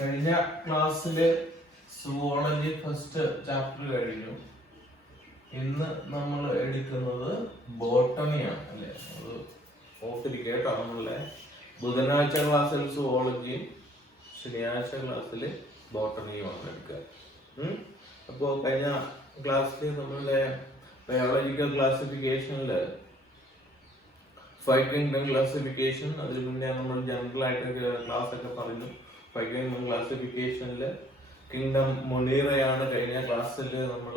കഴിഞ്ഞ ക്ലാസ്സില് zoology first chapter കഴിഞ്ഞു. ഇന്ന് നമ്മൾ എടുക്കുന്നത് ബോട്ടണിയാണ് അല്ലെ. അത് ഓർത്തിരിക്കുക കേട്ടോ. നമ്മളെ ബുധനാഴ്ച ക്ലാസ്സിൽ സുവോളജിയും ശനിയാഴ്ച ക്ലാസ്സിൽ ബോട്ടണിയുമാണ് എടുക്കുക. അപ്പോ കഴിഞ്ഞ ക്ലാസ്സിൽ നമ്മളുടെ ബയോളജിക്കൽ ക്ലാസിഫിക്കേഷനില് 5 കിങ്ഡം ക്ലാസിഫിക്കേഷൻ, അതിന് മുന്നേ നമ്മൾ ജനറൽ ആയിട്ട് ക്ലാസ് ഒക്കെ പറഞ്ഞു. 5 കിങ്ഡം ക്ലാസിഫിക്കേഷനിൽ കിങ്ഡം മൊണീറയാണ് കഴിഞ്ഞ ക്ലാസ്സിൽ നമ്മൾ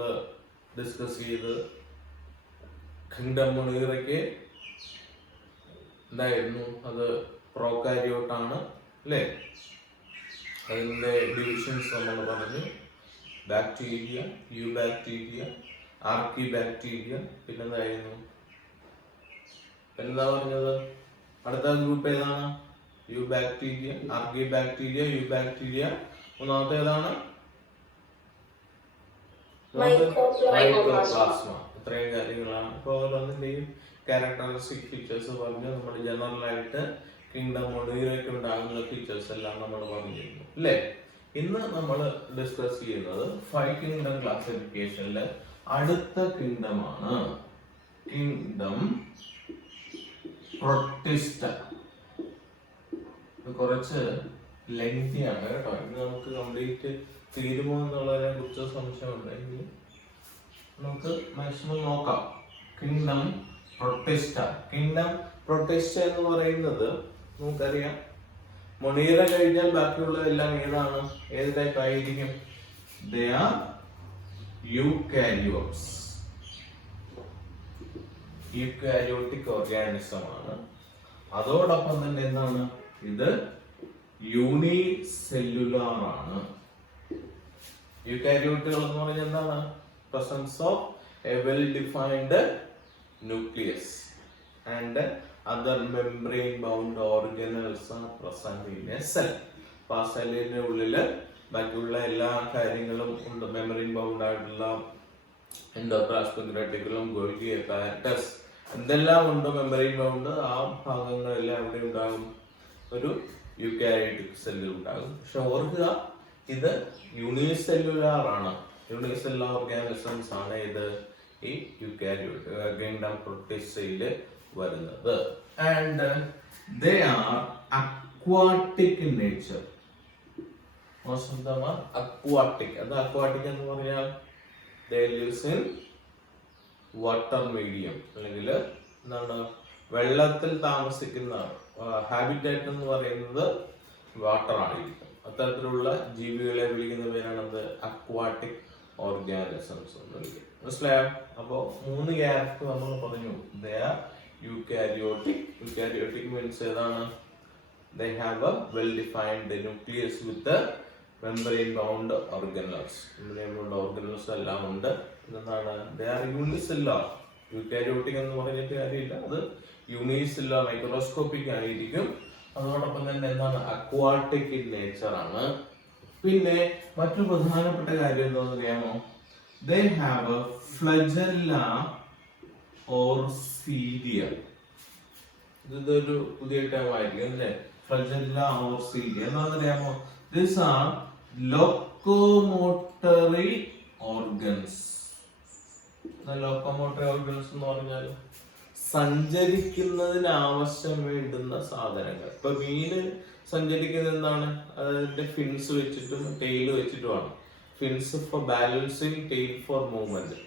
ഡിസ്കസ് ചെയ്തത്. കിങ്ഡം മൊണീറയ്ക്ക് എന്തായിരുന്നു, അത് പ്രോകാരിയോട്ടാണ് അല്ലേ. അതിൻ്റെ ഡിവിഷൻസ് നമ്മൾ പറഞ്ഞു. Bacteria, eubacteria, archaebacteria, പിന്നെന്തായിരുന്നു, എന്താ പറഞ്ഞത്, അടുത്ത ഗ്രൂപ്പ് ഏതാണ്? Eubacteria, archaebacteria, eubacteria. മൂന്നാമത്തെ ഏതാണ്? മൈക്രോപ്ലാസ്മ. ഇത്രയും കാര്യങ്ങളാണ്. ഇപ്പോൾ ഓരോന്നിന്റെയും ക്യാരക്ടറിസ്റ്റിക് ഫീച്ചേഴ്സ് പറഞ്ഞ് നമ്മൾ ജനറൽ ആയിട്ട് കിങ്ഡം മൊണീറയ്ക്ക് ഉണ്ടാകുന്ന ഫീച്ചേഴ്സ് എല്ലാം നമ്മൾ പറഞ്ഞിരുന്നു അല്ലേ. ഇന്ന് നമ്മൾ ഡിസ്കസ് ചെയ്യുന്നത് 5 കിങ്ഡം ക്ലാസിഫിക്കേഷനിലെ അടുത്ത കിങ്ഡമാണ് കിങ്ഡം പ്രൊട്ടിസ്റ്റ. ഇത് കുറച്ച് ലെങ്തി ആണ് കേട്ടോ. ഇത് നമുക്ക് കംപ്ലീറ്റ് തീരുമോ എന്നുള്ളതിനെ കുറിച്ച് സംശയം ഉണ്ടെങ്കിൽ നമുക്ക് മാക്സിമം നോക്കാം. Kingdom Protista. കിങ്ഡം പ്രൊട്ടിസ്റ്റ എന്ന് പറയുന്നത് നമുക്കറിയാം, മൊണീറ കഴിഞ്ഞാൽ ബാക്കിയുള്ള എല്ലാം ഏതാണ്, ഏത് ടൈപ്പ് ആയിരിക്കും? They are eukaryotes. Eukaryotic organism ആണ്. അതോടൊപ്പം തന്നെ എന്താണ്, ഇത് യൂണിസെല്ലുലാർ ആണ്. യൂകാരിയോട്ടുകൾ എന്ന് പറഞ്ഞാൽ എന്താണ്? Presence of a well defined nucleus and other membrane bound organelles are present in a cell. അപ്പൊ ആ സെല്ലിന്റെ ഉള്ളില് ബാക്കിയുള്ള എല്ലാ കാര്യങ്ങളും ഉണ്ട്. മെംബ്രെയിൻ ബൗണ്ട് ആയിട്ടുള്ള എൻഡോപ്ലാസ്മിക് റെട്ടിക്കുലം, ഗോൾഗി അപ്പാരറ്റസ്, എന്തെല്ലാം ഉണ്ട് മെംബ്രെയിൻ ബൗണ്ട്, ആ ഭാഗങ്ങളെല്ലാം ഇവിടെ ഉണ്ടാകും. ഒരു യൂകാരിയോട്ടിക് സെല്ലിൽ ഉണ്ടാകും. പക്ഷെ ഓർക്കുക, ഇത് യൂണിസെല്ലുലാർ ആണ്. യൂണിസെല്ലുലാർ ഓർഗാനിസംസ് ആണ് ഇത് ഈ യൂകാരിയോട്ട് കിങ്ഡം പ്രൊട്ടിസ്റ്റയില് വരുന്നത്. And they are aquatic in nature. Most of them are aquatic. അത് അക്വാട്ടിക് എന്ന് പറഞ്ഞാൽ they lives in water medium, അല്ലെങ്കിൽ എന്താണ്, വെള്ളത്തിൽ താമസിക്കുന്ന ഹാബിറ്റാറ്റ് എന്ന് പറയുന്നത് വാട്ടർ ആയിരിക്കും. അത്തരത്തിലുള്ള ജീവികളെ വിളിക്കുന്ന പേരാണത് അക്വാട്ടിക് ഓർഗാനിസംസ് എന്ന് വിളിക്കും. മനസ്സിലായോ? അപ്പോൾ 3 ക്യാരക്ടർ നമ്മൾ പറഞ്ഞു. They are eukaryotic. Eukaryotic means ഏതാണ്? they have a well defined nucleus with the membrane bound organelles. Membrane bound organelles എല്ലാം ഉണ്ട്. എന്താണ്? They are unicellular. യൂകാരിയോട്ടിക് എന്ന് പറഞ്ഞിട്ട് കാര്യമില്ല, അത് യൂണിസെല്ലുലാർ മൈക്രോസ്കോപ്പിക് ആയിരിക്കും. അതോടൊപ്പം തന്നെ എന്താണ്, അക്വാട്ടിക് ഇൻ നേച്ചർ ആണ്. പിന്നെ മറ്റൊരു പ്രധാനപ്പെട്ട കാര്യം എന്താണെന്ന് അറിയാമോ? They have a flagella or cilia. ഇതൊരു പുതിയ ടൈം ആയിരിക്കും അല്ലേ, ഫ്ലജെല്ല ഓർ സീലിയ. എന്താണെന്ന് അറിയാമോ? These are locomotory organs. Locomotory organs എന്ന് പറഞ്ഞാൽ സഞ്ചരിക്കുന്നതിന് ആവശ്യം വേണ്ടുന്ന സാധനങ്ങൾ. ഇപ്പൊ മീന് സഞ്ചരിക്കുന്ന എന്താണ്, അതിന്റെ ഫിൻസ് വെച്ചിട്ടും ടെയിൽ വെച്ചിട്ടുമാണ്. Fins for balancing, tail for movement,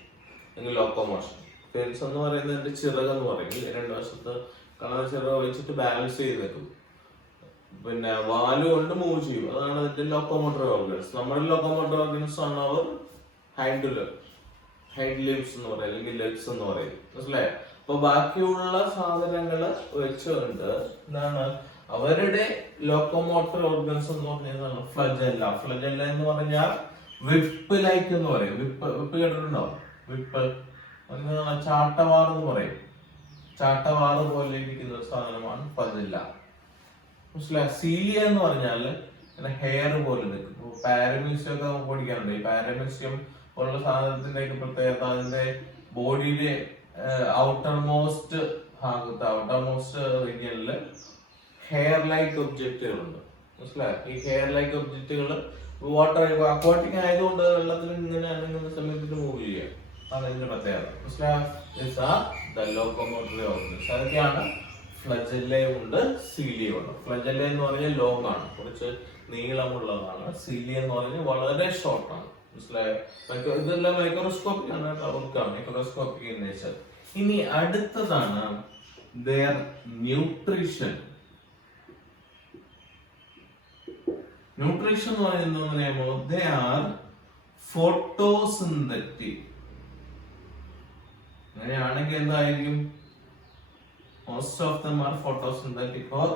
അല്ലെങ്കിൽ ലോക്കോമോഷൻ. ഫിൻസ് എന്ന് പറയുന്നത് ചിറകെന്ന് പറയും. 2 വശത്ത് കളർ ചിറക് വെച്ചിട്ട് ബാലൻസ് ചെയ്ത് നിൽക്കും. പിന്നെ വാല് കൊണ്ട് മൂവ് ചെയ്യും. അതാണ് അതിന്റെ ലോക്കോമോട്ടറി ഓർഗൻസ്. നമ്മുടെ ലോക്കോമോട്ടറി ഓർഗൻസ് ആണ് അവർ ഹൈൻഡ് ലിംബ്സ് എന്ന് പറയും, അല്ലെങ്കിൽ ലെഗ്സ് എന്ന് പറയും. മനസ്സിലായോ? അപ്പൊ ബാക്കിയുള്ള സാധനങ്ങള് വെച്ചുകൊണ്ട് എന്താണ് അവരുടെ ലോക്കോമോട്ടറി ഓർഗൻസ് എന്ന് പറഞ്ഞാൽ ഫ്ലജെല്ല. ഫ്ലജെല്ല എന്ന് പറഞ്ഞാൽ വിപ്പ് ലൈക്ക് എന്ന് പറയും. വിപ്പ് കേട്ടിട്ടുണ്ടോ? വിപ്പ് ചാട്ടവാർ എന്ന് പറയും. ചാട്ടവാറ് പോലെ ഇരിക്കുന്ന സാധനമാണ് ഫ്ലജെല്ല. സീലിയ എന്ന് പറഞ്ഞാൽ ഹെയർ പോലെ നിൽക്കും. പാരമീസിയം ഒക്കെ നമുക്ക് പഠിക്കാറുണ്ട്. ഈ പാരമീസിയം പോലുള്ള സാധനത്തിന്റെ ഒക്കെ പ്രത്യേകത, അതിന്റെ ബോഡിയിലെ ഔട്ടർ മോസ്റ്റ് ഭാഗത്ത്, ഔട്ടർ മോസ്റ്റ് റീജിയനില് ഹെയർ ലൈക്ക് ഒബ്ജക്റ്റുകളുണ്ട്. മനസ്സിലായോ? ഈ ഹെയർ ലൈക്ക് ഒബ്ജക്റ്റുകൾ വാട്ടർ അക്വാട്ടിക് ആയതുകൊണ്ട് വെള്ളത്തിൽ ഇങ്ങനെ അനങ്ങുന്ന സമയത്ത് മൂവ് ചെയ്യാം. അതതിന്റെ പ്രത്യേകത. മനസ്സിലായോ? ലോക്കോമോട്ടറി ഓർഗൻസ് അതൊക്കെയാണ്. ഫ്ലജെല്ലയും ഉണ്ട്, സീലിയം ഉണ്ട്. ഫ്ലജെല്ല എന്ന് പറഞ്ഞാൽ ലോങ് ആണ്, കുറച്ച് നീളമുള്ളതാണ്. സീലിയം എന്ന് പറഞ്ഞാൽ വളരെ ഷോർട്ട് ആണ്. മനസ്സിലായോ? ഇതെല്ലാം മൈക്രോസ്കോപ്പിക് ആണ്, അവർക്കാണ് മൈക്രോസ്കോപ്പിക് ഇൻ നേച്ചർ. ഇനി അടുത്തതാണ് their nutrition. ന്യൂട്രീഷൻ എന്ന് പറയുന്നത് പറയുമ്പോൾ they are photosynthetic. അങ്ങനെയാണെങ്കിൽ എന്തായിരിക്കും? most of them are photosynthetic or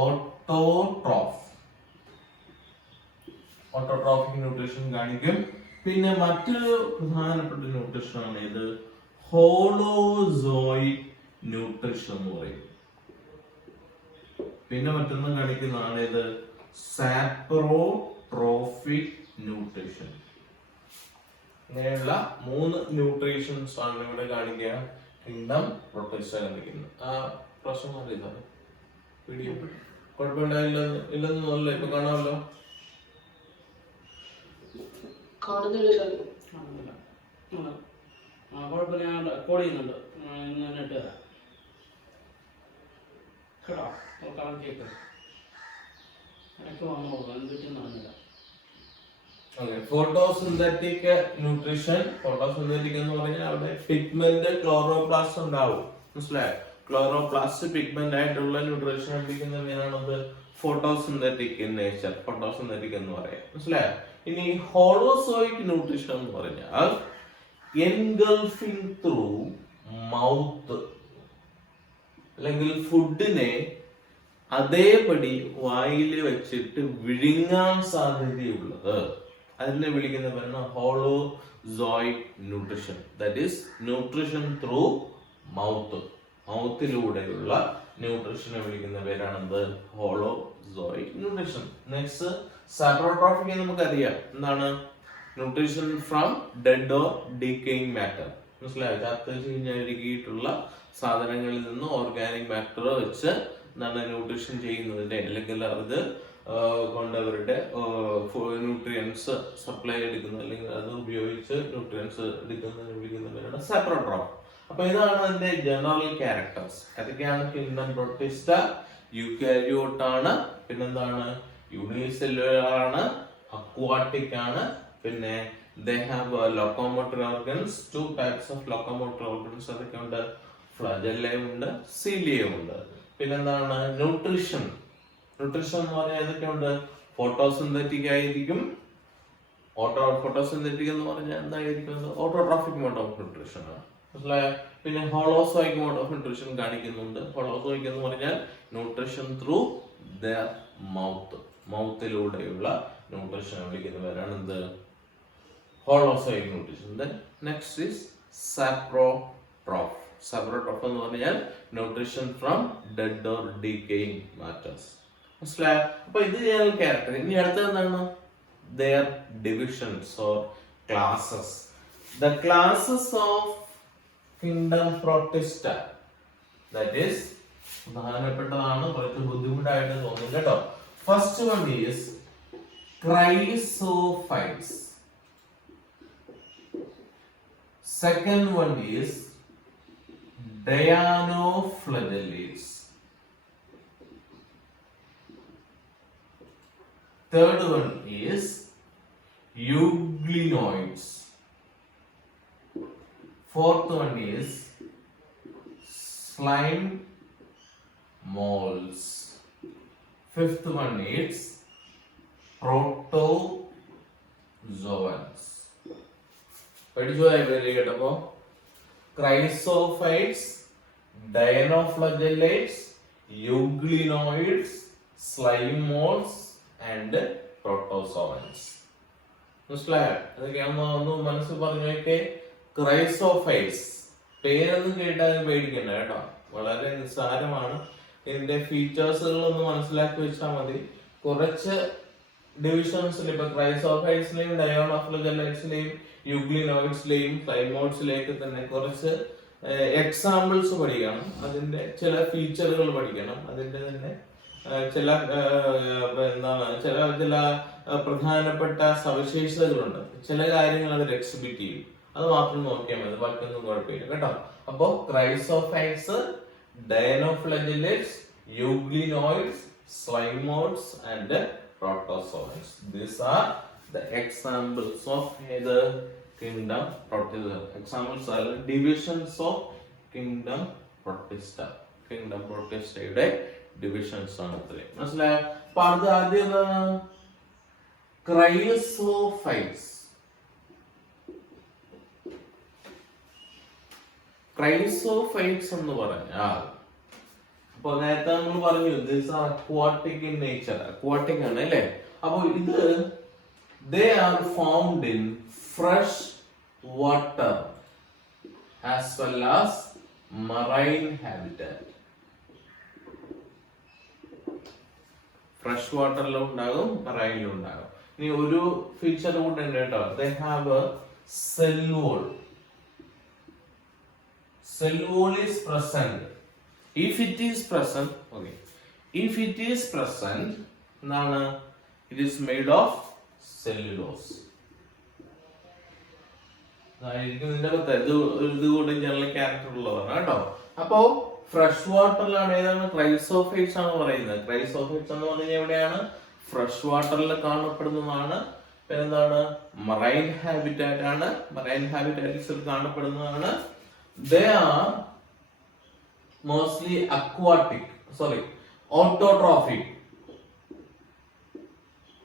autotroph. Autotrophic nutrition കാണിക്കും. പിന്നെ മറ്റൊരു പ്രധാനപ്പെട്ട ന്യൂട്രീഷൻ ആണ് ഇത് ഹോളോസോയിക് ന്യൂട്രീഷൻ എന്ന് പറയും. പിന്നെ മറ്റൊന്ന് കാണിക്കുന്നതാണ് ഇത് സാപ്രോട്രോഫിക് ന്യൂട്രീഷൻ. ഇങ്ങനെയുള്ള 3 ന്യൂട്രീഷൻസ് ആണ് ഇവിടെ കാണിക്കുക. കിങ്ഡം പ്രൊട്ടസ്റ്റ കാണിക്കുന്നത്. ആ പ്രശ്നം ഇതാണ് വീഡിയോ കുഴപ്പമില്ലെന്ന് തോന്നില്ല. ഇപ്പൊ കാണാമല്ലോ. കുഴപ്പമില്ല, ഞാൻ റെക്കോർഡ് ചെയ്യുന്നുണ്ട്. എന്നിട്ട് കേട്ടോ കേക്ക് എനിക്ക് വന്നോളൂ, എന്തിട്ടെന്ന് അറിഞ്ഞില്ല. Photosynthetic nutrition. ഫോട്ടോസിന്തറ്റിക് എന്ന് പറഞ്ഞാൽ അവിടെ പിഗ്മെന്റ് ക്ലോറോപ്ലാസ്റ്റ് ഉണ്ടാവും. മനസ്സിലായോ? ക്ലോറോപ്ലാസ്റ്റ് പിഗ്മെന്റ് ആയിട്ടുള്ള ന്യൂട്രീഷൻ ലഭിക്കുന്ന മീനാണത് ഫോട്ടോസിന്തറ്റിക് ഇൻ നേച്ചർ. ഫോട്ടോസിന്തറ്റിക് എന്ന് പറയാം. മനസ്സിലായോ? ഇനി ഹോളോസോയിക് ന്യൂട്രീഷൻ എന്ന് പറഞ്ഞാൽ എൻഗൾഫിംഗ് ത്രൂ മൗത്ത്, അല്ലെങ്കിൽ ഫുഡിനെ അതേപടി വായിൽ വെച്ചിട്ട് വിഴുങ്ങാൻ സാധ്യതയുള്ളത്, അതിനെ വിളിക്കുന്ന പേരാണ് holozoic nutrition. That is nutrition through mouth. മൗത്തിലൂടെയുള്ള ന്യൂട്രീഷനെ വിളിക്കുന്ന പേരാണെന്ത്? Holozoic nutrition. നെക്സ്റ്റ് സാപ്രോട്രോഫിക് നമുക്കറിയാം. എന്താണ്? Nutrition from dead or decaying matter. മനസ്സിലായോ? ചത്ത് ചീഞ്ഞഴുകിയിട്ടുള്ള സാധനങ്ങളിൽ നിന്ന് ഓർഗാനിക് മാറ്റർ വെച്ച് എന്താണ് ന്യൂട്രീഷൻ ചെയ്യുന്നതിന്റെ, അല്ലെങ്കിൽ അത് കൊണ്ടവരുടെ ന്യൂട്രിയൻസ് സപ്ലൈ എടുക്കുന്നത്, അല്ലെങ്കിൽ അത് ഉപയോഗിച്ച് ന്യൂട്രിയൻസ് എടുക്കുന്നതിന് വിളിക്കുന്നവരാണ് സാപ്രോട്രോഫ്. അപ്പൊ ഇതാണ് അതിന്റെ ജനറൽ ക്യാരക്ടേഴ്സ്. അതൊക്കെയാണ് കിങ്ഡം പ്രൊട്ടിസ്റ്റ. യൂക്കാരിയോട്ട് ആണ്. പിന്നെന്താണ്? യൂണിസെല്ലുലാർ ആണ്, അക്വാട്ടിക് ആണ്. പിന്നെ they have locomotor organs. 2 types of locomotor organs അതൊക്കെ ഉണ്ട്. ഫ്ലജെല്ലയും ഉണ്ട്, സീലിയം ഉണ്ട്. പിന്നെന്താണ്? ന്യൂട്രീഷൻ. ന്യൂട്രീഷൻ എന്ന് പറഞ്ഞാൽ ഏതൊക്കെയുണ്ട്? ഫോട്ടോസിന്തറ്റിക് ആയിരിക്കും. ഫോട്ടോസിന്തറ്റിക് എന്ന് പറഞ്ഞാൽ എന്തായിരിക്കും? ഓട്ടോട്രോഫിക് മോഡ് ഓഫ് ന്യൂട്രീഷൻ ആണ്. മനസ്സിലായോ? പിന്നെ ഹോളോസോയിക് മോഡ് ഓഫ് ന്യൂട്രീഷൻ കാണിക്കുന്നുണ്ട്. ഹോളോസോയിക് എന്ന് പറഞ്ഞാൽ ന്യൂട്രീഷൻ ത്രൂ ദ മൗത്ത്. മൗത്തിലൂടെയുള്ള ന്യൂട്രീഷൻ വിളിക്കുന്നവരാണ് എന്ത്? Holozoic nutrition. Then next is saprotroph. Saprotroph എന്ന് പറഞ്ഞാൽ nutrition from dead or decaying matters. മനസ്സിലായോ? അപ്പൊ ഇത് ജനറൽ ക്യാരക്ടർ. ഇനി അടുത്തത് എന്താണ്? their divisions or classes. The classes of kingdom protista, that is പ്രധാനപ്പെട്ടതാണ്, കുറച്ച് ബുദ്ധിമുട്ടായിട്ട് തോന്നും കേട്ടോ. First one is chrysophytes. Second one is dinoflagellates. Third one is euglenoids. Fourth one is slime molds. Fifth one is protozoans. പഠിച്ചതായി കേട്ടപ്പോ chrysophytes, ഡയനോഫ്ലജെല്ലേറ്റ്സ്, euglenoids, slime molds and protozoans. മനസ്സിലായോ? അതൊക്കെയാകുമ്പോ ഒന്ന് മനസ്സിൽ പറഞ്ഞൊക്കെ. ക്രൈസോഫൈറ്റ്സ് പേരൊന്നും കേട്ടാൽ പേടിക്കണ്ട കേട്ടോ, വളരെ നിസ്സാരമാണ്. ഇതിന്റെ ഫീച്ചേഴ്സുകളൊന്ന് മനസ്സിലാക്കി വെച്ചാൽ മതി. കുറച്ച് ഡിവിഷൻസിൽ ഇപ്പൊ ക്രൈസോഫൈറ്റ്സിലെയും ഡയോണോഫ്ലജെല്ലേറ്റ്സിലെയും യൂഗ്ലിനോയിഡ്സിലെയും സ്ലൈമോയിഡ്സിലേക്ക് തന്നെ കുറച്ച് എക്സാമ്പിൾസ് പഠിക്കണം. അതിന്റെ ചില ഫീച്ചറുകൾ പഠിക്കണം. അതിന്റെ തന്നെ ചില എന്താണ് ചില ചില പ്രധാനപ്പെട്ട സവിശേഷതകളുണ്ട്. ചില കാര്യങ്ങൾ അവർ എക്സിബിറ്റ് ചെയ്യും. അത് മാത്രം നോക്കിയാൽ മതി, ബാക്കിയൊന്നും കുഴപ്പമില്ല കേട്ടോ. അപ്പോ chrysophytes, dinoflagellates, euglenoids, slime moulds and protozoans. These are the examples of the kingdom Protista. Examples are divisions of kingdom Protista. Kingdom Protista യുടെ divisions ആണ് ഇത്രയും. മനസ്സിലായോ? അപ്പൊ അത് ആദ്യം ക്രൈസോഫൈറ്റ്സ്. ക്രൈസോഫൈറ്റ്സ് എന്ന് പറഞ്ഞാൽ, അപ്പൊ നേരത്തെ നമ്മൾ പറഞ്ഞു this are aquatic in nature, aquatic ആണ് അല്ലേ. അപ്പൊ ഇത് they are found in fresh water as well as marine habitat. Fresh വാട്ടറിലും ഉണ്ടാകും, മറൈനിലും ഉണ്ടാകും. ഇനി ഒരു ഫീച്ചർ കൂടെ ഉണ്ട് കേട്ടോ, they have a cell wall. Cell wall is present. If it is present, okay. If it is present, എന്താണ്? It is made of cellulose. ഇതായിരിക്കും ഇതിന്റെ പ്രത്യേകത. ഇത് കൂടെ ജനറൽ ക്യാരക്ടർ ഉള്ളതാണ് കേട്ടോ. അപ്പോ ഫ്രഷ് വാട്ടറിലാണ് ഏതാണ്? ക്രൈസോഫൈറ്റ്സ് ആണ് പറയുന്നത്. ക്രൈസോഫൈറ്റ്സ് എന്ന് പറഞ്ഞാൽ എവിടെയാണ്? ഫ്രഷ് വാട്ടറിൽ കാണപ്പെടുന്നതാണ്. പിന്നെന്താണ്? മറൈൻ ഹാബിറ്റാറ്റ് ആണ്. മറൈൻ ഹാബിറ്റാറ്റ്സിൽ കാണപ്പെടുന്നതാണ്. They are mostly aquatic, autotrophic.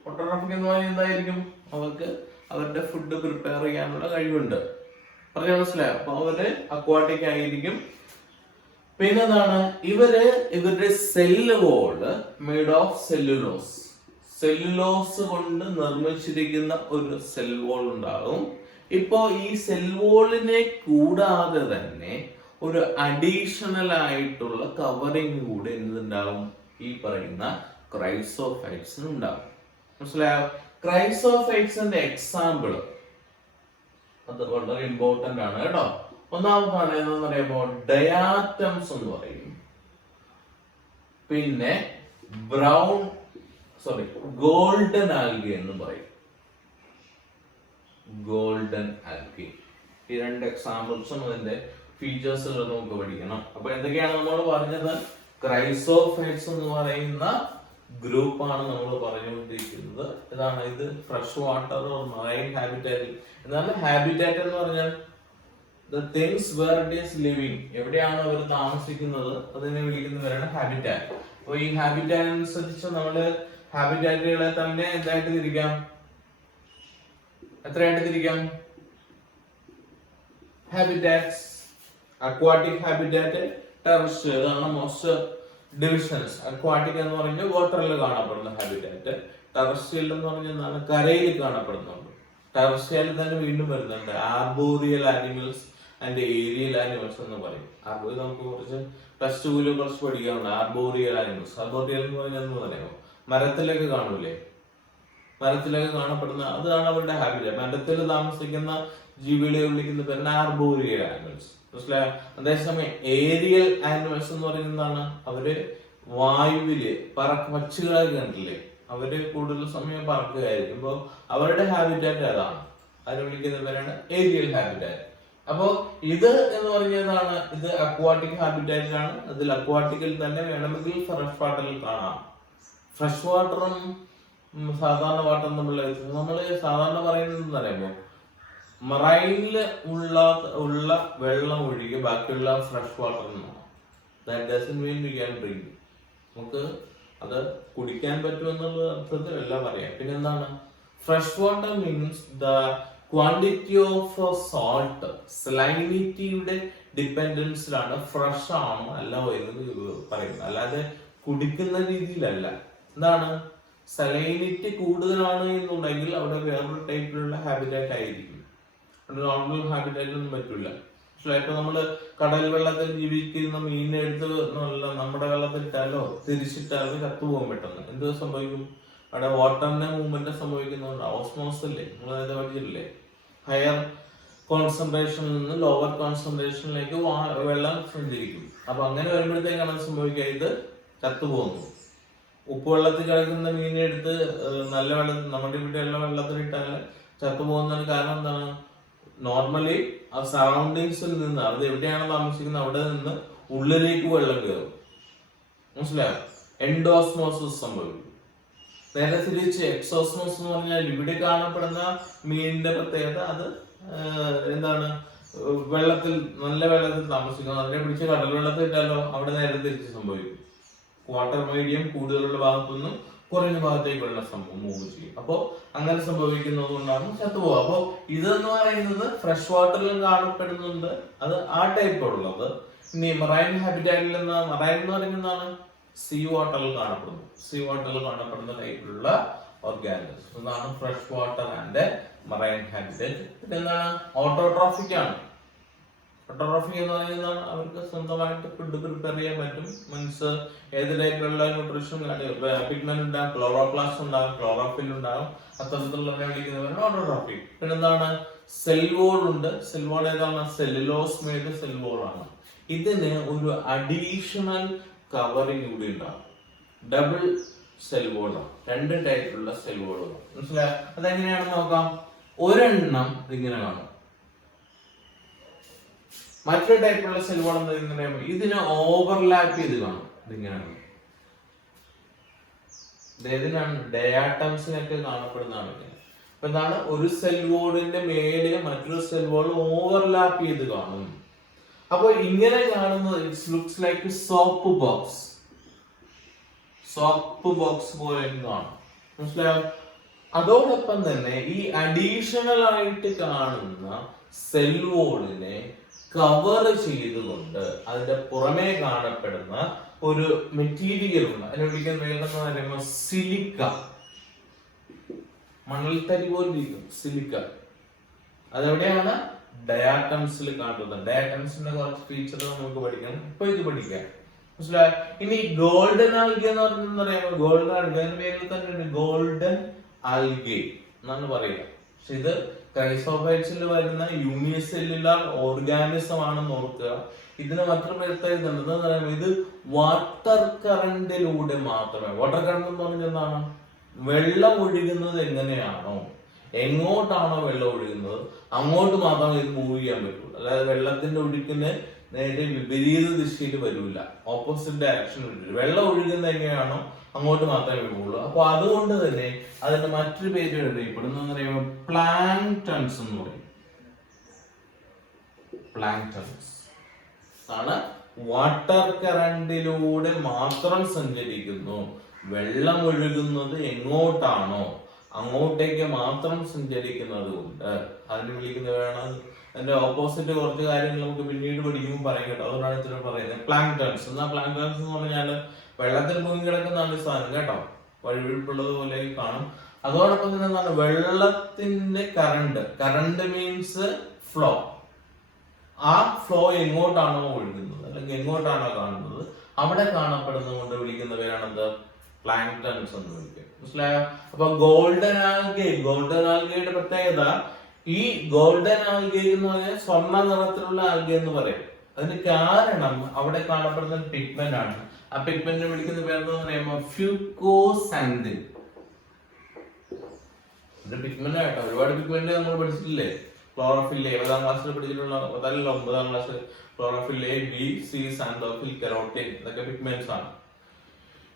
Autotrophic എന്ന് പറഞ്ഞാൽ എന്തായിരിക്കും? അവർക്ക് അവരുടെ ഫുഡ് പ്രിപ്പയർ ചെയ്യാനുള്ള കഴിവുണ്ട്. പറഞ്ഞാൽ മനസ്സിലായോ? അപ്പൊ അവര് അക്വാട്ടിക് ആയിരിക്കും. പിന്നെന്താണ്? ഇവരുടെ cell wall made of cellulose. Cellulose കൊണ്ട് നിർമ്മിച്ചിരിക്കുന്ന ഒരു സെൽ വോൾ ഉണ്ടാകും. ഇപ്പോ ഈ സെൽ വോളിനെ കൂടാതെ തന്നെ ഒരു അഡീഷണൽ ആയിട്ടുള്ള കവറിങ് കൂടെ എന്തുണ്ടാവും? ഈ പറയുന്ന ക്രൈസോഫൈറ്റ്സിന് ഉണ്ടാവും. മനസ്സിലായോ? ക്രൈസോഫൈറ്റ്സിന്റെ എക്സാമ്പിൾ അത് വളരെ ഇമ്പോർട്ടന്റ് ആണ് കേട്ടോ. ഒന്നാമതാണ് ഏതെന്ന് പറയുമ്പോൾ ഡയാറ്റംസ് എന്ന് പറയും. പിന്നെ ഗോൾഡൻ ആൽഗി എന്ന് പറയും. Golden algae. ഈ രണ്ട് എക്സാമ്പിൾസും അതിന്റെ ഫീച്ചേഴ്സുകൾ നമുക്ക് പഠിക്കണം. അപ്പൊ എന്തൊക്കെയാണ് നമ്മൾ പറഞ്ഞത്? ക്രൈസോഫൈറ്റ്സ് എന്ന് പറയുന്ന ഗ്രൂപ്പാണ് നമ്മൾ പറഞ്ഞുകൊണ്ടിരിക്കുന്നത്. ഇതാണ് ഇത് ഫ്രഷ് വാട്ടർ മറൈൻ ഹാബിറ്റാറ്റ്. എന്താണ് ഹാബിറ്റാറ്റ് എന്ന് പറഞ്ഞാൽ? The things where it is living, എവിടെയാണ് അവർ താമസിക്കുന്നത് അതിനെ വിളിക്കുന്നവരാണ് ഹാബിറ്റാറ്റ്. അപ്പൊ ഈ ഹാബിറ്റാറ്റ് അനുസരിച്ച് നമ്മള് ഹാബിറ്റാറ്റുകളെ തന്നെ എന്തായിട്ട് തിരിക്കാം? എത്രയായിട്ട് തിരിക്കാം? Habitats, aquatic habitat, terrestrial. ഇതാണ് മോസ്റ്റ് ഡിവിഷൻസ്. അക്വാട്ടിക് എന്ന് പറഞ്ഞാൽ വാട്ടറിൽ കാണപ്പെടുന്ന ഹാബിറ്റാറ്റ്. ടെറസ്ട്രിയൽ എന്ന് പറഞ്ഞാൽ എന്താണ്? കരയിൽ കാണപ്പെടുന്നുണ്ട്. ടെറസ്ട്രിയൽ തന്നെ വീണ്ടും വരുന്നുണ്ട് arboreal animals and aerial animals എന്ന് പറയും. ആർബോറിയൽ നമുക്ക് കുറച്ച് പ്ലസ് ടുവിലും കുറച്ച് പഠിക്കാറുണ്ട്. Arboreal animals. ആർബോറിയൽ എന്ന് പറഞ്ഞാൽ എന്ന് പറയുമോ? മരത്തിലൊക്കെ കാണൂലേ? മരത്തിലൊക്കെ കാണപ്പെടുന്ന അതാണ് അവരുടെ ഹാബിറ്റാറ്റ്. മരത്തിൽ താമസിക്കുന്ന ജീവികളെ വിളിക്കുന്ന പേരാണ് ആർബോറിയൽ ആനിമൽസ്. മനസ്സിലായോ? അതേസമയം ഏരിയൽ ആനിമൽസ് എന്ന് പറയുന്നതാണ് അവര് വായുവില് പക്ഷികളെ കണ്ടില്ലേ? അവര് കൂടുതൽ സമയം പറക്കുകയായിരിക്കും. അപ്പൊ അവരുടെ ഹാബിറ്റാറ്റ് അതാണ്. അതിനെ വിളിക്കുന്ന പേരാണ് ഏരിയൽ ഹാബിറ്റാറ്റ്. അപ്പോ ഇത് എന്ന് പറഞ്ഞതാണ്, ഇത് അക്വാട്ടിക് ഹാബിറ്റാറ്റ് ആണ്. അതിൽ അക്വാട്ടിക്കിൽ തന്നെ വേണമെങ്കിൽ ഫ്രഷ് വാട്ടറിൽ കാണാം. ഫ്രഷ് വാട്ടറും സാധാരണ വാട്ടർ നമ്മള് സാധാരണ പറയുന്നത് എന്ന് പറയുമ്പോ മറൈനിൽ ഉള്ള വെള്ളം ഒഴികെ ബാക്കിയുള്ള ഫ്രഷ് വാട്ടർ എന്നാണ്. That doesn't mean we can drink. നമുക്ക് അത് കുടിക്കാൻ പറ്റുമെന്നുള്ള അർത്ഥത്തിൽ എല്ലാം പറയാം. പിന്നെ എന്താണ് fresh water? Means the quantity of salt, സലൈനിറ്റിയുടെ ഡിപ്പെൻഡൻസിലാണ് ഫ്രഷ് ആണോ അല്ല എന്ന് പറയുന്നത്. അല്ലാതെ കുടിക്കുന്ന രീതിയിലല്ല. എന്താണ്? സലൈനിറ്റി കൂടുതലാണ് എന്നുണ്ടെങ്കിൽ അവിടെ വേറൊരു ടൈപ്പിലുള്ള ഹാബിറ്റാറ്റ് ആയിരിക്കും. നോർമൽ ഹാബിറ്റാറ്റ് ഒന്നും പറ്റില്ല. പക്ഷേ ഇപ്പൊ നമ്മള് കടൽ വെള്ളത്തിൽ ജീവിക്കുന്ന മീനിനെ എടുത്ത് നമ്മുടെ വെള്ളത്തിൽ ഇട്ടാലോ തിരിച്ചിട്ടാലോ ചത്തുപോകാൻ പെട്ടെന്ന് എന്ത് സംഭവിക്കും? അവിടെ വാട്ടറിന്റെ മൂവ്മെന്റ് സംഭവിക്കുന്നുണ്ട്. ഓസ്മോസ് അല്ലേ, നിങ്ങൾ അത് പഠിച്ചിട്ടില്ലേ? ഹയർ കോൺസെൻട്രേഷനിൽ നിന്ന് ലോവർ ഉപ്പുവെള്ളത്തിൽ കിടക്കുന്ന മീനെ എടുത്ത് നല്ല വെള്ളത്തിൽ നമ്മുടെ ഇവിടെയുള്ള വെള്ളത്തിലിട്ടാൽ ചത്തുപോകുന്നതിന് കാരണം എന്താണ്? നോർമലി ആ സറൗണ്ടിങ്സിൽ നിന്ന് അത് എവിടെയാണ് താമസിക്കുന്നത് അവിടെ നിന്ന് ഉള്ളിലേക്ക് വെള്ളം കയറും. മനസ്സിലായോ? എൻഡോസ്മോസിസ് സംഭവിക്കും. നേരെ തിരിച്ച് എക്സോസ്മോസ് എന്ന് പറഞ്ഞാൽ ഇവിടെ കാണപ്പെടുന്ന മീനിന്റെ പ്രത്യേകത അത് എന്താണ്? വെള്ളത്തിൽ നല്ല വെള്ളത്തിൽ താമസിക്കുന്നത്. അതിനെ പിടിച്ച് കടൽ വെള്ളത്തിൽ ഇട്ടാലോ അവിടെ നേരെ തിരിച്ച് സംഭവിക്കും. വാട്ടർ മീഡിയം കൂടുതലുള്ള ഭാഗത്തുനിന്ന് കുറഞ്ഞ ഭാഗത്തേക്ക് വെള്ളം മൂവ് ചെയ്യും. അപ്പോ അങ്ങനെ സംഭവിക്കുന്നത് കൊണ്ടാണ് ചത്തുപോകുക. അപ്പോ ഇതെന്ന് പറയുന്നത് ഫ്രഷ് വാട്ടറിലും കാണപ്പെടുന്നുണ്ട്, അത് ആ ടൈപ്പ് ഉള്ളത്. ഇനി മറൈൻ ഹാബിറ്റാറ്റിൽ മറൈൻ എന്ന് പറയുന്നതാണ് സീ വാട്ടറിൽ കാണപ്പെടുന്നു. സീ വാട്ടറിൽ കാണപ്പെടുന്ന ടൈപ്പിലുള്ള ഓർഗാനിസം അതാണ് fresh water and marine habitat. ഇതെന്താണ്? ഓട്ടോട്രോഫിക് ആണ്. ഓട്ടോട്രോഫിക് എന്ന് പറയുന്നത് അവർക്ക് സ്വന്തമായിട്ട് ഫുഡ് പ്രിപ്പയർ ചെയ്യാൻ പറ്റും. മീൻസ് ഏത് ടൈപ്പിലുള്ള ന്യൂട്രീഷൻ പിഗ്മെന്റ് ഉണ്ടാകും, ക്ലോറോപ്ലാസ്റ്റ് ഉണ്ടാകും, ക്ലോറോഫിൽ ഉണ്ടാകും, അത്തരത്തിലുള്ളവരെ വിളിക്കുന്നവരാണ് ഓട്ടോട്രോഫിക്. പിന്നെ എന്താണ്? സെൽ വോൾ ഉണ്ട്. സെൽ വോൾ ഏതാണ്? സെല്ലുലോസ് മെയ്ഡ് സെൽ വോൾ ആണ്. ഇതിന് ഒരു അഡീഷണൽ കവറിങ് കൂടി ഉണ്ടാകും. ഡബിൾ സെൽ വോളാണ്. രണ്ട് ടൈപ്പിലുള്ള സെൽ വോളുകൾ. മനസ്സിലായോ? അതെങ്ങനെയാണെന്ന് നോക്കാം. ഒരെണ്ണം ഇങ്ങനെ കാണും, മറ്റൊരു ടൈപ്പുള്ള സെൽ വോൾ ഇങ്ങനെ ഇതിനെ ഓവർലാപ്പ് ചെയ്ത് കാണും. ഇതിങ്ങനെയാണ്. ഇതിനാണ് ഡയാറ്റംസിനൊക്കെ കാണപ്പെടുന്നതാണ്. അപ്പൊ എന്താണ്? ഒരു സെൽ വോളിന്റെ മേലെ മറ്റൊരു സെൽ വോൾ ഓവർലാപ്പ് ചെയ്ത് കാണും. അപ്പൊ ഇങ്ങനെ കാണുന്നത് it's looks like soap box. Soap box പോലെ കാണും. മനസ്സിലായോ? അതോടൊപ്പം തന്നെ ഈ അഡീഷണൽ ആയിട്ട് കാണുന്ന സെൽ വോളിനെ കവർ ചെയ്തുകൊണ്ട് അതിന്റെ പുറമേ കാണപ്പെടുന്ന ഒരു മെറ്റീരിയൽ ഉണ്ട്. അതിനെ വിളിക്കുന്ന സിലിക്ക. മണൽത്തരി പോലെ ഇരിക്കും സിലിക്ക. അതെവിടെയാണ്? ഡയാറ്റംസിൽ കാണുന്നത്. ഡയാറ്റംസിന്റെ കുറച്ച് ഫീച്ചർ നമുക്ക് പഠിക്കണം. ഇപ്പൊ ഇത് പഠിക്കാം. മനസ്സിലായോ? ഇനി ഗോൾഡൻ ആൽഗെ എന്ന് പറയുന്നത് ഗോൾഡൻ ആൽഗെ എന്ന പേരിൽ തന്നെ ഗോൾഡൻ ആൽഗെ എന്നാണ് പറയുക. പക്ഷെ ഇത് ക്രൈസോഫൈറ്റ്സിൽ വരുന്ന യൂണിസെല്ലുലാർ ഓർഗാനിസം ആണെന്ന് ഓർക്കുക. ഇതിന് മറ്റൊരു പ്രത്യേകത ഉണ്ടെന്ന് പറയുമ്പോൾ ഇത് വാട്ടർ കറണ്ടിലൂടെ മാത്രമേ, വാട്ടർ കറണ്ട് എന്ന് പറഞ്ഞാൽ എന്താണ്? വെള്ളം ഒഴുകുന്നത് എങ്ങനെയാണോ, എങ്ങോട്ടാണോ വെള്ളം ഒഴുകുന്നത് അങ്ങോട്ട് മാത്രമേ ഇത് മൂവ് ചെയ്യാൻ പറ്റുള്ളൂ. അതായത് വെള്ളത്തിന്റെ ഒഴുക്കിന് നേരെ വിപരീത ദിശയിൽ വരില്ല, ഓപ്പോസിറ്റ് ഡയറക്ഷൻ വരില്ല. വെള്ളം ഒഴുകുന്നത് എങ്ങനെയാണോ അങ്ങോട്ട് മാത്രമേ വരുള്ളൂ. അപ്പൊ അതുകൊണ്ട് തന്നെ അതിന്റെ മറ്റൊരു പേര് അറിയപ്പെടുന്ന പറയുമ്പോൾ പ്ലാങ്ക്ടൺസ് എന്ന് പറയും. പ്ലാങ്ക്ടൺസ് ആണ് വാട്ടർ കറണ്ടിലൂടെ മാത്രം സഞ്ചരിക്കുന്നു. വെള്ളം ഒഴുകുന്നത് എങ്ങോട്ടാണോ അങ്ങോട്ടേക്ക് മാത്രം സഞ്ചരിക്കുന്നത് കൊണ്ട് അതിന് വിളിക്കുന്നവരാണ്. അതിന്റെ ഓപ്പോസിറ്റ് കുറച്ച് കാര്യങ്ങൾ നമുക്ക് പിന്നീട് പഠിക്കുമ്പോൾ പറയാൻ കേട്ടോ. അതുകൊണ്ടാണ് ഇത്ര പറയുന്നത് പ്ലാങ്ക്ടൺസ്. എന്നാ പ്ലാങ്ക്ടൺസ് എന്ന് പറഞ്ഞാല് വെള്ളത്തിൽ മുങ്ങി കിടക്കുന്നതാണ് സാധനം കേട്ടോ. വഴുവഴുപ്പുള്ളത് പോലെ കാണും. അതോടൊപ്പം തന്നെ എന്താണ്? വെള്ളത്തിന്റെ കറണ്ട് മീൻസ് ഫ്ലോ. ആ ഫ്ലോ എങ്ങോട്ടാണോ ഒഴുകുന്നത് അല്ലെങ്കിൽ എങ്ങോട്ടാണോ കാണുന്നത് അവിടെ കാണപ്പെടുന്നത് കൊണ്ട് വിളിക്കുന്നവരാണെന്ത്? പ്ലാങ്ക്ടൺസ് എന്ന് വിളിക്കും. മനസ്സിലായോ? അപ്പൊ ഗോൾഡൻ ആൽഗയുടെ പ്രത്യേകത, ഈ ഗോൾഡൻ ആൽഗെ എന്ന് പറഞ്ഞാൽ സ്വർണ്ണ നിറത്തിലുള്ള ആൽഗെ എന്ന് പറയും. അതിന് കാരണം അവിടെ കാണപ്പെടുന്ന പിഗ്മെന്റ് ആണ്. ആ പിഗ്മെന്റിനെ വിളിക്കുന്ന പേരെന്ന് പറയുമ്പോൾ ഫ്യൂക്കോസാന്തിൻ. ഒരു പിഗ്മെന്റ് ആയിട്ടോ. ഒരുപാട് പിഗ്മെന്റ് നമ്മൾ പഠിച്ചിട്ടില്ലേ? ക്ലോറോഫിൽ 7ാം ക്ലാസ്സിൽ പഠിച്ചിട്ടുള്ള, 9ാം ക്ലാസ്സിൽ chlorophyll A, B, C, xanthophyll, carotene, ഇതൊക്കെ പിഗ്മെന്റ്സ് ആണ്.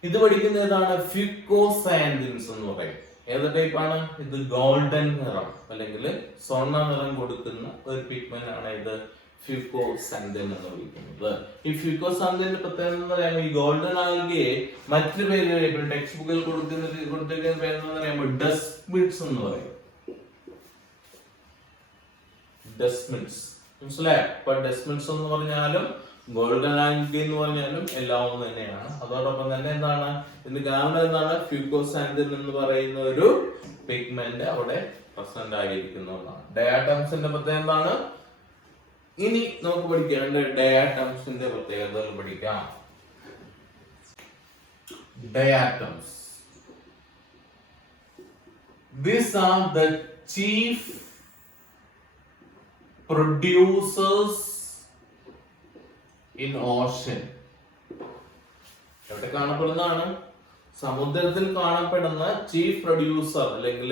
ഇത് പഠിക്കുന്ന ഏതാണ്? ഫ്യൂക്കോസാന്തിൻസ് എന്ന് പറയും. ഏത് ടൈപ്പാണ് ഇത്? ഗോൾഡൻ നിറം അല്ലെങ്കിൽ സ്വർണ്ണ നിറം കൊടുക്കുന്ന ഒരു പിഗ്മെന്റ് ആണ് ഇത് ഫ്യൂക്കോസാന്തിൻ എന്ന് വിളിക്കുന്നത്. ഈ ഫ്യൂക്കോസാന്തിന്റെ പ്രത്യേകത ഈ ഗോൾഡൻ ആൽഗയെ മറ്റൊരു പേര് ടെക്സ്റ്റ് ബുക്കിൽ കൊടുത്തിരിക്കുന്ന പേരെന്ന് പറയുമ്പോൾ ഡസ്മിഡ്സ് എന്ന് പറയും. ഡസ്മിഡ്സ് മനസ്സിലായോ? അപ്പൊ ഡസ്മിഡ്സ് എന്ന് പറഞ്ഞാലും ഗോൾഡൻ ആൽഗെ എന്ന് പറഞ്ഞാലും എല്ലാം ഒന്ന് തന്നെയാണ്. അതോടൊപ്പം തന്നെ എന്താണ് ഇതിന് കാരണം? എന്താണ്? ഫ്യൂക്കോസാന്തിൻ എന്ന് പറയുന്ന ഒരു പിഗ്മെന്റ് അവിടെ പ്രസന്റ് ആയിരിക്കുന്നതാണ്. ഡയാറ്റംസിന്റെ പ്രത്യേകത എന്താണ്? ഇനി നമുക്ക് പഠിക്കാം ഡയാറ്റംസിന്റെ പ്രത്യേകതകൾ പഠിക്കാം. Diatoms, these are the chief producers in ocean. എവിടെ കാണപ്പെടുന്നതാണ്? സമുദ്രത്തിൽ കാണപ്പെടുന്ന ചീഫ് പ്രൊഡ്യൂസർ അല്ലെങ്കിൽ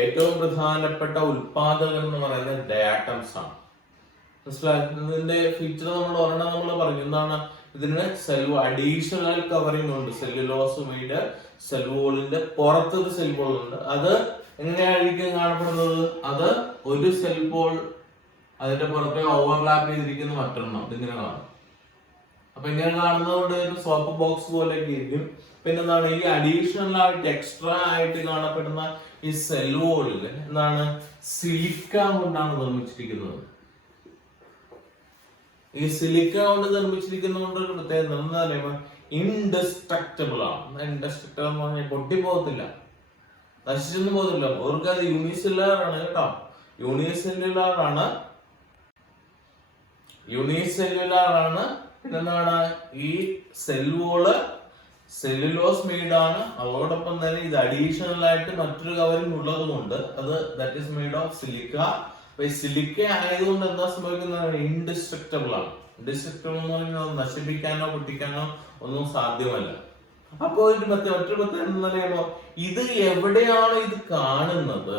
ഏറ്റവും പ്രധാനപ്പെട്ട ഉൽപാദകൻ എന്ന് പറയുന്നത് ഡയാറ്റംസ് ആണ്. മനസ്സിലാക്കുന്നതിന്റെ ഫീച്ചർ നമ്മൾ പറഞ്ഞു എന്താണ്, ഇതിന് അഡീഷണൽ കവറിംഗ് ഉണ്ട്. സെല്ലുലോസ് മെയ്ഡ് സെൽ വോളിന്റെ പുറത്തൊരു സെൽ വോൾ ഉണ്ട്. അത് എങ്ങനെയായിരിക്കും കാണപ്പെടുന്നത്? അത് ഒരു സെൽ വോൾ അതിന്റെ പുറത്തെ ഓവർലാപ്പ് ചെയ്തിരിക്കുന്ന മറ്റൊരെണ്ണം ഇതിങ്ങനെ കാണും. അപ്പൊ ഇങ്ങനെ കാണുന്നതുകൊണ്ട് ഒരു സോപ്പ് ബോക്സ് പോലെയൊക്കെ ഇരിക്കും. പിന്നെന്താണ്, ഈ അഡീഷണൽ ആയിട്ട് എക്സ്ട്രാ ആയിട്ട് കാണപ്പെടുന്ന ഈ സെൽ വോളില് എന്താണ്, സിലിക്ക കൊണ്ടാണ് നിർമ്മിച്ചിരിക്കുന്നത്. ഈ സിലിക്ക കൊണ്ട് നിർമ്മിച്ചിരിക്കുന്നതുകൊണ്ട് ഒരു പ്രത്യേകത എന്താ പറയുമ്പോ ഇൻഡസ്ട്രക്റ്റബിൾ ആണ്. ഇൻഡസ്ട്രക്റ്റബിൾ എന്ന് പറഞ്ഞാൽ പൊട്ടിപ്പോകത്തില്ല, നശിച്ചൊന്നും പോകത്തില്ല. അവർക്ക് അത് യൂണിസെല്ലുലാർ ആണ് കേട്ടോ. യൂണിസെല്ലുലാർ ആണ്. പിന്നെന്താണ്, ഈ സെൽ വോള് സെല്ലുലോസ് മെയ്ഡ് ആണ്. അതോടൊപ്പം തന്നെ ഇത് അഡീഷണൽ ആയിട്ട് മറ്റൊരു കവറിംഗ് ഉള്ളത് കൊണ്ട് അത് that is made of silica. അപ്പൊ ഈ സിലിക്ക ആയതുകൊണ്ട് എന്താ സംഭവിക്കുന്നത്? ഇൻഡിസ്ട്രക്റ്റബിൾ ആണ്. ഇൻഡിസ്ട്രക്റ്റബിൾ എന്ന് പറഞ്ഞാൽ നശിപ്പിക്കാനോ പൊട്ടിക്കാനോ ഒന്നും സാധ്യമല്ല. അപ്പോ മറ്റൊരു പ്രത്യേകത എന്താ പറയുമ്പോ, ഇത് എവിടെയാണ് ഇത് കാണുന്നത്?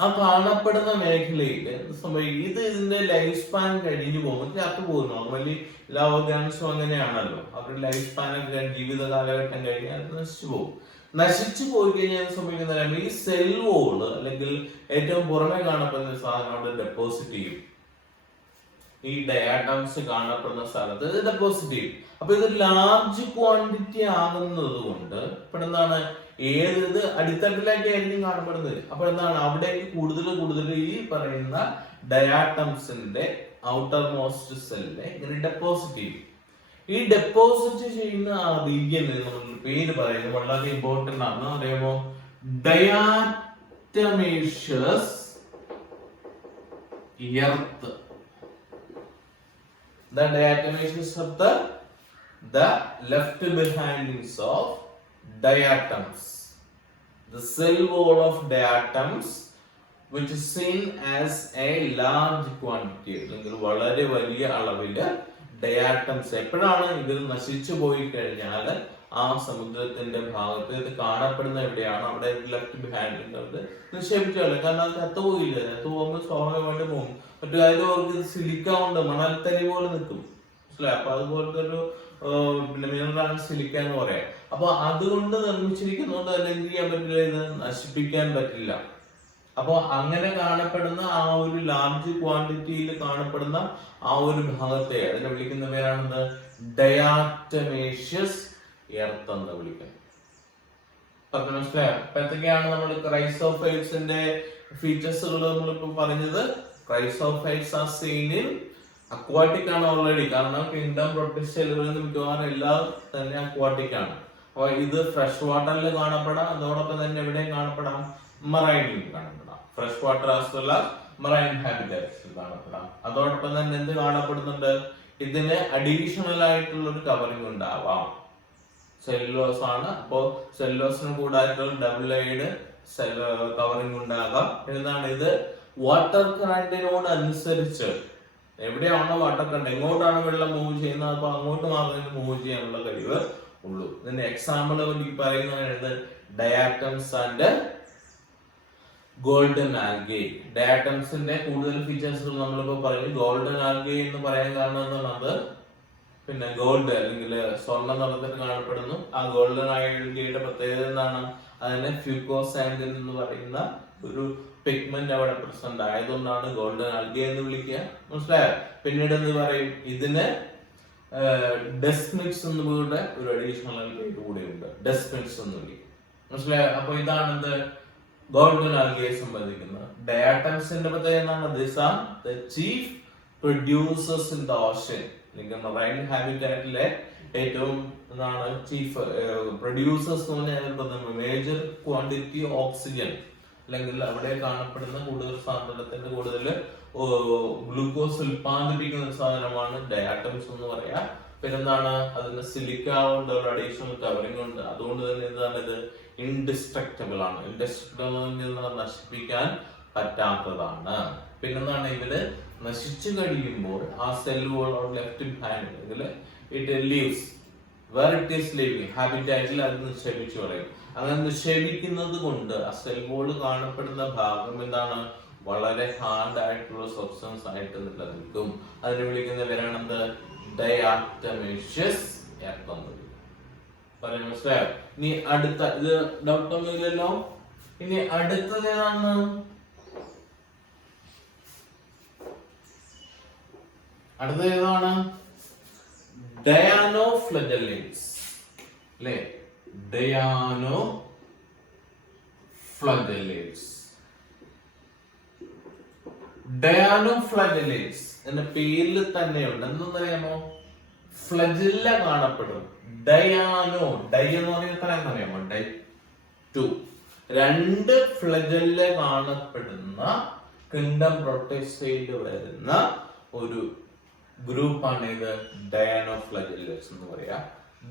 ആ കാണപ്പെടുന്ന മേഖലയില് സംഭവിക്കും. ഇതിന്റെ ലൈഫ് സ്പാൻ കഴിഞ്ഞു പോകും, ചത്തു പോകും. നോർമലി എല്ലാ ഓർഗാനിസും അങ്ങനെയാണല്ലോ. അവരുടെ ലൈഫ് സ്പാൻ ഒക്കെ ജീവിത കാലഘട്ടം കഴിഞ്ഞാൽ അത് നശിച്ചു പോകും. നശിച്ചു പോയി കഴിഞ്ഞാൽ സംഭവിക്കുന്ന ഈ സെൽ വോള് അല്ലെങ്കിൽ ഏറ്റവും പുറമെ കാണപ്പെടുന്ന സാധനം അവിടെ ഡെപ്പോസിറ്റ് ചെയ്യും. ഈ ഡയാറ്റംസ് കാണപ്പെടുന്ന സ്ഥലത്ത് ഇത് ഡെപ്പോസിറ്റ് ചെയ്യും. അപ്പൊ ഇത് ലാർജ് ക്വാണ്ടിറ്റി ആകുന്നത് കൊണ്ട് ഇപ്പോൾ എന്താണ്, ഏത് അടിത്തട്ടിലേക്ക് ആയിരിക്കും കാണപ്പെടുന്നത്. അപ്പൊ എന്താണ്, അവിടേക്ക് കൂടുതൽ ഈ പറയുന്ന ഡയാറ്റംസിന്റെ ഔട്ടർ മോസ്റ്റ് സെല്ലിനെ ഇങ്ങനെ ഡെപ്പോസിറ്റ് ചെയ്യും. ഈ ഡെപ്പോസിറ്റ് ചെയ്യുന്ന ആ റീജിയന് നമ്മൾ പേര് പറയുന്നത് വളരെ ഇമ്പോർട്ടന്റ് ആണ്. അറിയാമോ? Diatomaceous earth. The diatomaceous earth, the left behindings of diatoms, the cell wall of diatoms, which is seen as a large quantity. അല്ലെങ്കിൽ വളരെ വലിയ അളവില് ഡയാറ്റംസ് എപ്പോഴാണ് ഇതിൽ നശിച്ചു പോയി കഴിഞ്ഞാൽ ആ സമുദ്രത്തിന്റെ ഭാഗത്ത് ഇത് കാണപ്പെടുന്ന എവിടെയാണ് അവിടെ ലെഫ്റ്റ് ബിഹൈൻഡ് നിക്ഷേപിച്ചാൽ, കാരണം അത് ചത്തുപോയില്ല. ചത്തുപോകുമ്പോൾ സ്വാഭാവികമായിട്ട് പോകും. മറ്റു കാര്യം അവർക്ക് ഇത് സിലിക്ക ഉണ്ട്, മണൽത്തരി പോലെ നിൽക്കും. മനസ്സിലായി? അപ്പൊ അതുപോലത്തെ ഒരു മിനറലാണ് സിലിക്ക എന്ന് പറയാം. അപ്പൊ അതുകൊണ്ട് നിർമ്മിച്ചിരിക്കുന്നതുകൊണ്ട് തന്നെ എന്ത് ചെയ്യാൻ പറ്റില്ല, ഇത് നശിപ്പിക്കാൻ പറ്റില്ല. അപ്പൊ അങ്ങനെ കാണപ്പെടുന്ന ആ ഒരു ലാർജ് ക്വാണ്ടിറ്റിയിൽ കാണപ്പെടുന്ന ആ ഒരു ഭാഗത്തെ അതിനെ വിളിക്കുന്ന പേരാണെന്ന് ഡയാറ്റമേഷ്യസ് എർത്ത് എന്ന് വിളിക്കുന്നത്. അപ്പൊ മനസ്സിലായോ? അപ്പൊ എന്തൊക്കെയാണ് നമ്മൾ ക്രൈസോഫൈറ്റ്സിന്റെ ഫീച്ചേഴ്സുകൾ നമ്മളിപ്പോ പറഞ്ഞത്? Chrysophytes are seen in aquatic ആണ് ഓൾറെഡി, കാരണം കിങ്ഡം പ്രൊട്ടിസ്റ്റലുകളിൽ മിക്കവാറും എല്ലാം തന്നെ അക്വാട്ടിക് ആണ്. അപ്പൊ ഇത് ഫ്രഷ് വാട്ടറിൽ കാണപ്പെടാം, അതോടൊപ്പം തന്നെ എവിടെയും കാണപ്പെടാം, മറൈനിൽ കാണപ്പെടാം. Fresh water as well as marine ഹാബിറ്റാറ്റ്സിൽ കാണപ്പെടാം. അതോടൊപ്പം തന്നെ എന്ത് കാണപ്പെടുന്നുണ്ട്? ഇതിന് അഡീഷണൽ ആയിട്ടുള്ള ഒരു കവറിംഗ് ഉണ്ടാവാം. സെല്ലുലോസ് ആണ്. അപ്പോ സെല്ലുലോസിന് കൂടായിട്ടുള്ള ഡബിൾ എയ്ഡ് കവറിംഗ് ഉണ്ടാകാം. എന്താണ് ഇത്? വാട്ടർ കറന്റിനോട് അനുസരിച്ച് എവിടെയാണോ വാട്ടർ കറന്റ്, എങ്ങോട്ടാണ് വെള്ളം മൂവ് ചെയ്യുന്നത്, അപ്പൊ അങ്ങോട്ട് മാത്രമേ മൂവ് ചെയ്യാനുള്ള കഴിവ് ഉള്ളൂ. ഇതിന്റെ എക്സാമ്പിൾ എനിക്ക് പറയുന്നത് ഡയാറ്റംസ് ആൻഡ് ഗോൾഡൻ ആൽഗേ. ഡയാറ്റംസിന്റെ കൂടുതൽ ഫീച്ചേഴ്സുകൾ നമ്മളിപ്പോ പറഞ്ഞു. ഗോൾഡൻ ആൽഗേ എന്ന് പറയാൻ കാരണം എന്താണ്? പിന്നെ ഗോൾഡ് അല്ലെങ്കിൽ സ്വർണ്ണ നിറത്തിൽ കാണപ്പെടുന്നു. ആ ഗോൾഡൻ ആൽഗയുടെ പ്രത്യേകത എന്താണ്? അതിനെ ഫ്യൂക്കോസാൻഡിൻ എന്ന് പറയുന്ന ഒരു പിഗ്മെന്റ് അവിടെ പ്രസന്റ് ആയതുകൊണ്ടാണ് ഗോൾഡൻ ആൽഗേ എന്ന് വിളിക്കുക. മനസ്സിലായോ? പിന്നീട് എന്ത് പറയും? ഇതിന് ഡെസ്മിക്സ് എന്നുകൂടെ ഒരു അഡീഷണൽ പേര് കൂടെ ഉണ്ട്, ഡെസ്മിക്സ് എന്ന് വിളിക്കും. മനസ്സിലായോ? അപ്പൊ ഇതാണ് എന്ത് ഗോൾഡൻ ആൽഗയെ സംബന്ധിക്കുന്നത്. ഡയാറ്റംസിന്റെ പ്രത്യേകത എന്താണ്? This are the chief producers in the ocean. Marine ഹാബിറ്റാറ്റിലെ ഏറ്റവും എന്താണ് ചീഫ് പ്രൊഡ്യൂസേഴ്സ് എന്ന് പറഞ്ഞാൽ മേജർ ക്വാണ്ടിറ്റി ഓക്സിജൻ അല്ലെങ്കിൽ അവിടെ കാണപ്പെടുന്ന കൂടുതൽ സാന്ദ്രതത്തിന്റെ കൂടുതൽ ഗ്ലൂക്കോസ് ഉൽപ്പാദിപ്പിക്കുന്ന സാധനമാണ് ഡയാറ്റംസ് എന്ന് പറയാ. പിന്നെന്താണ്? അതിന് സിലിക്ക കൊണ്ട് ഒരു അഡീഷണൽ കവറിംഗ് ഉണ്ട്. അതുകൊണ്ട് തന്നെ എന്താണ് ഇത്? ഇൻഡിസ്ട്രക്റ്റബിൾ ആണ്. ഇൻഡിസ്ട്രക്റ്റബിൾ നശിപ്പിക്കാൻ പറ്റാത്തതാണ്. പിന്നെന്താണ്? ഇവര് നശിച്ചു കഴിയുമ്പോൾ ആ cell wall left hand it leaves where it is living ഹാബിറ്റാറ്റിൽ അത് നിക്ഷേപിച്ചു പറയും. അങ്ങനെ നിക്ഷേപിക്കുന്നത് കൊണ്ട് ആ സെൽ വോൾ കാണപ്പെടുന്ന ഭാഗം എന്താണ്, വളരെ ഹാർഡ് ആയിട്ടുള്ള സബ്സ്റ്റൻസ് ആയിട്ട് നിലനിൽക്കും. അതിനെ വിളിക്കുന്ന പേരാണെന്ത്, ഡയാറ്റമേഷ്യസ് എർത്ത് എന്ന് വിളിക്കും. പറയാൻ മനസ്സിലായോ? ഇനി അടുത്ത ഇത് ഡൗട്ട് ഒന്നുമില്ലല്ലോ. ഇനി അടുത്തത് ഏതാണ്? അടുത്തത് ഏതാണ്? ഡയാനോഫ്ലജല്ലേറ്റ്സ് അല്ലേ? ഡയാനോഫ്ലജല്ലേറ്റ്സ്. ഡയാനോഫ്ലജല്ലേറ്റ്സ് എന്ന പേരിൽ തന്നെയുണ്ട്. എന്തെന്നറിയാമോ? ഫ്ലജില്ല കാണപ്പെടും. ഡയാനോ, ഡൈ എന്ന് പറയുന്നത് അറിയാമോ? ഡൈ ടു, രണ്ട് ഫ്ലജല്ല കാണപ്പെടുന്ന കിങ്ഡം പ്രൊട്ടസ്റ്റയിൽ വരുന്ന ഒരു ഗ്രൂപ്പാണ് ഇത് ഡയാനോഫ്ലജല്ലേറ്റ്സ് എന്ന് പറയാ.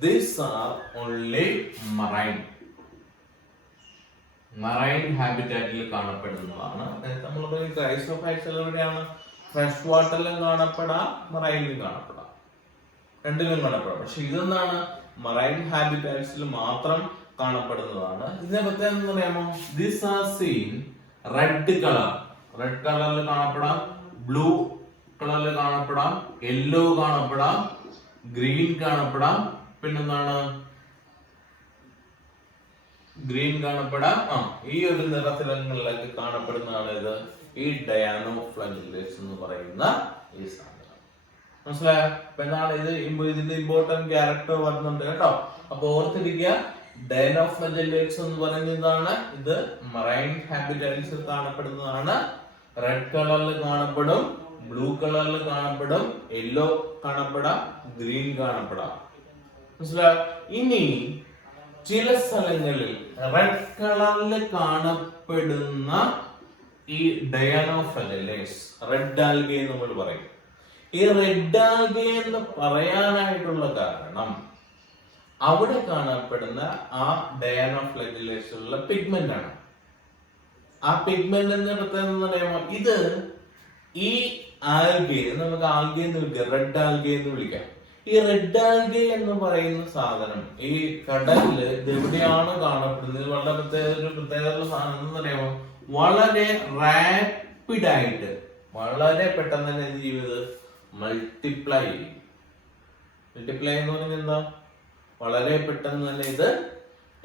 These are only മറൈൻ ഹാബിറ്റാറ്റിൽ കാണപ്പെടുന്നതാണ്. നമ്മൾ ക്രൈസോഫൈറ്റ്സ് എവിടെയാണ്? ഫ്രഷ് വാട്ടറിലും കാണപ്പെടാം, മറൈനിലും കാണപ്പെടാം, രണ്ടിലും കാണപ്പെടാം. പക്ഷെ ഇതെന്താണ്, മറൈൻ ഹാബിറ്റാറ്റ്സിൽ മാത്രം കാണപ്പെടുന്നതാണ്. ഇതിനെ പ്രത്യേകത എന്ന് പറയാമോ? These are seen red colour, red കളറിൽ കാണപ്പെടാം, ബ്ലൂ കളറിൽ കാണപ്പെടാം, യെല്ലോ കാണപ്പെടാം, ഗ്രീൻ കാണപ്പെടാം, പിന്നെന്താണ്, ഗ്രീൻ കാണപ്പെടാം. ഈ ഒരു നിറത്തിലങ്ങളിലൊക്കെ കാണപ്പെടുന്നതാണ് ഇത്, ഈ ഡയാനോഫ്ലജല്ലേറ്റ്സ് എന്ന് പറയുന്ന ഈ സാധനം. മനസ്സിലായോ? അപ്പൊ എന്താണ് ഇത്? ഇതിന്റെ ഇമ്പോർട്ടന്റ് ക്യാരക്ടർ വരുന്നുണ്ട് കേട്ടോ. അപ്പൊ ഓർത്തിരിക്കുക, ഡയാനോഫ്ലജല്ലേറ്റ്സ് എന്ന് പറയുന്നതാണ് ഇത് മറൈൻ ഹാബിറ്റാറ്റ്സിൽ കാണപ്പെടുന്നതാണ്. റെഡ് കളറിൽ കാണപ്പെടും, ബ്ലൂ കളറിൽ കാണപ്പെടും, യെല്ലോ കാണപ്പെടാം, ഗ്രീൻ കാണപ്പെടാം. മനസ്സിലായോ? ഇനി ചില സ്ഥലങ്ങളിൽ റെഡ് കളറിൽ കാണപ്പെടുന്ന ഈ ഡയാനോഫ്ലജല്ലേറ്റ്സ്, റെഡ് ആൽഗെ എന്ന് നമ്മൾ പറയും. ഈ റെഡ് ആൽഗെ എന്ന് പറയാനായിട്ടുള്ള കാരണം അവിടെ കാണപ്പെടുന്ന ആ ഡയാനോഫ്ലജല്ലേറ്റ്സിലുള്ള പിഗ്മെന്റ് ആണ്. ആ പിഗ്മെന്റിന്റെ പ്രത്യേകത എന്ന് പറയുമ്പോൾ ഇത് ഈ ആൽഗെ, നമുക്ക് ആൽഗെ എന്ന് വിളിക്കാം, റെഡ് ആൽഗെ എന്ന് വിളിക്കാം. ഈ റെഡ് ആൽഗെ എന്ന് പറയുന്ന സാധനം ഈ കടലില് എവിടെയാണ് കാണപ്പെടുന്നത്? വളരെ പ്രത്യേകതയുള്ള സാധനം എന്ന് പറയുമ്പോൾ വളരെ റാപ്പിഡായിട്ട്, വളരെ പെട്ടെന്ന് തന്നെ എന്ത് ചെയ്യുന്നത്, മൾട്ടിപ്ലൈ ചെയ്യും. മൾട്ടിപ്ലൈ എന്ന് പറഞ്ഞാൽ എന്താ? വളരെ പെട്ടെന്ന് തന്നെ ഇത്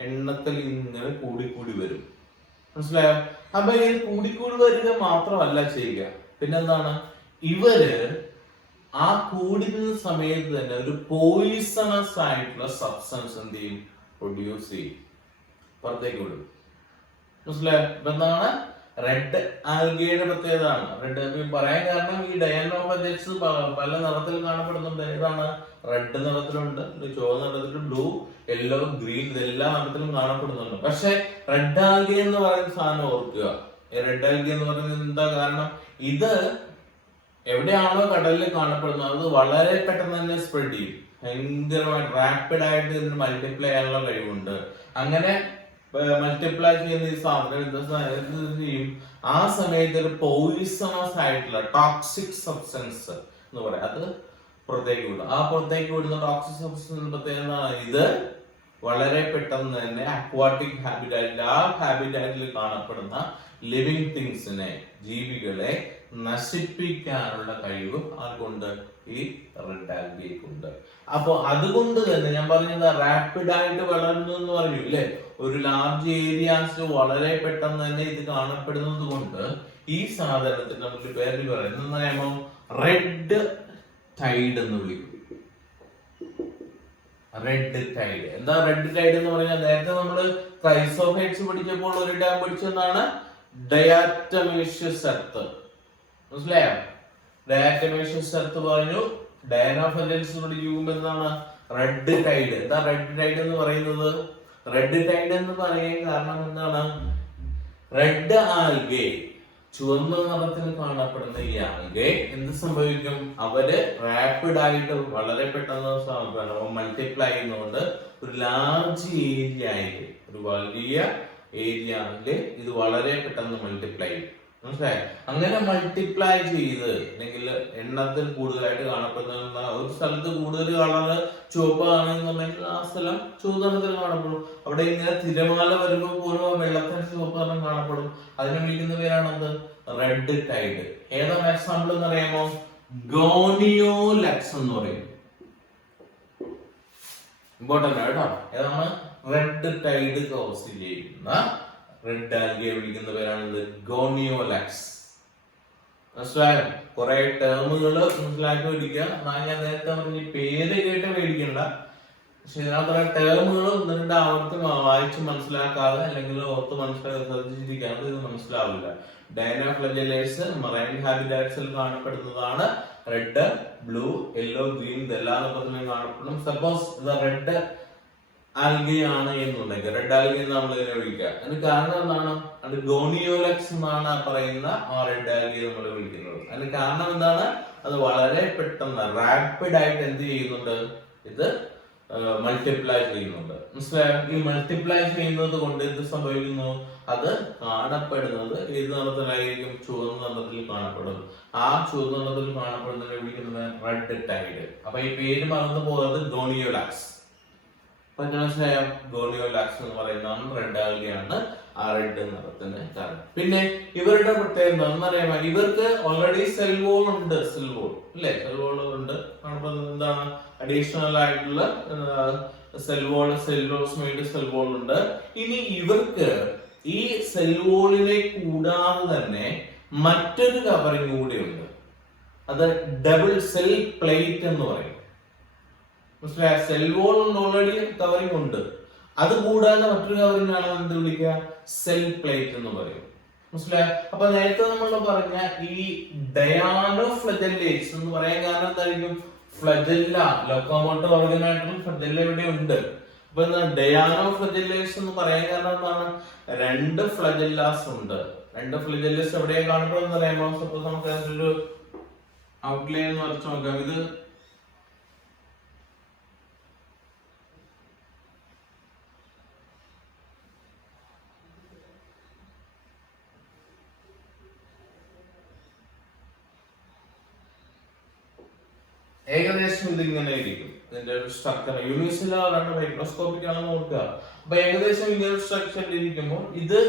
എണ്ണത്തിൽ ഇങ്ങനെ കൂടിക്കൂടി വരും. മനസ്സിലായോ? അപ്പൊ ഇത് കൂടിക്കൂടി വരിക മാത്രമല്ല ചെയ്യുക, പിന്നെന്താണ്, ഇവര് ആ കൂടുന്ന സമയത്ത് തന്നെ ഒരു പോയിസണസ് ആയിട്ടുള്ള സബ്സ്റ്റൻസ് എന്ത് ചെയ്യും, പ്രൊഡ്യൂസ് ചെയ്യും, പുറത്തേക്ക് വിടും. മനസ്സിലായോ? ഇപ്പൊ എന്താണ് റെഡ് ആൽഗയുടെ പ്രത്യേകത? റെഡ് ആൽഗ പറയാൻ കാരണം ഈ ഡയാനോഫ്ലജല്ലേറ്റ്സ് പല നിറത്തിൽ കാണപ്പെടുന്നുണ്ട്. ഏതാണ്? റെഡ് നിറത്തിലുണ്ട്, ചുവന്ന നിറത്തിലുണ്ട്, ബ്ലൂ, യെല്ലോ, ഗ്രീൻ, ഇതെല്ലാ നിറത്തിലും കാണപ്പെടുന്നുണ്ട്. പക്ഷെ റെഡ് ആൽഗ എന്ന് പറയുന്ന സാധനം ഓർക്കുക. ഈ റെഡ് ആൽഗ എന്ന് പറയുന്നത് എന്താ കാരണം? ഇത് എവിടെയാണോ കടലിൽ കാണപ്പെടുന്നത് അത് വളരെ പെട്ടെന്ന് തന്നെ സ്പ്രെഡ് ചെയ്യും. ഭയങ്കരമായിട്ട് റാപ്പിഡ് ആയിട്ട് ഇതിന് മൾട്ടിപ്ലൈ ചെയ്യാനുള്ള കഴിവുണ്ട്. അങ്ങനെ മൾട്ടിപ്ലൈ ചെയ്യുന്ന ഈ സാധനം എന്ത് ചെയ്യും? ആ സമയത്ത് ഒരു പോയിസണസ് ആയിട്ടുള്ള ടോക്സിക് സബ്സ്റ്റൻസ് എന്ന് പറയാം, അത് പുറത്തേക്ക് വിടും. ആ പുറത്തേക്ക് വിടുന്ന ടോക്സിക് സബ്സ്റ്റൻസ് പ്രത്യേകത ഇത് വളരെ പെട്ടെന്ന് തന്നെ അക്വാട്ടിക് ഹാബിറ്റാറ്റിൽ, ആ ഹാബിറ്റാറ്റിൽ കാണപ്പെടുന്ന ലിവിങ് തിങ്സിനെ, ജീവികളെ നശിപ്പിക്കാനുള്ള കഴിവ് ആർക്കുണ്ട്? ഈ റെഡ് ആൽഗയ്ക്കുണ്ട്. അപ്പൊ അതുകൊണ്ട് തന്നെ ഞാൻ പറഞ്ഞത് റാപ്പിഡ് ആയിട്ട് വളരുന്നു എന്ന് പറഞ്ഞു ഇല്ലേ? ഒരു ലാർജ് ഏരിയാസ് വളരെ പെട്ടെന്ന് തന്നെ ഇത് കാണപ്പെടുന്നത് കൊണ്ട് ഈ സാധനത്തിന് നമുക്ക് പേര് പറയാം, എന്താ? റെഡ് ടൈഡ് എന്ന് വിളിക്കും. Red tide. എന്താ റെഡ് ടൈഡ് എന്ന് പറഞ്ഞാൽ? നേരത്തെ നമ്മള് ക്രൈസോഫൈറ്റ്സ് പഠിച്ചപ്പോൾ ഒരു ടൈം പഠിച്ചെന്നാണ് ഡയാറ്റമേഷ്യസ് എർത്ത്. മനസ്സിലായോ? ഡയാറ്റമേഷ്യസ് എർത്ത് പറഞ്ഞു. ഡയാനോഫ്ലജല്ലേറ്റ്സ് പഠിക്കുമ്പോൾ എന്താണ്? Red tide. എന്താ റെഡ് ടൈഡ് എന്ന് പറയുന്നത്? റെഡ് ടൈഡ് എന്ന് പറയാൻ കാരണം എന്താണ്? റെഡ് ആൽഗെ, ചുവന്ന നിറത്തിൽ കാണപ്പെടുന്ന ഈ ആൽഗെ എന്ത് സംഭവിക്കും? അവര് റാപ്പിഡ് ആയിട്ട് വളരെ പെട്ടെന്ന് മൾട്ടിപ്ലൈ ചെയ്യുന്നതുകൊണ്ട് ഒരു ലാർജ് ഏരിയ ആയിട്ട്, ഒരു വലിയ ഏരിയയില് ഇത് വളരെ പെട്ടെന്ന് മൾട്ടിപ്ലൈ ചെയ്യും. മനസ്സിലായി? അങ്ങനെ മൾട്ടിപ്ലൈ ചെയ്ത് അല്ലെങ്കിൽ എണ്ണത്തിൽ കൂടുതലായിട്ട് കാണപ്പെടുന്ന ഒരു സ്ഥലത്ത് കൂടുതൽ കളറ് ചുവപ്പ് ആണെന്നുണ്ടെങ്കിൽ ആ സ്ഥലം ചുവന്ന നിറത്തിൽ കാണപ്പെടും. അവിടെ ഇങ്ങനെ തിരമാല വരുമ്പോൾ പോലും വെള്ളത്തിന് ചുവപ്പ് നിറം കാണപ്പെടും. അതിനെ വിളിക്കുന്ന പേരാണത് റെഡ് ടൈഡ്. ഏതാണ് എക്സാമ്പിൾ എന്ന് അറിയാമോ? ഗോണിയോലക്സ് എന്ന് പറയും. ഇമ്പോർട്ടന്റ് കേട്ടോ. ഏതാണ്? റെഡ് ടൈഡ് കോസ് ചെയ്യുന്ന റെഡ് ആൽഗയെ വിളിക്കുന്ന പേരാണ് ഗോണിയോലക്സ്. മനസ്സിലായോ? കുറെ ടേമുകൾ മനസ്സിലാക്കി പഠിക്കുക. ഞാൻ നേരത്തെ പറഞ്ഞ പേര് കേട്ട് മേടിക്കണ്ട, പക്ഷെ ഇതിനകത്തുള്ള ടേമുകൾ ഒന്നിന്റെ ആവർത്തി വായിച്ച് മനസ്സിലാക്കാതെ അല്ലെങ്കിൽ ഓർത്ത് മനസ്സിലാക്കാതെ ശ്രദ്ധിച്ചിരിക്കാതെ ഇത് മനസ്സിലാവില്ല. ഡൈനോഫ്ലജലേറ്റ്സ് മറൈൻ ഹാബിറ്റാറ്റ്സിൽ കാണപ്പെടുന്നതാണ്. റെഡ്, ബ്ലൂ, യെല്ലോ, ഗ്രീൻ ഇതെല്ലാം കാണപ്പെടും. സപ്പോസ് ഇത് റെഡ് ആൽഗെ ആണ് എന്നുണ്ടെങ്കിൽ റെഡ് ആൽഗെ നമ്മൾ ഇതിനെ വിളിക്കുക. അതിന് കാരണം എന്താണ്? അത് ഗോണിയോലക്സ് എന്നാണ് പറയുന്ന ആ റെഡ് ആൽഗെ നമ്മൾ വിളിക്കുന്നത്. അതിന് കാരണം എന്താണ്? അത് വളരെ പെട്ടെന്ന് റാപ്പിഡ് ആയിട്ട് എന്ത് ചെയ്യുന്നുണ്ട്? ഇത് മൾട്ടിപ്ലൈ ചെയ്യുന്നുണ്ട്. മനസ്സിലായോ? ഈ മൾട്ടിപ്ലൈ ചെയ്യുന്നത് കൊണ്ട് എന്ത് സംഭവിക്കുന്നു? അത് കാണപ്പെടുന്നത് ഏത് നിറത്തിലായിരിക്കും? ചുവന്ന നിറത്തിൽ കാണപ്പെടും. ആ ചുവന്ന നിറത്തിൽ കാണപ്പെടുന്നതിനെ വിളിക്കുന്നത് റെഡ് ടൈഡ്. അപ്പൊ ഈ പേര് മറന്നു പോകുന്നത് ഗോണിയോലാക്സ്. ഗോണിയോലാക്സ് എന്ന് പറയുന്നതാണ് റെഡ് ആൽഗയാണ് ആ റെഡ് നിറത്തിന് കാരണം. പിന്നെ ഇവരുടെ പ്രത്യേകത എന്താണെന്നറിയാമോ? ഇവർക്ക് ഓൾറെഡി സെൽ വോൾ ഉണ്ട്. സെൽ വോൾ അല്ലെ? സെൽ വോൾ ഉണ്ട്. എന്താണ് അഡീഷണൽ ആയിട്ടുള്ള സെൽ വോൾ, സെല്ലോസ്മൈഡ് സെൽ വോൾ ഉണ്ട്. ഇനി ഇവർക്ക് ഈ സെൽ വോളിനെ കൂടാതെ തന്നെ മറ്റൊരു കവറിംഗ് കൂടി ഉണ്ട്. അത് ഡബിൾ സെൽ പ്ലേറ്റ് എന്ന് പറയും. മനസ്സിലായ? സെൽ വോൾ ഓൾറെഡി കവറിംഗ് ഉണ്ട്. അത് കൂടാതെ മറ്റൊരു കവറിംഗ് ആണ് എന്ത് വിളിക്കുക? സെൽ പ്ലേറ്റ് എന്ന് പറയും. മനസ്സിലായ? അപ്പൊ നേരത്തെ നമ്മൾ പറഞ്ഞ ഈ ഡയാനോഫ്ലജല്ലേറ്റ്സ് എന്ന് പറയാൻ കാരണം എന്തായിരിക്കും? ഫ്ലജല്ല, ലോക്കോമോട്ടർ ഓർഗനായിട്ടുള്ള ഫ്ലജല്ല ഇവിടെ ഉണ്ട്. അപ്പൊ ഡയാനോഫ്ലജല്ലേറ്റ്സ് എന്ന് പറയാൻ കാരണം എന്താണ്? രണ്ട് ഫ്ലജല്ലാസ് ഉണ്ട്. രണ്ട് ഫ്ലജല്ലാസ് എവിടെയാണ് കാണപ്പെടുന്നത് അറിയാമോ? സപ്പോസ് നമുക്ക് അതിന്റെ ഒരു ഔട്ട്ലൈൻ വരച്ച് നോക്കാം. ഇത് ഏകദേശം ഇത് ഇങ്ങനെ ഇരിക്കും. ഇതിന്റെ ഒരു സ്ട്രക്ചർ യൂണിവേഴ്സിലാണ്, മൈക്രോസ്കോപ്പിക് ആണെന്ന് ഓർക്കുക. അപ്പൊ ഏകദേശം ഇങ്ങനെ ഒരു സ്ട്രക്ചർ ഇരിക്കുമ്പോൾ ഇത്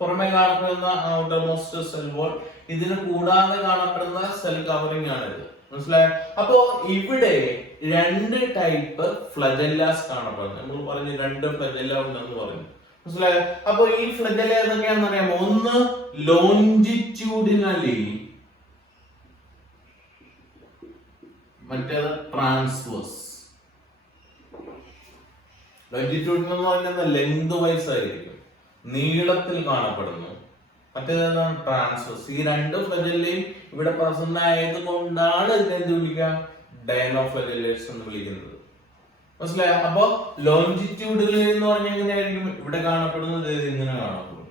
പുറമെ കാണപ്പെടുന്ന ഔട്ടർ മോസ്റ്റ് സെൽ വോൾ, ഇതിന് കൂടാതെ കാണപ്പെടുന്ന സെൽ കവറിംഗ് ആണിത്. മനസ്സിലായോ? അപ്പോ ഇവിടെ രണ്ട് ടൈപ്പ് ഫ്ലജല്ലാസ് കാണപ്പെടുന്നത്. നമ്മൾ പറഞ്ഞു രണ്ട് ഫ്ലജല്ല ഉണ്ടെന്ന് പറഞ്ഞു. മനസ്സിലായോ? അപ്പൊ ഈ ഫ്ലജല്ല ഏതൊക്കെയാണെന്ന് അറിയാമോ? ഒന്ന് ലോഞ്ചിറ്റ്യൂഡിനലി, മറ്റേത് ട്രാൻസ്വേഴ്സ്. ലോഞ്ചിറ്റ്യൂഡിനൽ എന്ന് പറഞ്ഞാൽ ലെങ്ത് വൈസ് ആയിരിക്കും, നീളത്തിൽ കാണപ്പെടുന്നു. മറ്റേതാണ് ട്രാൻസ്വേഴ്സ്. ഈ രണ്ട് ഫ്ലജല്ലയും ഇവിടെ പ്രസന്റ് ആയത് കൊണ്ടാണ് ഇതിനെന്ത് വിളിക്കുക? ഡൈനോഫ്ലജല്ലേറ്റ്സ് എന്ന് വിളിക്കുന്നത്. മനസ്സിലായോ? അപ്പൊ ലോഞ്ചിറ്റ്യൂഡിൽ എന്ന് പറഞ്ഞാൽ എങ്ങനെയായിരിക്കും? ഇവിടെ കാണപ്പെടുന്നത് ഇങ്ങനെ കാണപ്പെടും.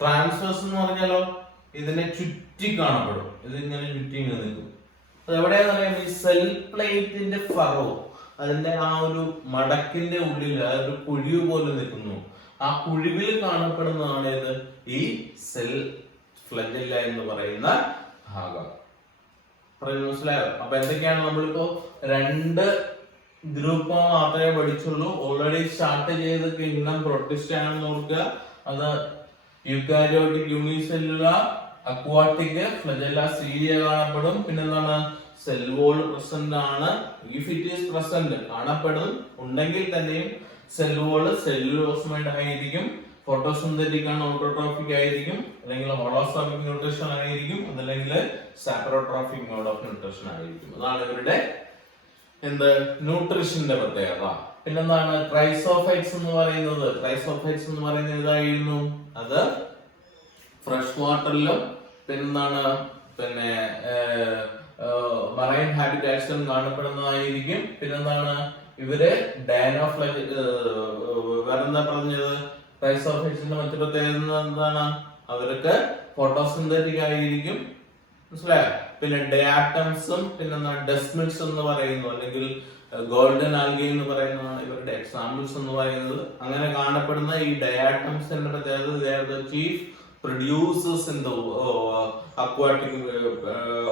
ട്രാൻസ്വേഴ്സ് എന്ന് പറഞ്ഞാലോ ഇതിനെ ചുറ്റി കാണപ്പെടും. ഇത് ഇങ്ങനെ ചുറ്റി ഇങ്ങനെ നിൽക്കും. അതെവിടെയാന്ന് പറയാം? ഈ സെൽ പ്ലേറ്റിന്റെ ഫറോ, അതിന്റെ ആ ഒരു മടക്കിന്റെ ഉള്ളിൽ അതൊരു കുഴിവ് പോലെ നിൽക്കുന്നു. ആ കുഴിവിൽ കാണപ്പെടുന്നതാണ് ഇത് ഈ സെൽ ഫ്ലജല്ല എന്ന് പറയുന്ന ഭാഗം. മനസ്സിലായോ? അപ്പൊ എന്തൊക്കെയാണ്? നമ്മളിപ്പോ രണ്ട് ഗ്രൂപ്പ് മാത്രമേ പഠിച്ചുള്ളൂ. ഓൾറെഡി സ്റ്റാർട്ട് ചെയ്ത് കിങ്ഡം പ്രൊട്ടിസ്റ്റ് ആണെന്ന് ഓർക്കുക. അത് eukaryotic, unicellular, aquatic, flagella, cilia കാണപ്പെടും. പിന്നെന്താണ്? സെൽ വോൾ പ്രസന്റ് ആണ്. ഇഫ് ഇറ്റ് ഈസ് പ്രസന്റ് കാണപ്പെടും ഉണ്ടെങ്കിൽ തന്നെയും സെൽ വോള് സെല്ലുലോസ്മൈഡ് ആയിരിക്കും, ഫോട്ടോസിന്തറ്റിക് ആണ്, ഓട്ടോട്രോഫിക് ആയിരിക്കും, അല്ലെങ്കിൽ ഹോളോസോമിക് ന്യൂട്രീഷൻ ആയിരിക്കും, അതല്ലെങ്കിൽ സാപ്രോട്രോഫിക് മോഡ് ഓഫ് ന്യൂട്രീഷൻ ആയിരിക്കും. അതാണ് ഇവരുടെ എന്ത് ന്യൂട്രീഷന്റെ പ്രത്യേകത. പിന്നെന്താണ്? ക്രൈസോഫൈറ്റ്സ് എന്ന് പറയുന്നത്. ക്രൈസോഫൈറ്റ്സ് എന്ന് പറയുന്നത് ഇതായിരുന്നു. അത് ഫ്രഷ് വാട്ടറിലും പിന്നെന്താണ് പിന്നെ മറൈൻ ഹാബിറ്റാറ്റ്സിലും കാണപ്പെടുന്നതായിരിക്കും. പിന്നെന്താണ്? ഇവര് ഡൈനോഫ്ലജ് വേറെന്താ പറഞ്ഞത്? ക്രൈസോഫൈറ്റ്സിന്റെ മറ്റു പ്രത്യേകത എന്താണ്? അവർക്ക് ഫോട്ടോസിന്തറ്റിക് ആയിരിക്കും. മനസ്സിലായോ? പിന്നെ ഡയാറ്റംസും പിന്നെ ഡെസ്മിഡ്സ് എന്ന് പറയുന്നു, അല്ലെങ്കിൽ ഗോൾഡൻ ആൽഗെ എന്ന് പറയുന്നതാണ് ഇവരുടെ എക്സാമ്പിൾസ് എന്ന് പറയുന്നത്. അങ്ങനെ കാണപ്പെടുന്ന ഈ ഡയാറ്റംസിന്റെ പ്രത്യേകത chief producers in the aquatic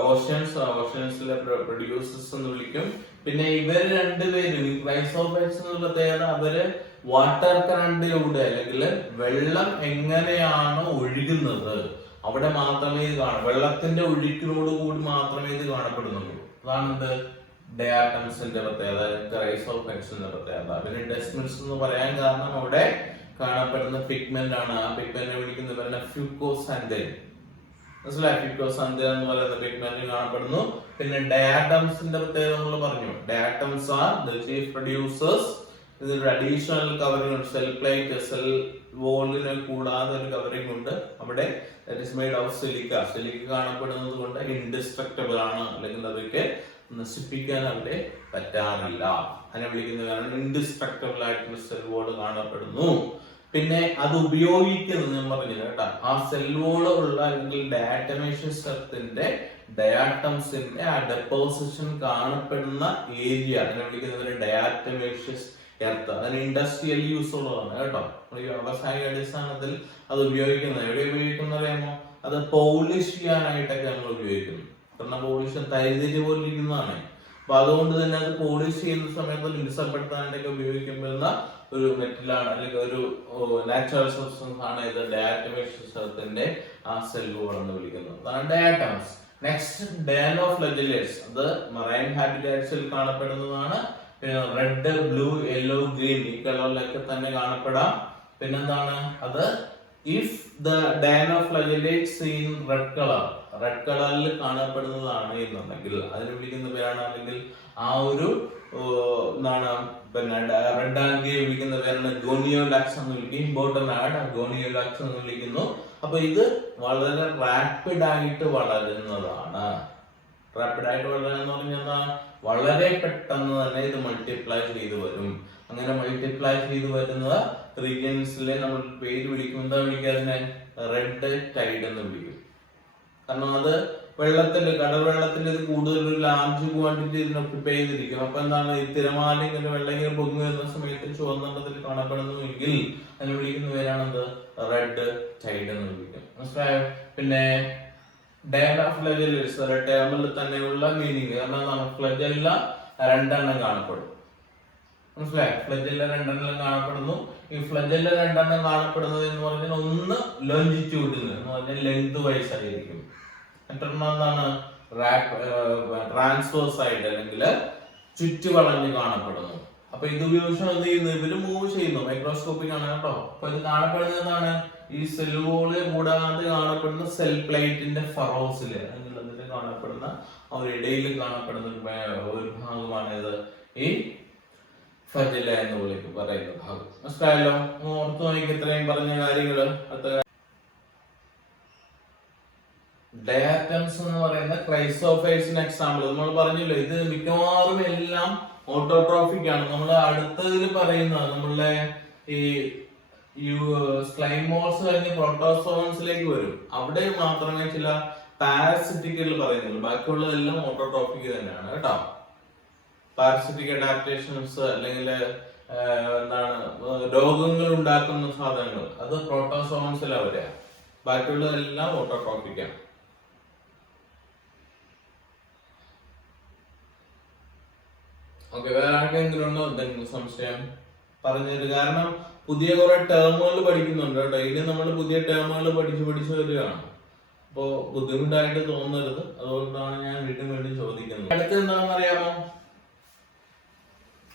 ഓഷ്യൻസിലെ പ്രൊഡ്യൂസേഴ്സ് എന്ന് വിളിക്കും. പിന്നെ ഇവര് രണ്ടുപേരും ക്രൈസോഫൈറ്റ്സ് എന്നുള്ള പ്രത്യേകത, അവര് വാട്ടർ കറണ്ടിലൂടെ അല്ലെങ്കിൽ വെള്ളം എങ്ങനെയാണ് ഒഴുകുന്നത് അവിടെ മാത്രമേ ഇത് വെള്ളത്തിന്റെ ഒഴുക്കിനോട് കൂടി മാത്രമേ ഇത് കാണപ്പെടുന്നുള്ളൂ. അതാണ് ഇത് ഡയാറ്റംസിന്റെ പ്രത്യേകത, ക്രൈസോഫൈറ്റ്സിന്റെ പ്രത്യേകത. പിന്നെ ഡെസ്മിൽസ് എന്ന് പറയാൻ കാരണം അവിടെ കാണപ്പെടുന്ന പിഗ്മെന്റ് ആണ്. ആ പിഗ്മെന്റിനെ വിളിക്കുന്ന ഫ്യൂക്കോസാന്തൈൻ. മനസ്സിലായി? ഫ്യൂക്കോസാന്തൈൻ എന്ന് പറയുന്ന പിഗ്മെന്റ് കാണപ്പെടുന്നു. പിന്നെ ഡയാറ്റംസിന്റെ പ്രത്യേകത നമ്മൾ പറഞ്ഞു. Diatoms R the chief producers. ഇതിൽ അഡീഷണൽ കവറിംഗ് ഉണ്ട്. സെൽ പ്ലേറ്റ്, സെൽ വോളിനെ കൂടാതെ ഒരു കവറിംഗ് ഉണ്ട് അവിടെ. That is made of silica. Silica കാണപ്പെടുന്നത് കൊണ്ട് ഇൻഡിസ്ട്രക്റ്റബിൾ ആണ്, അല്ലെങ്കിൽ അതൊക്കെ നശിപ്പിക്കാൻ അവിടെ പറ്റാറില്ല. അതിനെ വിളിക്കുന്ന ഇൻഡിസ്ട്രക്റ്റബിൾ ആയിട്ടുള്ള സെൽ വോൾ കാണപ്പെടുന്നു. പിന്നെ അത് ഉപയോഗിക്കുന്നത് ഞാൻ പറഞ്ഞില്ല കേട്ടോ, ആ സെൽ വോൾ ഉള്ള അല്ലെങ്കിൽ ഡയാറ്റമേഷ്യസ് എർത്തിന്റെ ഡയാറ്റംസിന്റെ ആ ഡെപ്പോസിഷൻ കാണപ്പെടുന്ന ഏരിയ അതിനെ വിളിക്കുന്നത് ഡയാറ്റമേഷ്യസ് എർത്ത്. അതിന് ഇൻഡസ്ട്രിയൽ യൂസ് ഉള്ളതാണ് കേട്ടോ. വ്യാവസായിക അടിസ്ഥാനത്തിൽ അത് ഉപയോഗിക്കുന്നത് എവിടെ ഉപയോഗിക്കുന്ന അറിയാമോ? അത് പോളിഷ് ചെയ്യാനായിട്ടൊക്കെ നമ്മൾ ഉപയോഗിക്കുന്നു. കാരണം പോളിഷ് തരിതിരി പോലെ ഇരിക്കുന്നതാണ്. അപ്പൊ അതുകൊണ്ട് തന്നെ അത് പോളിഷ് ചെയ്യുന്ന സമയത്ത് മിനുസപ്പെടുത്താനായിട്ടൊക്കെ ഉപയോഗിക്കുന്ന ഒരു മെറ്റലാണ്, അല്ലെങ്കിൽ ഒരു നാച്ചുറൽ സബ്സ്റ്റൻസ് ആണ് ഇത് ഡയാറ്റമേഷ്യസ് എർത്തിന്റെ ആ സെൽ വോൾ എന്ന് വിളിക്കുന്നത്. അതാണ് ഡയാറ്റംസ്. Next dinoflagellates. അത് മറൈൻ ഹാബിറ്റാറ്റ്സിൽ കാണപ്പെടുന്നതാണ്. റെഡ്, ബ്ലൂ, യെല്ലോ, ഗ്രീൻ ഈ കളറിലൊക്കെ തന്നെ കാണപ്പെടാം. പിന്നെന്താണ് അത്? If the dinoflagellates in red colour, red കളറിൽ കാണപ്പെടുന്നതാണ് എന്നുണ്ടെങ്കിൽ അതിന് വിളിക്കുന്ന പേരാണ്, അല്ലെങ്കിൽ ആ ഒരു എന്താണ് പിന്നെ റെഡ് ആൽഗയെ വിളിക്കുന്ന പേരാണ് ഗോണിയോലാക്സ് എന്ന് വിളിക്കും. ഇമ്പോർട്ടന്റ് ആണ്, ഗോണിയോലാക്സ് എന്ന് വിളിക്കുന്നു. അപ്പൊ ഇത് വളരെ റാപ്പിഡ് ആയിട്ട് വളരുന്നതാണ്. റാപ്പിഡ് ആയിട്ട് വളരുക എന്ന് പറഞ്ഞാൽ വളരെ പെട്ടെന്ന് തന്നെ ഇത് മൾട്ടിപ്ലൈ ചെയ്ത് വരും. അങ്ങനെ മൾട്ടിപ്ലൈ ചെയ്ത് വരുന്ന റീജിയൻസിലെ നമ്മൾ പേര് വിളിക്കും. എന്താ വിളിക്കുക? അതിനെ റെഡ് ടൈഡ് എന്ന് വിളിക്കും. കാരണം അത് വെള്ളത്തിന്റെ, കടൽ വെള്ളത്തിന്റെ ഇത് കൂടുതൽ ഒരു ലാർജ് ക്വാണ്ടിറ്റി ഇതിനെ ഒക്യുപ്പൈ ചെയ്തിരിക്കും. അപ്പൊ എന്താണ്, ഈ തിരമാല ഇങ്ങനെ വെള്ളം ഇങ്ങനെ പൊങ്ങി വരുന്ന സമയത്ത് ചുവന്നിടത്തിൽ കാണപ്പെടുന്നുവെങ്കിൽ അതിനെ വിളിക്കുന്ന പേരാണത് റെഡ് ടൈഡ് എന്ന് വിളിക്കും. മനസ്സിലായോ? പിന്നെ ഡയാനോഫ്ലജലേറ്റ്സ് ടേമിൽ തന്നെയുള്ള മീനിങ്. കാരണം എന്താണ്, ഫ്ലജല്ല രണ്ടെണ്ണം കാണപ്പെടും. മനസ്സിലായോ? ഫ്ലജല്ല രണ്ടെണ്ണം കാണപ്പെടുന്നു. ഈ ഫ്ലജല്ല രണ്ടെണ്ണം കാണപ്പെടുന്നത് എന്ന് പറഞ്ഞാൽ ഒന്ന് ലോഞ്ചിറ്റ്യൂഡിൽ എന്ന് പറഞ്ഞാൽ ലെങ്ത് വൈസ് ആയിരിക്കും. മറ്റൊരെണ്ണം എന്താണ്, ട്രാൻസ്വേഴ്സ് ആയിട്ട് അല്ലെങ്കിൽ ചുറ്റുവളഞ്ഞ് കാണപ്പെടുന്നു. അപ്പൊ ഇത് ഉപയോഗിച്ച് എന്ത് ചെയ്യുന്നു, ഇവര് മൂവ് ചെയ്യുന്നു. മൈക്രോസ്കോപ്പിക് ആണ് കേട്ടോ. അപ്പൊ ഇത് കാണപ്പെടുന്നത് എന്താണ്, ഈ സെൽ വോള് കൂടാതെ കാണപ്പെടുന്ന സെൽ പ്ലേറ്റിന്റെ ഫറോസില് അല്ലെങ്കിൽ അതിൽ കാണപ്പെടുന്ന അവരിടയിൽ കാണപ്പെടുന്ന ഒരു ഭാഗമാണ് ഇത് ഈ ഫജല എന്ന് വിളിക്കും പറയുന്ന ഭാഗം. മനസ്സിലായല്ലോ? ഓർത്തു നോക്കി ഇത്രയും പറഞ്ഞ കാര്യങ്ങള്. അടുത്ത ഡയാറ്റംസ് എന്ന് പറയുന്ന ക്രൈസോഫൈറ്റ്സിന് എക്സാമ്പിൾ നമ്മൾ പറഞ്ഞല്ലോ. ഇത് മിക്കവാറും എല്ലാം ഓട്ടോട്രോഫിക് ആണ്. നമ്മൾ അടുത്തതിൽ പറയുന്നത് നമ്മളുടെ ഈ സ്ലൈമോൾസ് കഴിഞ്ഞ് പ്രോട്ടോസോൺസിലേക്ക് വരും. അവിടെ മാത്രമേ ചില പാരസിറ്റിക്കുകൾ പറയുന്നുള്ളൂ. ബാക്കിയുള്ളതെല്ലാം ഓട്ടോട്രോഫിക് തന്നെയാണ് കേട്ടോ. പാരസിറ്റിക് അഡാപ്റ്റേഷൻസ് അല്ലെങ്കിൽ എന്താണ് രോഗങ്ങൾ ഉണ്ടാക്കുന്ന സാധനങ്ങൾ അത് പ്രോട്ടോസോൺസിൽ അവരെയാ. ബാക്കിയുള്ളതെല്ലാം ഓട്ടോട്രോഫിക് ആണ്. ഓക്കെ, വേറെ ആർക്കെങ്കിലും ഉണ്ടോ എന്തെങ്കിലും സംശയം പറഞ്ഞത്? കാരണം പുതിയ കുറെ ടേമുകൾ പഠിക്കുന്നുണ്ട് കേട്ടോ. ഇനി നമ്മൾ പുതിയ ടേമുകൾ പഠിച്ചു വരികയാണ്. അപ്പോ ബുദ്ധിമുട്ടായിട്ട് തോന്നരുത്. അതുകൊണ്ടാണ് ഞാൻ വീണ്ടും ചോദിക്കുന്നത്. അടുത്ത എന്താണെന്ന് അറിയാമോ?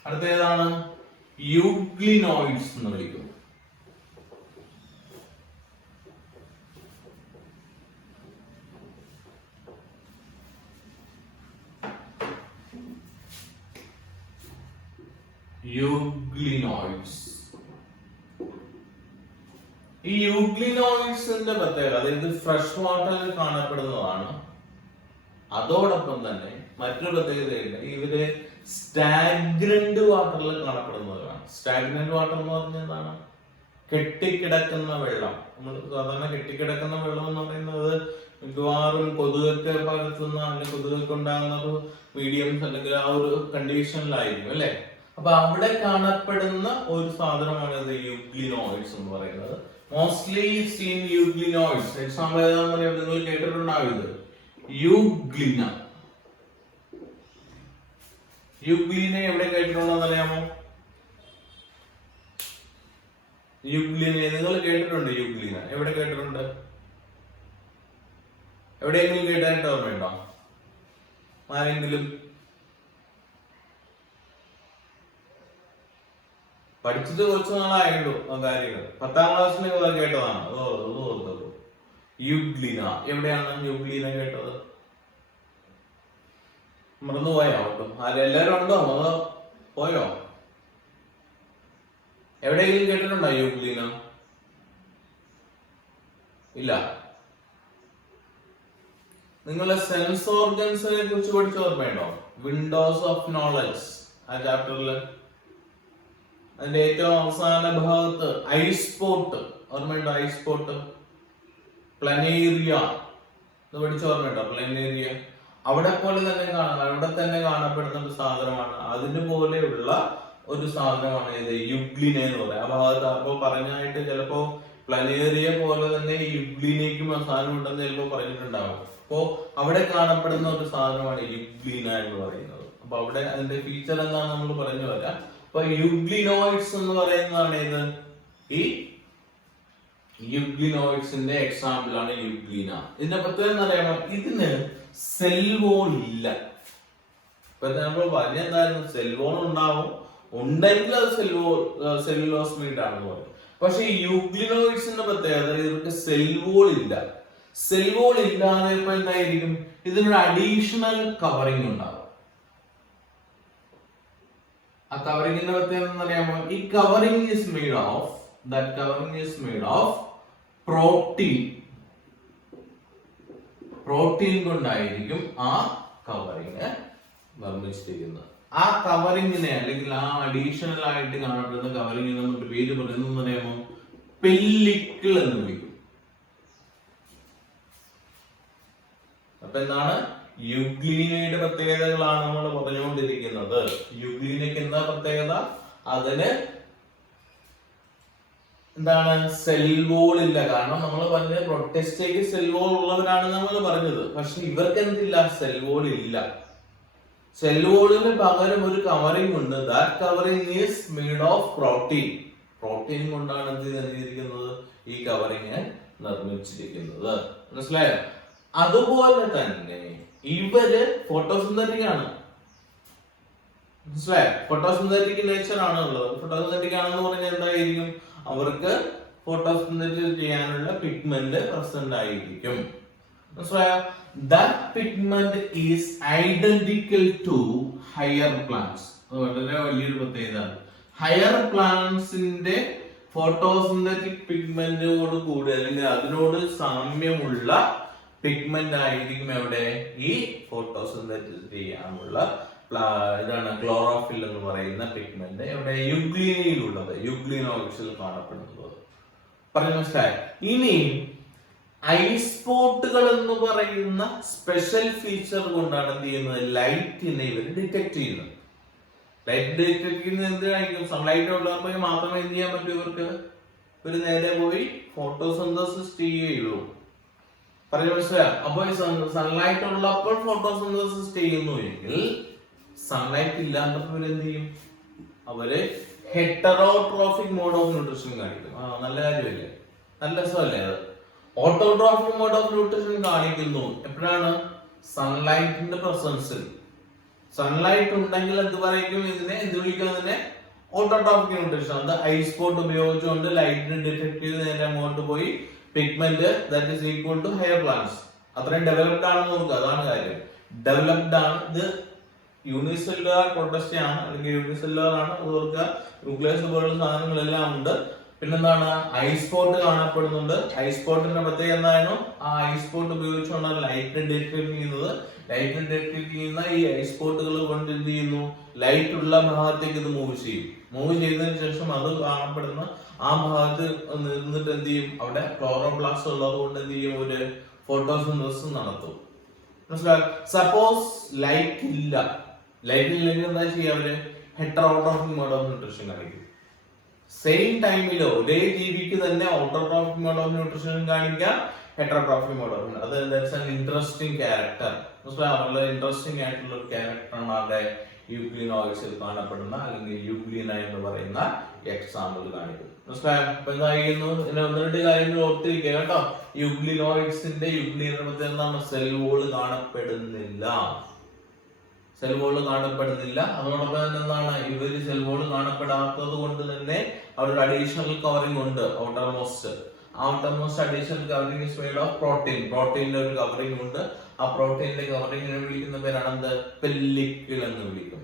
അടുത്ത ഏതാണ്? യൂഗ്ലിനോയിഡ്സ് എന്ന് വിളിക്കും. യൂഗ്ലിനോയിഡ്സ്. ഈ യൂഗ്ലിനോയിഡ്സിന്റെ പ്രത്യേകത, അതായത് ഫ്രഷ് വാട്ടറിൽ കാണപ്പെടുന്നതാണ്. അതോടൊപ്പം തന്നെ മറ്റൊരു പ്രത്യേകതയുണ്ട്, ഇവര് സ്റ്റാഗ്നന്റ് വാട്ടറിൽ കാണപ്പെടുന്നതാണ്. സ്റ്റാഗ്നന്റ് വാട്ടർ എന്ന് പറഞ്ഞാൽ എന്താണ്? കെട്ടിക്കിടക്കുന്ന വെള്ളം. നമ്മൾ സാധാരണ കെട്ടിക്കിടക്കുന്ന വെള്ളം എന്ന് പറയുന്നത് മിക്കവാറും കൊതുകൊക്കെ പകർത്തുന്ന അല്ലെങ്കിൽ കൊതുകൊക്കെ ഉണ്ടാകുന്ന ഒരു മീഡിയംസ് അല്ലെങ്കിൽ ആ ഒരു കണ്ടീഷനിലായിരിക്കും അല്ലെ. അപ്പൊ അവിടെ കാണപ്പെടുന്ന ഒരു സാധനമാണ് ഇത് യൂഗ്ലിനോയിഡ്സ് എന്ന് പറയുന്നത്. Mostly scene euglenoids. എക്സാമ്പിൾ ഏതാണെന്ന് പറയാം, നിങ്ങൾ കേട്ടിട്ടുണ്ടാവും ഇത് യൂഗ്ലിന. യൂഗ്ലിനെ എവിടെ കേട്ടിട്ടുണ്ടെന്ന് അറിയാമോ? യൂഗ്ലിനെ നിങ്ങൾ കേട്ടിട്ടുണ്ട്? യൂഗ്ലിന എവിടെ കേട്ടിട്ടുണ്ട്? എവിടെയെങ്കിലും കേട്ടായിട്ട് ഓർമ്മയുണ്ടോ ആരെങ്കിലും? പഠിച്ചിട്ട് കുറച്ച് നാളായുള്ളൂ ആ കാര്യങ്ങൾ. 10ാം ക്ലാസ്സിൽ നിങ്ങൾ കേട്ടതാണ്. യൂഗ്ലിന എവിടെയാണ് യൂഗ്ലിന കേട്ടത്? മറന്നുപോയോ? എല്ലാരും ഉണ്ടോ? അതോ പോയോ? എവിടെയെങ്കിലും കേട്ടിട്ടുണ്ടോ യൂഗ്ലിന? ഇല്ല. നിങ്ങളെ സെൻസ് ഓർഗൻസിനെ കുറിച്ച് പഠിച്ച ഓർമ്മയുണ്ടോ? വിൻഡോസ് ഓഫ് നോളജ് ആ ചാപ്റ്ററിൽ അതിന്റെ ഏറ്റവും അവസാന ഭാഗത്ത് ഐസ്പോട്ട് ഓർമ്മയുണ്ടോ? ഐസ്പോട്ട്, പ്ലനേറിയ എന്ന് പഠിച്ച ഓർമ്മയുണ്ടോ? പ്ലനേറിയ അവിടെ പോലെ തന്നെ അവിടെ തന്നെ കാണപ്പെടുന്ന ഒരു സാധനമാണ്. അതിന് പോലെയുള്ള ഒരു സാധനമാണ് ഇത് യുഗ്ലിന എന്ന് പറയുന്നത്. ആ ഭാഗത്ത് അപ്പൊ പറഞ്ഞായിട്ട് ചിലപ്പോ പ്ലനേറിയ പോലെ തന്നെ യുഗ്ലിനയ്ക്കും ആ സാധനം ഉണ്ടെന്ന് ചിലപ്പോ പറഞ്ഞിട്ടുണ്ടാവും. അപ്പോ അവിടെ കാണപ്പെടുന്ന ഒരു സാധനമാണ് യുഗ്ലിന എന്ന് പറയുന്നത്. അപ്പൊ അവിടെ അതിന്റെ ഫീച്ചർ എന്താണെന്ന് നമ്മൾ പറഞ്ഞു വരാം. അപ്പൊ യുഗ്ലിനോയിഡ്സ് എന്ന് പറയുന്നതാണ് ഇത്. ഈ യുഗ്ലിനോയിഡ്സിന്റെ എക്സാമ്പിൾ ആണ് യുഗ്ലിന. ഇതിന്റെ പ്രത്യേകത എന്ന് അറിയാമോ? ഇതിന് സെൽ വോൾ ഇല്ല. ഇപ്പൊ നമ്മൾ പറഞ്ഞെന്തായിരുന്നു? സെൽ വോൾ ഉണ്ടാവും, ഉണ്ടെങ്കിൽ അത് സെല്ലുലോസ്മീറ്റ് ആണെന്ന് പറയും. പക്ഷെ ഈ യൂഗ്ലിനോയിഡ്സിന്റെ പ്രത്യേകത ഇവർക്ക് സെൽ വോൾ ഇല്ല. സെൽ വോൾ ഇല്ലാതെ ഇപ്പൊ എന്തായിരിക്കും? ഇതിനൊരു അഡീഷണൽ കവറിംഗ് ഉണ്ടാവും. ആ കവറിംഗിന്റെ പ്രത്യേകത എന്നറിയാമോ? ഈ covering is made of protein. Protein കൊണ്ടായിരിക്കും ആ കവറിംഗ് നിർമ്മിച്ചിരിക്കുന്നത്. ആ കവറിങ്ങിനെ അല്ലെങ്കിൽ ആ അഡീഷണൽ ആയിട്ട് കാണപ്പെടുന്ന കവറിങ്ങിന് നമുക്ക് പേര് പറയുന്നത് അറിയാമോ? പെല്ലിക്കിൾ എന്ന് വിളിക്കും. അപ്പൊ എന്താണ്? യുഗ്ലിനയുടെ പ്രത്യേകതകളാണ് നമ്മൾ പറഞ്ഞുകൊണ്ടിരിക്കുന്നത്. യുഗ്ലിനയ്ക്ക് എന്താ പ്രത്യേകത? അതിന് എന്താണ്? സെൽ വോൾ ഇല്ല. കാരണം നമ്മൾ പറഞ്ഞ പ്രൊട്ടസ്റ്റേക്ക് സെൽ വോൾ ഉള്ളവരാണ് നമ്മൾ പറഞ്ഞത്. പക്ഷെ ഇവർക്ക് എന്തില്ല? സെൽ വോൾ ഇല്ല. സെൽ വോളിന് പകരം ഒരു കവറിംഗ് ഉണ്ട്. That covering is made of protein. Protein കൊണ്ടാണ് എന്ത് ചെയ്തിരിക്കുന്നത്? ഈ കവറിംഗ് നിർമ്മിച്ചിരിക്കുന്നത്. മനസ്സിലായോ? അതുപോലെ തന്നെ ഇവര് ഫോട്ടോസിന്തറ്റിക് ആണ്. മനസ്സിലായോ? ഫോട്ടോസിന്തറ്റിക് നേച്ചർ ആണ് ഉള്ളത്. ഫോട്ടോസിന്തറ്റിക് ആണെന്ന് പറഞ്ഞാൽ എന്തായിരിക്കും? അവർക്ക് ഫോട്ടോസിന്തറ്റിക് ചെയ്യാനുള്ള പിഗ്മെന്റ് പ്രസന്റ് ആയിരിക്കും. മനസ്സിലായോ? That pigment is identical to higher plants. വളരെ വലിയൊരു പ്രത്യേകതയാണ്. ഹയർ പ്ലാന്റ്സിന്റെ ഫോട്ടോസിന്തറ്റിക് പിഗ്മെന്റോട് കൂടി അല്ലെങ്കിൽ അതിനോട് സാമ്യമുള്ള പിഗ്മെന്റ് ആയിരിക്കും എവിടെ? ഈ ഫോട്ടോസിന്തറ്റിക് ചെയ്യാനുള്ള ഇതാണ് ക്ലോറോഫിൽ എന്ന് പറയുന്ന പിഗ്മെന്റ് എവിടെ? യുഗ്ലിനയിലുള്ളത്, യുഗ്ലിനോയിഡ്സിൽ കാണപ്പെടുന്നത്. പറഞ്ഞു മനസ്സിലായി? ഇനി ഐസ്പോട്ടുകൾ എന്ന് പറയുന്ന സ്പെഷ്യൽ ഫീച്ചർ കൊണ്ടാണ് എന്ത് ചെയ്യുന്നത്? ലൈറ്റിനെ ഇവർ ഡിറ്റക്ട് ചെയ്യുന്നത്. ലൈറ്റ് ഡിറ്റക്ട് ചെയ്യുന്നത് എന്തിനായിരിക്കും? സൺലൈറ്റ് ഉള്ളപ്പോൾ മാത്രമേ എന്ത് ചെയ്യാൻ പറ്റൂ ഇവർക്ക്? ഇവർ നേരെ പോയി ഫോട്ടോസിന്തസിസ് ചെയ്യുകയുള്ളൂ. പറഞ്ഞു മനസ്സിലായോ? അപ്പൊ സൺലൈറ്റ് ഉള്ളപ്പോൾ ഫോട്ടോസിന്തസിസ് ചെയ്യുന്നു എങ്കിൽ സൺലൈറ്റ് ഇല്ലാത്തപ്പോൾ ഇവരെന്ത് ചെയ്യും? അവര് ഹെറ്ററോട്രോഫിക് മോഡ് ഓഫ് ന്യൂട്രീഷൻ കാണിക്കും. നല്ല കാര്യമല്ലേ? നല്ല രസമല്ലേ അത്? ഓട്ടോട്രോഫിക് മോഡ് ഓഫ് ന്യൂട്രീഷൻ കാണിക്കുന്നു എപ്പോഴാണ്? സൺലൈറ്റിന്റെ പ്രസൻസിൽ. സൺലൈറ്റ് ഉണ്ടെങ്കിൽ എന്ത് പറയും? ഇതിനെ എന്ത് വിളിക്കും? അതിനെ ഓട്ടോട്രോഫിക് ന്യൂട്രീഷൻ. അത് ഐസ്പോട്ട് ഉപയോഗിച്ചുകൊണ്ട് ലൈറ്റിനെ ഡിറ്റക്ട് ചെയ്ത് നേരെ അങ്ങോട്ട് പോയി pigment that is equal to higher plants. അത്രയും ഡെവലപ്ഡ് ആണെന്ന് നോക്കുക. അതാണ് കാര്യം. ഡെവലപ്ഡ് ആണ്. ഇത് യൂണിസെല്ലുലാർ പ്രൊട്ടസ്റ്റ് ആണ് അല്ലെങ്കിൽ യൂണിസെല്ലുലാർ ആണ്. അത് ഓർക്കുക. ന്യൂക്ലിയസ് പോലുള്ള സാധനങ്ങളെല്ലാം ഉണ്ട്. പിന്നെന്താണ്? ഐസ്പോട്ട് കാണപ്പെടുന്നുണ്ട്. ഐസ്പോട്ടിന്റെ പ്രത്യേകത എന്തായിരുന്നു? ആ ഐസ്പോട്ട് ഉപയോഗിച്ചുകൊണ്ടാണ് ലൈറ്റ് ഡിറ്റക്ട് ചെയ്യുന്നത്. ലൈറ്റ് ഡിറ്റക്ട് ചെയ്യുന്ന ഈ ഐസ്പോട്ടുകൾ കൊണ്ട് എന്ത് ചെയ്യുന്നു? ലൈറ്റ് ഉള്ള ഭാഗത്തേക്ക് ഇത് മൂവ് ചെയ്യും. മൂവ് ചെയ്തതിനു ശേഷം അത് കാണപ്പെടുന്ന ആ ഭാഗത്ത് നിന്നിട്ട് എന്ത് ചെയ്യും? അവിടെ ക്ലോറോപ്ലാസ്റ്റ് ഉള്ളത് കൊണ്ട് എന്ത് ചെയ്യും? ഒരു ഫോട്ടോസിന്തസിസ് നടത്തും. മനസ്സിലായോ? സപ്പോസ് ലൈറ്റ് ഇല്ല. ലൈറ്റ് ഇല്ലെങ്കിൽ എന്താ ചെയ്യുക? അവര് ഹെറ്ററോട്രോഫിക് മോഡ് ഓഫ് ന്യൂട്രീഷൻ കാണിക്കും. സെയിം ടൈമിൽ ഒരേ ജീവിക്ക് തന്നെ ഓട്ടോട്രോഫിക് മോഡ് ഓഫ് ന്യൂട്രീഷൻ കാണിക്കാം, ഹെറ്ററോട്രോഫിക് മോഡ് ഓഫ്. അത് ഇൻട്രസ്റ്റിംഗ് ക്യാരക്ടർ, വളരെ ഇൻട്രസ്റ്റിംഗ് ആയിട്ടുള്ള ഒരു ക്യാരക്ടറാണ് അവിടെ യൂഗ്ലിനോയിഡ്സിൽ കാണപ്പെടുന്ന അല്ലെങ്കിൽ യൂഗ്ലിന എന്ന് പറയുന്ന എക്സാമ്പിൾ കാണിക്കുന്നത്. മനസ്സിലായോ? അപ്പൊ എന്തായിരുന്നു, ഇതിനെ ഒന്ന് രണ്ട് കാര്യങ്ങൾ ഓർത്തിരിക്കുക കേട്ടോ. യൂഗ്ലിനോയിഡ്സിന്റെ എന്താണ്, സെൽ വോള് കാണപ്പെടുന്നില്ല. സെൽ വോള് കാണപ്പെടുന്നില്ല. അതോടൊപ്പം തന്നെ എന്താണ്, ഇവര് സെൽ വോള് കാണപ്പെടാത്തത് കൊണ്ട് തന്നെ അവരുടെ അഡീഷണൽ കവറിംഗ് ഉണ്ട്. Outermost additional covering is made of protein. പ്രോട്ടീനിന്റെ ഒരു കവറിംഗ് ഉണ്ട്. ആ പ്രോട്ടീനിന്റെ കവറിംഗിനെ വിളിക്കുന്ന പേരാണ് എന്ത്, പെല്ലിക്കിൾ എന്ന് വിളിക്കും.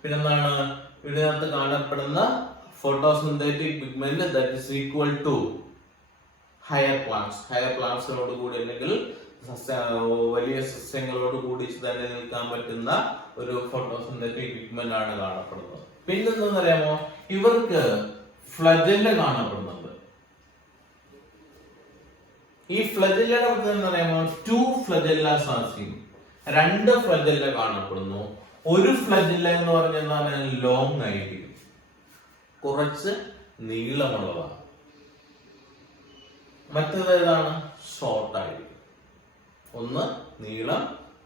പിന്നെന്താണ്, ഇതിനകത്ത് കാണപ്പെടുന്ന photosynthetic pigment that is equal to higher പ്ലാന്റ്സിനോട് കൂടി അല്ലെങ്കിൽ വലിയ സസ്യങ്ങളോട് കൂടി തന്നെ നിൽക്കാൻ പറ്റുന്ന ഒരു ഫോട്ടോസിന്തറ്റിക് പിഗ്മെന്റ് ആണ് കാണപ്പെടുന്നത്. പിന്നെന്താണെന്ന് അറിയാമോ, ഇവർക്ക് ഫ്ലജെല്ല കാണപ്പെടുന്നുണ്ട്. ഈ ഫ്ലജെല്ലയുടെ പ്രത്യേകത എന്ന് പറയുമ്പോൾ 2 ഫ്ലജെല്ലാസ് ആർ സീൻ. 2 ഫ്ലജെല്ല കാണപ്പെടുന്നു. ഒരു ഫ്ലജെല്ല എന്ന് പറഞ്ഞാൽ ലോങ് ആയിരിക്കും, കുറച്ച് നീളമുള്ളതാണ്. മറ്റേത് ഏതാണ്, ഷോർട്ട് ആയിരിക്കും, ഒന്ന് നീളം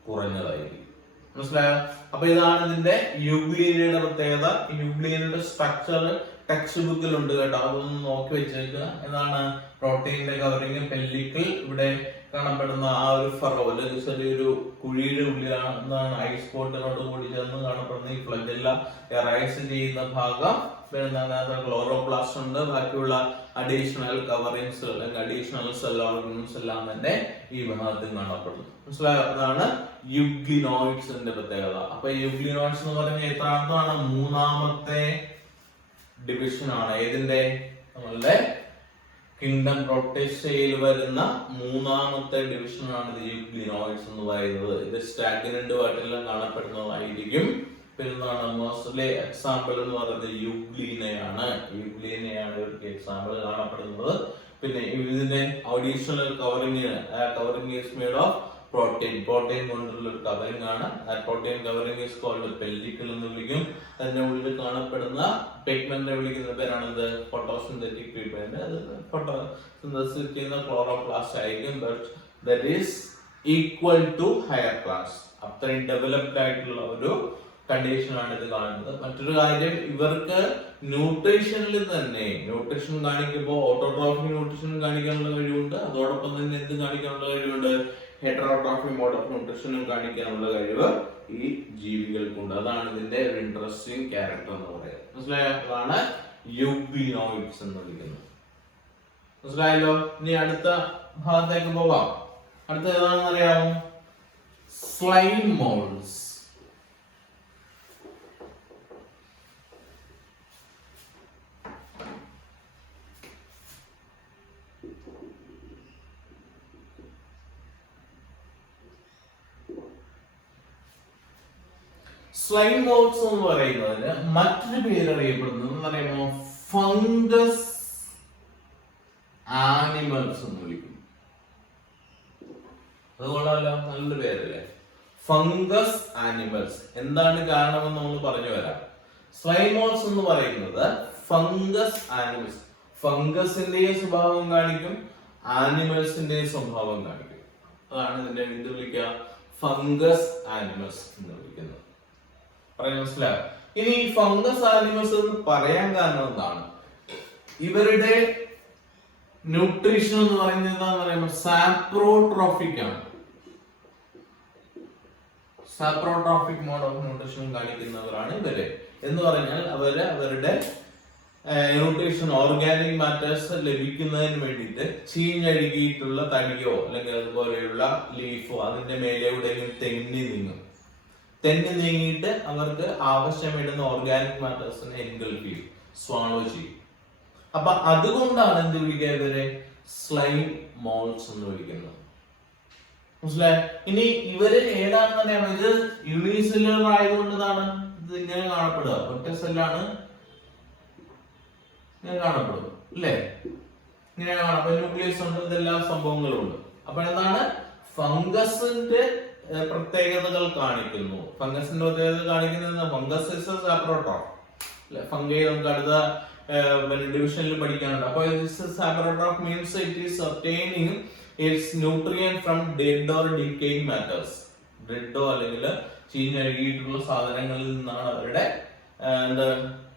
കുറഞ്ഞതായിരിക്കും. മനസ്സിലായോ? അപ്പൊ ഇതാണ് ഇതിന്റെ യൂഗ്ലിനയുടെ പ്രത്യേകത. യൂഗ്ലിനയുടെ സ്ട്രക്ചർ ടെക്സ്റ്റ് ബുക്കിൽ ഉണ്ട് കേട്ടോ, അതൊന്ന് നോക്കി വെച്ചേക്കുക. എന്താണ്, പ്രോട്ടീനിന്റെ കവറിങ്, പെല്ലിക്കിൾ, ഇവിടെ കാണപ്പെടുന്ന ആ ഒരു ഫറോ അല്ലെങ്കിൽ ചെറിയൊരു കുഴിയുടെ ഉള്ളിലാണ് എന്താണ് ഐസ് സ്പോട്ടിനോട് കൂടി ചേർന്ന് കാണപ്പെടുന്ന ഈ ഫ്ലജെല്ല റൈസ് ചെയ്യുന്ന ഭാഗം. ക്ലോറോപ്ലാസ്റ്റ് ഉണ്ട്. ബാക്കിയുള്ള അഡീഷണൽ കവറിങ്സ് അല്ലെങ്കിൽ അഡീഷണൽ സെൽ ഓർഗൻസ് എല്ലാം തന്നെ ഈ ഭാഗത്ത് കാണപ്പെടുന്നു. മനസ്സിലായോ? അതാണ് യൂഗ്ലിനോയിഡ്സിന്റെ പ്രത്യേകത. അപ്പൊ യൂഗ്ലിനോയിഡ്സ് എന്ന് പറഞ്ഞാൽ എത്രാമത്താണ്, 3ാമത്തെ ഡിവിഷൻ ആണ്. ഏതിന്റെ, നമ്മളുടെ കിങ്ഡം പ്രൊട്ടേസ്റ്റയിൽ വരുന്ന 3ാമത്തെ ഡിവിഷനാണ് ഇത് യൂഗ്ലിനോയിഡ്സ് എന്ന് പറയുന്നത്. ഇത് സ്റ്റാഗ്നന്റ് ആയിട്ടെല്ലാം കാണപ്പെടുന്നതായിരിക്കും. പിന്നെ മോസ്റ്റ്ലി എക്സാമ്പിൾ എന്ന് പറയുന്നത് യൂഗ്ലിനയാണ് ഇവർക്ക് എക്സാമ്പിൾ കാണപ്പെടുന്നത്. പിന്നെ ഇതിന്റെ additional covering is made of protein കൊണ്ടുള്ള ഒരു കവറിംഗ് ആണ്. Protein covering is called pellicle എന്ന് വിളിക്കും. അതിന്റെ ഉള്ളിൽ കാണപ്പെടുന്ന പിഗ്മെന്റിനെ വിളിക്കുന്ന പേരാണിത് ഫോട്ടോസിന്തറ്റിക് പിഗ്മെന്റ്. അത് ഫോട്ടോസിന്തസിസ് ചെയ്യുന്ന ക്ലോറോപ്ലാസ്റ്റ് ആയിരിക്കും. But that is equal to higher class. അത്രയും ഡെവലപ്ഡ് ആയിട്ടുള്ള ഒരു കണ്ടീഷനാണ് ഇത് കാണുന്നത്. മറ്റൊരു കാര്യം, ഇവർക്ക് ന്യൂട്രീഷനിൽ തന്നെ ന്യൂട്രീഷൻ കാണിക്കുമ്പോൾ ഓട്ടോട്രോഫിക് ന്യൂട്രീഷൻ കാണിക്കാനുള്ള കഴിവുണ്ട്. അതോടൊപ്പം തന്നെ എന്ത് കാണിക്കാനുള്ള കഴിവുണ്ട്, ഹെറ്ററോട്രോഫിക് മോഡ് ഓഫ് ന്യൂട്രീഷനും കാണിക്കാനുള്ള കഴിവ് ഈ ജീവികൾക്കുണ്ട്. അതാണ് ഇതിന്റെ ഒരു ഇൻട്രസ്റ്റിംഗ് ക്യാരക്ടർ എന്ന് പറയുന്നത്. മനസ്സിലായോ? അതാണ് യൂഗ്ലിനോയിഡ്സ് എന്ന് വിളിക്കുന്നത്. മനസ്സിലായല്ലോ? ഇനി അടുത്ത ഭാഗത്തേക്ക് പോവാം. അടുത്ത ഏതാണെന്ന് അറിയാമോ, സ്ലൈം മോൾഡ്സ്. സ്ലൈം മോൾഡ്സ് എന്ന് പറയുന്നതിന് മറ്റൊരു പേര് അറിയപ്പെടുന്നത് എന്ന് പറയുമ്പോൾ ഫംഗസ് ആനിമൽസ് എന്ന് വിളിക്കും. അതുകൊണ്ടല്ലോ നല്ലൊരു പേരല്ലേ, ഫംഗസ് ആനിമൽസ്. എന്താണ് കാരണമെന്ന് നമ്മൾ പറഞ്ഞു വരാം. സ്ലൈം മോൾഡ്സ് എന്ന് പറയുന്നത് ഫംഗസ് ആനിമൽസ്, ഫംഗസിന്റെയും സ്വഭാവം കാണിക്കും, ആനിമൽസിന്റെയും സ്വഭാവം കാണിക്കും. അതാണ് ഇതിന്റെ എന്ത് വിളിക്കുക, ഫംഗസ് ആനിമൽസ് എന്ന് വിളിക്കുന്നത്. മനസ്സിലായോ? ഇനി ഈ ഫംഗസ് ആനിമൽസ് എന്ന് പറയാൻ കാരണം എന്താണ്, ഇവരുടെ ന്യൂട്രീഷൻ എന്ന് പറയുന്നത് എന്താണെന്ന് പറയുമ്പോൾ സാപ്രോട്രോഫിക് ആണ്. സാപ്രോട്രോഫിക് മോഡ് ഓഫ് ന്യൂട്രീഷൻ കാണിക്കുന്നവരാണ് ഇവര്. എന്ന് പറഞ്ഞാൽ അവരുടെ ന്യൂട്രീഷൻ ഓർഗാനിക് മാറ്റേഴ്സ് ലഭിക്കുന്നതിന് വേണ്ടിയിട്ട് ചീഞ്ഞഴുകിയിട്ടുള്ള തടിയോ അല്ലെങ്കിൽ അതുപോലെയുള്ള ലീഫോ അതിന്റെ മേലെ എവിടെയെങ്കിലും തെന്നി നീങ്ങിയിട്ട് അവർക്ക് ആവശ്യമിടുന്ന ഓർഗാനിക് മാറ്റേഴ്സിനെ എൻഗൾഫ് ചെയ്യും, സ്വാളോ ചെയ്യും. അപ്പൊ അതുകൊണ്ടാണ് എന്ത് വിളിക്കുക, ഇവരെ സ്ലൈം മോൾഡ്സ് എന്ന് വിളിക്കുന്നത്. മനസ്സിലായി? ഇനി ഇവര് ഏതാണെന്ന് അറിയാമോ, ഇത് യൂണിസെല്ലുലർ ആയതുകൊണ്ടാണ് ഇത് ഇങ്ങനെ കാണപ്പെടുക. ഒറ്റ സെല്ലാണ് ഇങ്ങനെ കാണപ്പെടും അല്ലേ, ഇങ്ങനെ കാണപ്പെടും. ന്യൂക്ലിയസ് ഉണ്ട്, ഇതെല്ലാ സംഭവങ്ങളും ഉണ്ട്. അപ്പൊ എന്താണ്, ഫംഗസിന്റെ പ്രത്യേകതകൾ കാണിക്കുന്നു. ഫംഗസിന്റെ പ്രത്യേകത കാണിക്കുന്നത് fungus is a saprotroph. Fungi നമുക്ക് അടുത്ത ഡിവിഷനിൽ പഠിക്കാനുണ്ട്. അപ്പോൾ saprotroph means it is obtaining its nutrient from dead or decaying matters. ഡെഡോ അല്ലെങ്കിൽ ചീഞ്ഞഴുകിയിട്ടുള്ള സാധനങ്ങളിൽ നിന്നാണ് അവരുടെ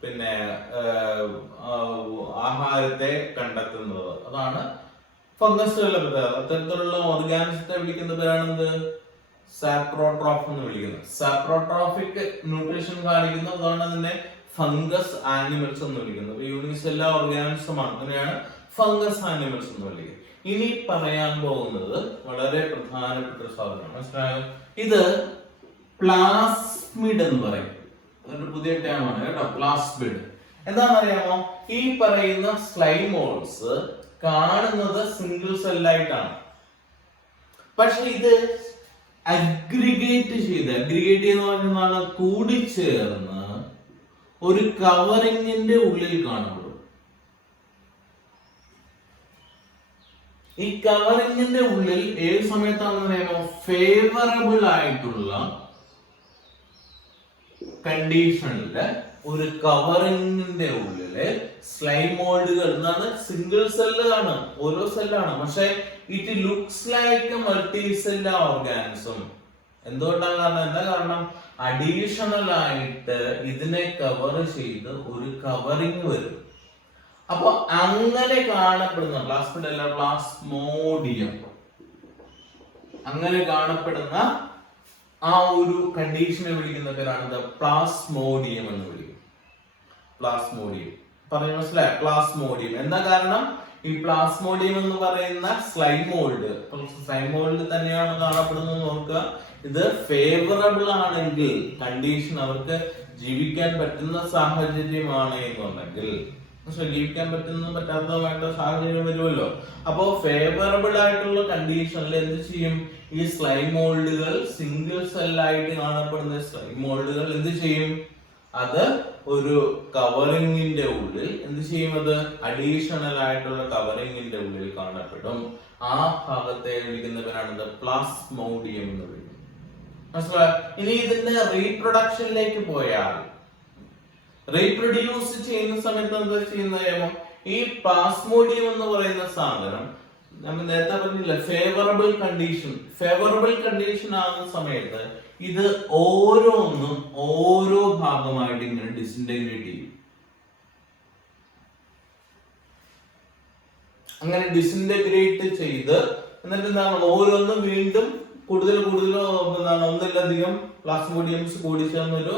പിന്നെ ആഹാരത്തെ കണ്ടെത്തുന്നത്. അതാണ് ഫംഗസുകളുടെ പ്രത്യേകത. അത്തരത്തിലുള്ള ഓർഗാനിസത്തെ വിളിക്കുന്ന പേരാണെന്ത്? സാപ്രോട്രോഫ് എന്ന് വിളിക്കുന്നത്. സാപ്രോട്രോഫിക് ന്യൂട്രീഷൻ കാണിക്കുന്നതാണ് അതിനെ ഫംഗസ് ആനിമൽസ് എന്ന് വിളിക്കുന്നത്. യൂണിസെല്ലാ ഓർഗാനിസമാണ്, അങ്ങനെയാണ് ഫംഗസ് ആനിമൽസ് എന്ന് വിളിക്കുന്നത്. ഇനി പറയാൻ പോകുന്നത് വളരെ പ്രധാനപ്പെട്ട ഒരു സാധനമാണ്. മനസ്സിലായോ? ഇത് പ്ലാസ്മിഡ് എന്ന് പറയും. അതൊരു പുതിയ ടേമാണ് കേട്ടോ, പ്ലാസ്മിഡ്. എന്താണെന്നറിയാമോ? ഈ പറയുന്ന സ്ലൈമോൾസ് കാണുന്നത് സിംഗിൾ സെല്ലായിട്ടാണ്. പക്ഷെ ഇത് അഗ്രിഗേറ്റ് എന്ന് പറഞ്ഞാൽ കൂടിച്ചേർന്ന് ഒരു കവറിങ്ങിന്റെ ഉള്ളിൽ കാണപ്പെടും. ഈ കവറിങ്ങിന്റെ ഉള്ളിൽ ഏത് സമയത്താണെന്ന് പറയുമ്പോ ഫേവറബിൾ ആയിട്ടുള്ള കണ്ടീഷനില് ഒരു കവറിങ്ങിന്റെ ഉള്ളില് സ്ലൈം മോൾഡുകൾ എന്നാണ്, സിംഗിൾ സെല്ലാണ്, ഓരോ സെല്ലാണ്. പക്ഷെ it looks like multi sella organism. എന്തുകൊണ്ടാണ്? എന്താ കാരണം? അഡീഷണൽ ആയിട്ട് ഇതിനെ കവർ ചെയ്ത് ഒരു കവറിങ് വരും. അപ്പൊ അങ്ങനെ കാണപ്പെടുന്ന പ്ലാസ്മിഡ് അല്ല, പ്ലാസ്മോഡിയം, അങ്ങനെ കാണപ്പെടുന്ന ആ ഒരു കണ്ടീഷനെ വിളിക്കുന്ന പേരാണ് പ്ലാസ്മോഡിയം എന്ന് വിളിക്കും. പ്ലാസ്മോഡിയം പറഞ്ഞു മനസ്സിലായ? പ്ലാസ്മോഡിയം എന്താ കാരണം? ഈ പ്ലാസ്മോഡിയം എന്ന് പറയുന്ന സ്ലൈം മോൾഡ് തന്നെയാണ് കാണപ്പെടുന്നത്. നോക്കുക, ഇത് ഫേവറബിൾ ആണെങ്കിൽ, കണ്ടീഷൻ അവർക്ക് ജീവിക്കാൻ പറ്റുന്ന സാഹചര്യമാണ് എന്നുണ്ടെങ്കിൽ, ജീവിക്കാൻ പറ്റുന്നതും പറ്റാത്തതുമായിട്ട് സാഹചര്യം വരുമല്ലോ. അപ്പോ ഫേവറബിൾ ആയിട്ടുള്ള കണ്ടീഷനിൽ എന്ത് ചെയ്യും? ഈ സ്ലൈം മോൾഡുകൾ, സിംഗിൾ സെല്ലായിട്ട് കാണപ്പെടുന്ന സ്ലൈം മോൾഡുകൾ എന്ത് ചെയ്യും? അത് ഒരു കവറിങ്ങിന്റെ ഉള്ളിൽ എന്ത് ചെയ്യും? അത് അഡീഷണൽ ആയിട്ടുള്ള കവറിങ്ങിന്റെ ഉള്ളിൽ കാണപ്പെടും. ആ ഭാഗത്തെ വിളിക്കുന്നവരാണ് പ്ലാസ്മോഡിയം എന്ന് വിളിക്കുന്നത്. മനസ്സിലായോ? ഇനി ഇതിന്റെ റീപ്രൊഡക്ഷനിലേക്ക് പോയാൽ, റീപ്രൊഡ്യൂസ് ചെയ്യുന്ന സമയത്ത് എന്താ ചെയ്യുന്ന? ഈ പ്ലാസ്മോഡിയം എന്ന് പറയുന്ന സാധനം നമ്മൾ നേരത്തെ പറഞ്ഞില്ല, ഫേവറബിൾ കണ്ടീഷൻ ആകുന്ന സമയത്ത് ഇത് ഓരോന്നും ഓരോ ഭാഗമായിട്ട് ഇങ്ങനെ ഡിസിന്റഗ്രേറ്റ് ചെയ്യും. അങ്ങനെ ഡിസിന്റഗ്രേറ്റ് ചെയ്ത് എന്നിട്ട് എന്താണ്? ഓരോന്നും വീണ്ടും കൂടുതലോ ഒന്നിലധികം പ്ലാസ്മോഡിയംസ് കൂടി ചേർന്നൊരു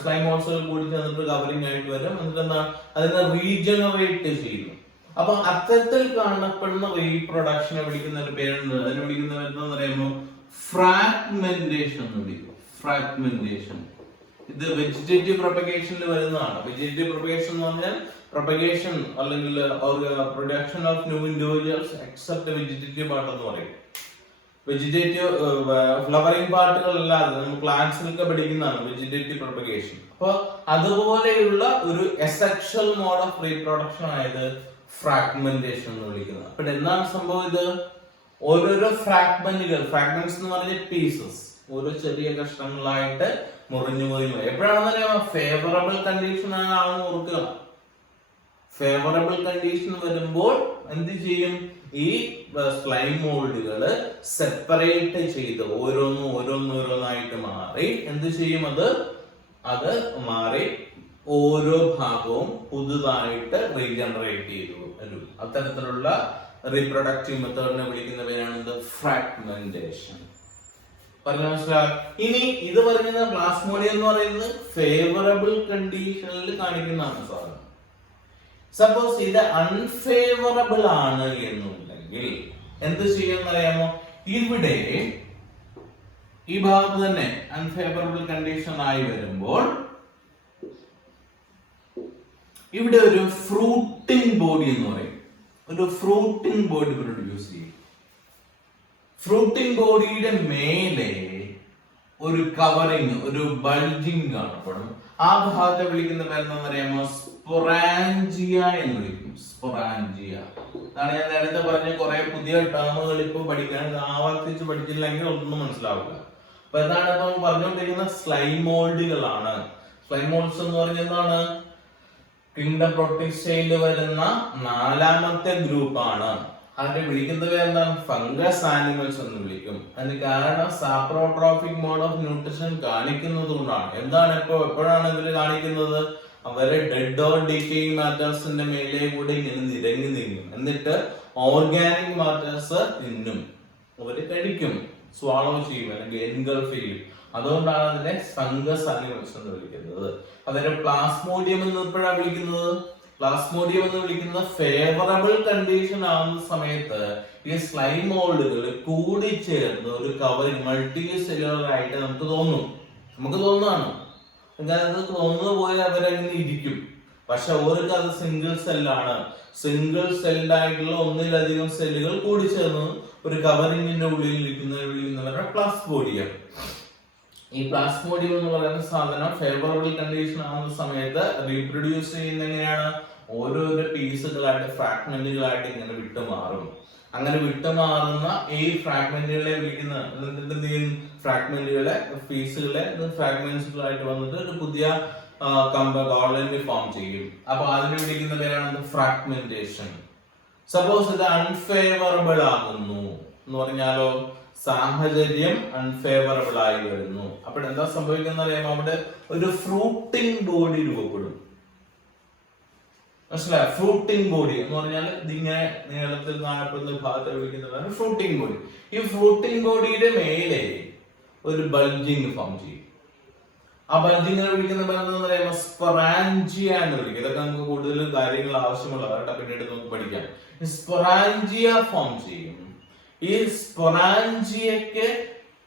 സ്ലൈമോൾസുകൾ കൂടി ചേർന്നിട്ട് കവറിംഗ് ആയിട്ട് വരും. എന്നിട്ട് എന്താ? അതിനെ റീജനറേറ്റ് ചെയ്യും. അപ്പൊ അത്തരത്തിൽ കാണപ്പെടുന്ന റീപ്രൊഡക്ഷനെ വിളിക്കുന്ന ഒരു പേരുണ്ട്. അതിനെ വിളിക്കുന്ന എന്താന്ന് പറയുമ്പോൾ ഫ്രാഗ്മെന്റേഷൻ എന്ന് വിളിക്കും. ഫ്രാഗ്മെന്റേഷൻ ഇത് വെജിറ്റേറ്റീവ് പ്രൊപ്പഗേഷനിൽ വരുന്നതാണ്. വെജിറ്റേറ്റീവ് പ്രൊപ്പഗേഷൻ എന്ന് പറഞ്ഞാൽ പ്രൊപ്പഗേഷൻ അല്ലെങ്കിൽ production of new individuals except vegetative part എന്ന് പറയും. വെജിറ്റേറ്റീവ് ഫ്ലവറിംഗ് പാർട്ടുകളല്ലാതെ നമ്മൾ പ്ലാന്റ്സിലൊക്കെ പഠിക്കുന്നതാണ് വെജിറ്റേറ്റീവ് പ്രൊപ്പഗേഷൻ. അപ്പൊ അതുപോലെയുള്ള ഒരു എസെക്ഷൽ മോഡ് ഓഫ് റീപ്രൊഡക്ഷൻ ആയത് ഫ്രാഗ്മെന്റേഷൻ എന്ന് വിളിക്കുന്നത്. അപ്പൊ എന്താണ് സംഭവം? ഇത് ഓരോരോ ഫ്രാഗ്മെന്റ്സ് എന്ന് പറഞ്ഞ പീസസ്, ഓരോ ചെറിയ കഷ്ണങ്ങളായിട്ട് മുറിഞ്ഞു. എപ്പോഴാണെന്നറിയാമോ? ഫേവറബിൾ കണ്ടീഷൻ ആണെന്ന് ഓർക്കുക. ഫേവറബിൾ കണ്ടീഷൻ വരുമ്പോൾ എന്ത് ചെയ്യും? ഈ സ്ലൈം മോൾഡുകള് സെപ്പറേറ്റ് ചെയ്ത് ഓരോന്നായിട്ട് മാറി എന്ത് ചെയ്യും? അത് മാറി ഓരോ ഭാഗവും പുതുതായിട്ട് റീജനറേറ്റ് ചെയ്തു വരും. അത്തരത്തിലുള്ള റീപ്രൊഡക്റ്റീവ് മെത്തേഡിനെ വിളിക്കുന്ന പേരാണ് ഫ്രാഗ്മെന്റേഷൻ. പറഞ്ഞ മനസ്സിലായി? ഇനി ഇത് പറയുന്ന പ്ലാസ്മോഡിയം എന്ന് പറയുന്നത് ഫേവറബിൾ കണ്ടീഷനിൽ കാണിക്കുന്നതാണ് സാധനം. സപ്പോസ് ഇത് അൺഫേവറബിൾ ആണ് എന്നുണ്ടെങ്കിൽ എന്ത് ചെയ്യുമെന്ന് അറിയാമോ? ഇവിടെ ഈ ഭാഗത്ത് തന്നെ അൺഫേവറബിൾ കണ്ടീഷൻ ആയി വരുമ്പോൾ ഇവിടെ ഒരു ഫ്രൂട്ടിംഗ് ബോഡി എന്ന് പറയും. ഒരു ഫ്രൂട്ടിംഗ് ബോഡി പ്രൊഡ്യൂസ് ചെയ്യും. ഫ്രൂട്ടിംഗ് ബോഡിയുടെ മേലെ ഒരു കവറിങ്, ഒരു ബൾജിങ് കാണപ്പെടും. ആ ഭാഗത്തെ വിളിക്കുന്ന പേരെന്താണെന്ന് അറിയാമോ? സ്പൊറാഞ്ചിയ എന്ന് വിളിക്കും. സ്പൊറാഞ്ചിയ. അതാണ് ഞാൻ നേരത്തെ പറഞ്ഞ കുറെ പുതിയ ടേമുകൾ ഇപ്പൊ പഠിക്കാൻ ആവർത്തിച്ച് പഠിച്ചില്ലെങ്കിൽ ഒന്നും മനസ്സിലാവില്ല. അപ്പൊ എന്താണ് ഇപ്പൊ പറഞ്ഞുകൊണ്ടിരിക്കുന്ന സ്ലൈമോൾഡുകളാണ്. സ്ലൈമോൾഡ്സ് എന്ന് പറഞ്ഞ എന്താണ്? കിങ്ഡം പ്രൊട്ടിസ്റ്റയിൽ വരുന്ന 4ാമത്തെ ഗ്രൂപ്പാണ്. അതിനെ വിളിക്കുന്നത് എന്താണ്? ഫംഗസ് ആനിമൽസ് എന്ന് വിളിക്കും. അതിന് കാരണം സാപ്രോട്രോഫിക് മോഡ് ഓഫ് ന്യൂട്രീഷൻ കാണിക്കുന്നത് കൊണ്ടാണ്. എന്താണ് എപ്പോഴാണ് ഇവര് കാണിക്കുന്നത്? അവര് ഡെഡ് ഓർ ഡിക്കേയിങ് മാറ്റേഴ്സിന്റെ മേലെ കൂടെ ഇങ്ങനെ നിരങ്ങി നീങ്ങും. എന്നിട്ട് ഓർഗാനിക് മാറ്റേഴ്സ് തിന്നും, അവര് കഴിക്കും, സ്വാളോ ചെയ്യും അല്ലെങ്കിൽ എൻഗൾഫ് ചെയ്യും. അതുകൊണ്ടാണ് അതിനെ ഫംഗസ് ആനിമൽസ് എന്ന് വിളിക്കുന്നത്. അതിനെ പ്ലാസ്മോഡിയം എന്ന് എപ്പോഴാണ് വിളിക്കുന്നത്? പ്ലാസ്മോഡിയം എന്ന് വിളിക്കുന്നത് ഫേവറബിൾ കണ്ടീഷൻ ആവുന്ന സമയത്ത് ഈ സ്ലൈം മോൾഡുകൾ കൂടിച്ചേർന്ന് ഒരു കവറിങ് മൾട്ടി സെല്ലുലർ ആയിട്ട് നമുക്ക് തോന്നുന്നതാണ്. അത് തോന്നുന്ന പോലെ അവരങ്ങനെ ഇരിക്കും. പക്ഷെ അവർക്ക് അത് സിംഗിൾ സെല്ലാണ്. സിംഗിൾ സെൽഡ് ആയിട്ടുള്ള ഒന്നിലധികം സെല്ലുകൾ കൂടിച്ചേർന്ന് ഒരു കവറിങ്ങിന്റെ ഉള്ളിൽ വിളിക്കുന്നവരുടെ പ്ലാസ്മോഡിയം. ഈ പ്ലാസ്മോഡിയം എന്ന് പറയുന്ന സാധനം ഫേവറബിൾ കണ്ടീഷൻ ആവുന്ന സമയത്ത് റീപ്രൊഡ്യൂസ് ചെയ്യുന്ന എങ്ങനെയാണ്? ഓരോരോ പീസുകളായിട്ട് ഫ്രാഗ്മെന്റുകളായിട്ട് ഇങ്ങനെ വിട്ടുമാറും. അങ്ങനെ വിട്ടുമാറുന്ന ഈ ഫ്രാഗ്മെന്റുകളെ വിളിക്കുന്ന ഫ്രാഗ്മെന്റുകളെ പീസുകളെ ഫ്രാഗ്മെന്റ്സുകളായിട്ട് വന്നിട്ട് ഒരു പുതിയ കോളനി ഫോം ചെയ്യും. അപ്പൊ അതിനെ വിളിക്കുന്ന പേരാണ് ഫ്രാഗ്മെന്റേഷൻ. സപ്പോസ് ഇത് അൺഫേവറബിൾ ആകുന്നു എന്ന് പറഞ്ഞാലോ, സാഹചര്യം അൺഫേവറബിൾ ആയി വരുന്നു. അപ്പോൾ എന്താ സംഭവിക്കുന്ന അറിയാമോ? അവിടെ ഒരു ഫ്രൂട്ടിംഗ് ബോഡി രൂപപ്പെടും. മനസ്സിലായോ? ഫ്രൂട്ടിംഗ് ബോഡി എന്ന് പറഞ്ഞാൽ ഇതിങ്ങനെ നീളത്തിൽ കാണപ്പെടുന്ന ഭാഗത്തെ വിളിക്കുന്നതാണ് ഫ്രൂട്ടിംഗ് ബോഡി. ഈ ഫ്രൂട്ടിംഗ് ബോഡിയുടെ മേലെ ഒരു ബൾജിങ് ഫോം ചെയ്യും. ആ ബൾജിങ്ങിനെ വിളിക്കുന്ന എന്താണെന്ന് പറയുമ്പോൾ സ്പൊറാഞ്ചിയ എന്ന് വിളിക്കും. ഇതൊക്കെ നമുക്ക് കൂടുതൽ കാര്യങ്ങൾ ആവശ്യമുള്ളതാണ്, പിന്നീട് നമുക്ക് പഠിക്കാം. സ്പൊറാഞ്ചിയ ഫോം ചെയ്യും. ഈ സ്പൊറാഞ്ചിയക്ക്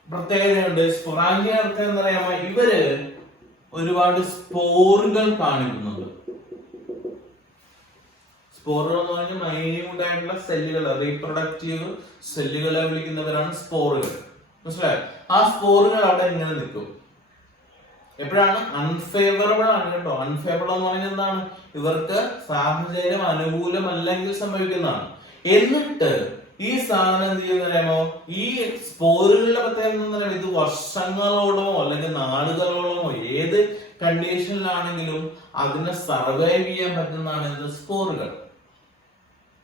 പ്രത്യേകതയുണ്ട്. സ്പൊറാഞ്ചിയ അർത്ഥം എന്താ പറയാമോ? ഇവര് ഒരുപാട് സ്പോറുകൾ കാണിക്കുന്നുണ്ട്. സ്പോറുകൾ എന്ന് പറഞ്ഞാൽ മൈന്യൂട്ട് ആയിട്ടുള്ള സെല്ലുകൾ, റീപ്രൊഡക്റ്റീവ് സെല്ലുകളെ വിളിക്കുന്നവരാണ് സ്പോറുകൾ. മനസ്സിലായോ? ആ സ്പോറുകൾ അവിടെ ഇങ്ങനെ നിൽക്കും. എപ്പോഴാണ്? അൺഫേവറബിൾ ആണ് കേട്ടോ. അൺഫേവറബിൾ എന്ന് പറഞ്ഞാൽ എന്താണ്? ഇവർക്ക് സാഹചര്യം അനുകൂലമല്ലെങ്കിൽ സംഭവിക്കുന്നതാണ്. എന്നിട്ട് ഈ സാധനം എന്ത് ചെയ്യുന്നറിയാമോ? ഈ സ്പോറുകളുടെ പ്രത്യേകത എന്താ പറയുക? ഇത് വർഷങ്ങളോളമോ അല്ലെങ്കിൽ നാളുകളോളമോ ഏത് കണ്ടീഷനിലാണെങ്കിലും അതിനെ സർവൈവ് ചെയ്യാൻ പറ്റുന്നതാണ് ഇത് സ്പോറുകൾ.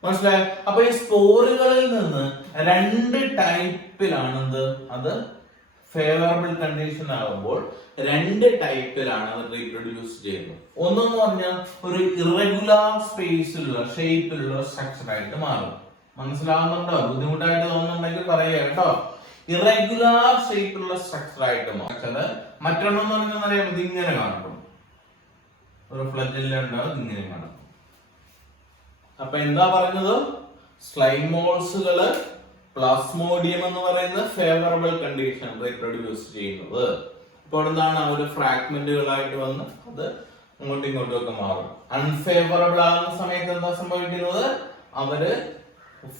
മനസ്സിലായോ? അപ്പൊ ഈ സ്പോറുകളിൽ നിന്ന് 2 ടൈപ്പിലാണെന്ത്? അത് ഫേവറബിൾ കണ്ടീഷൻ ആകുമ്പോൾ 2 ടൈപ്പിലാണ് അത് റീപ്രൊഡ്യൂസ് ചെയ്യുന്നത്. ഒന്നെന്ന് പറഞ്ഞാൽ ഒരു ഇറഗുലർ സ്പേസിലുള്ള ഷേപ്പിലുള്ള സ്ട്രക്ചർ ആയിട്ട് മാറും. മനസ്സിലാവുന്നുണ്ടോ? ബുദ്ധിമുട്ടായിട്ട് തോന്നുന്നുണ്ടെങ്കിൽ പറയുക കേട്ടോ. ഇറഗുലർ ഷേപ്പിലുള്ള സ്ട്രക്ചർ ആയിട്ട് മാറുന്നത്. മറ്റൊന്നെന്ന് പറഞ്ഞാൽ അറിയാം, ഇതിങ്ങനെ കാണപ്പെടും. ഒരു ഫ്ലജെല്ല ഉണ്ടാവും, ഇങ്ങനെ കാണപ്പെടും. അപ്പൊ എന്താ പറഞ്ഞത്? സ്ലൈമോൾസുകള് പ്ലാസ്മോഡിയം എന്ന് പറയുന്ന ഫേവറബിൾ കണ്ടീഷൻ റീപ്രൊഡ്യൂസ് ചെയ്യുന്നത്. ഇപ്പോൾ എന്താണ്? അവർ ഫ്രാഗ്മെന്റുകളായിട്ട് വന്ന് അത് അങ്ങോട്ടും ഇങ്ങോട്ടും ഒക്കെ മാറും. അൺഫേവറബിൾ ആകുന്ന സമയത്ത് എന്താ സംഭവിക്കുന്നത്? അവര്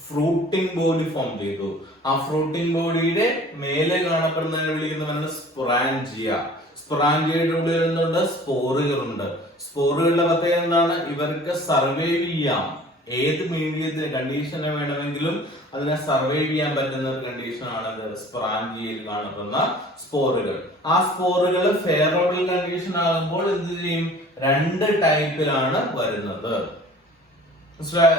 ഫ്രൂട്ടിംഗ് ബോഡി ഫോം ചെയ്തു. ആ ഫ്രൂട്ടിംഗ് ബോഡിയുടെ മേലെ കാണപ്പെടുന്നതിനെ വിളിക്കുന്നവരാണ് സ്പൊറാഞ്ചിയ. സ്പൊറാഞ്ചിയയുടെ ഉള്ളിൽ എന്തുണ്ട്? സ്പോറുകളുണ്ട്. സ്പോറുകളുടെ പ്രത്യേകത എന്താണ്? ഇവർക്ക് സർവൈവ് ചെയ്യാം. ഏത് മീഡിയത്തിന് കണ്ടീഷനെ വേണമെങ്കിലും അതിനെ സർവൈവ് ചെയ്യാൻ പറ്റുന്ന ഒരു കണ്ടീഷനാണ് സ്പൊറാഞ്ചിയയിൽ കാണപ്പെടുന്ന സ്പോറുകൾ. ആ സ്പോറുകൾ ഫേവറബിൾ കണ്ടീഷൻ ആകുമ്പോൾ എന്ത് ചെയ്യും? 2 ടൈപ്പിലാണ് വരുന്നത്.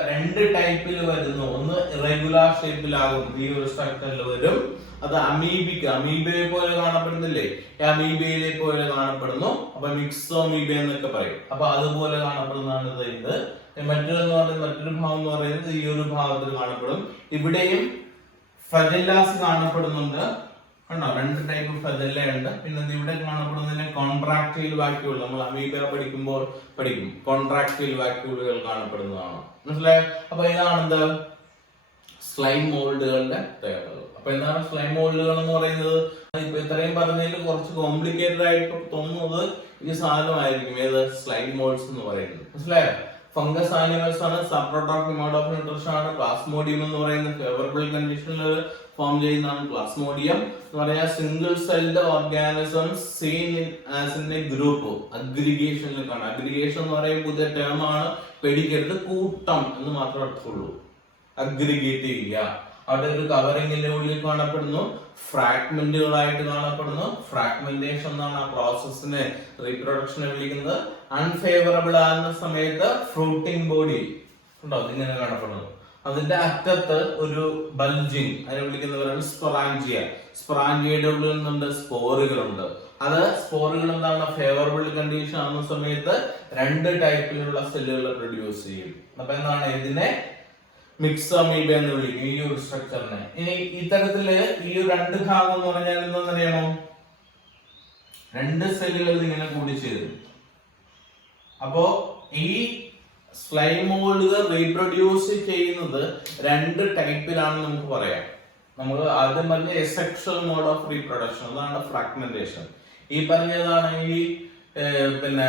2 ടൈപ്പിൽ വരുന്നു. ഒന്ന് ഇറഗുലർ ഷേപ്പിലാകും, ഈ ഒരു സ്ട്രക്ചറിൽ വരും. അത് അമീബയെ പോലെ കാണപ്പെടുന്നില്ലേ? അമീബയിലെ പോലെ കാണപ്പെടുന്നു. അപ്പൊ മിക്സോമീബ എന്നൊക്കെ പറയും. അപ്പൊ അതുപോലെ കാണപ്പെടുന്നതാണ് ഇത്. മറ്റൊരു ഭാഗം എന്ന് പറയുന്നത് ഈ ഒരു ഭാഗത്തിൽ കാണപ്പെടും. ഇവിടെയും ഫ്ലജെല്ലാസ് കാണപ്പെടുന്നുണ്ട്. കണ്ടോ? 2 ടൈപ്പ് ഫ്ലജെല്ല ഉണ്ട്. പിന്നെ ഇവിടെ കാണപ്പെടുന്നതിന് കോൺട്രാക്റ്റൈൽ വാക്യൂൾ, നമ്മൾ അമീബ പഠിക്കുമ്പോൾ പഠിക്കും. കോൺട്രാക്റ്റൈൽ വാക്യൂളുകൾ കാണപ്പെടുന്നതാണ്. മനസ്സിലായോ? അപ്പൊ ഇതാണെന്ത്? സ്ലൈം മോൾഡുകളുടെ പ്രത്യേകതകൾ. അപ്പൊ എന്താണ് സ്ലൈം മോൾഡുകൾ എന്ന് പറയുന്നത്? ഇപ്പൊ ഇത്രയും പറഞ്ഞതിൽ കുറച്ച് കോംപ്ലിക്കേറ്റഡ് ആയിട്ട് തോന്നുന്നത് ഈ സാധനമായിരിക്കും. ഏത്? സ്ലൈം മോൾഡ്സ് എന്ന് പറയുന്നത്. മനസ്സിലായോ? ഫംഗസ് ആനിമൽസ് ആണ്. സബ്പ്രോട്ടോക് മോഡ് ഓഫ് ന്യൂട്രീഷൻ ആണ്. പ്ലാസ്മോഡിയം എന്ന് പറയുന്ന ഫേവറബിൾ കണ്ടീഷനിൽ ഫോം ചെയ്യുന്നതാണ് പ്ലാസ്മോഡിയം എന്ന് പറയാൻ. Single celled organisms seen as in a group അഗ്രിഗേഷനിൽ കാണാം. അഗ്രിഗേഷൻ എന്ന് പറയുമ്പോൾ പുതിയ ടേം ആണ്, പേടിക്കരുത്. കൂട്ടം എന്ന് മാത്രമേ അർത്ഥമുള്ളൂ. അഗ്രിഗേറ്റ് ചെയ്യുക. അവിടെ ഒരു കവറിങ്ങിന്റെ ഉള്ളിൽ കാണപ്പെടുന്നു, ഫ്രാഗ്മെന്റുകളായിട്ട് കാണപ്പെടുന്നു. ഫ്രാഗ്മെന്റേഷൻ എന്നാണ് ആ പ്രോസസ്സിനെ, റീപ്രൊഡക്ഷനെ വിളിക്കുന്നത്. അൺഫേവറബിൾ ആകുന്ന സമയത്ത് ഫ്രൂട്ടിംഗ് ബോഡി ഉണ്ടോ, ഇതിങ്ങനെ കാണപ്പെടുന്നു. അതിന്റെ അറ്റത്ത് ഒരു ബൾജിങ്, അതിനെ വിളിക്കുന്നവരാണ് സ്പൊറാഞ്ചിയ. സ്പൊറാഞ്ചിയയുടെ ഉള്ളിൽ നിന്നുണ്ട് സ്പോറുകളുണ്ട്. അത് സ്പോറുകൾ എന്താണ്, ഫേവറബിൾ കണ്ടീഷൻ ആകുന്ന സമയത്ത് രണ്ട് ടൈപ്പിലുള്ള സെല്ലുകൾ പ്രൊഡ്യൂസ് ചെയ്യും. അപ്പൊ എന്താണ് ഇതിനെ മിക്സോമീബ എന്ന് വിളിക്കും ഈ ഒരു സ്ട്രക്ചറിനെ. ഇനി ഇത്തരത്തില് ഈ രണ്ട് ഭാഗം എന്ന് പറഞ്ഞാൽ എന്താണെന്നറിയാമോ, രണ്ട് സെല്ലുകൾ ഇങ്ങനെ കൂടിച്ചേരും. അപ്പോ ഈ സ്ലൈമോളുകൾ റീപ്രൊഡ്യൂസ് ചെയ്യുന്നത് രണ്ട് ടൈപ്പിലാണെന്ന് നമുക്ക് പറയാം. നമ്മൾ ആദ്യം പറഞ്ഞ എസെക്ഷൽ മോഡ് ഓഫ് റീപ്രൊഡക്ഷൻ, അതാണ് ഫ്രാഗ്മെന്റേഷൻ. ഈ പറഞ്ഞതാണ് ഈ പിന്നെ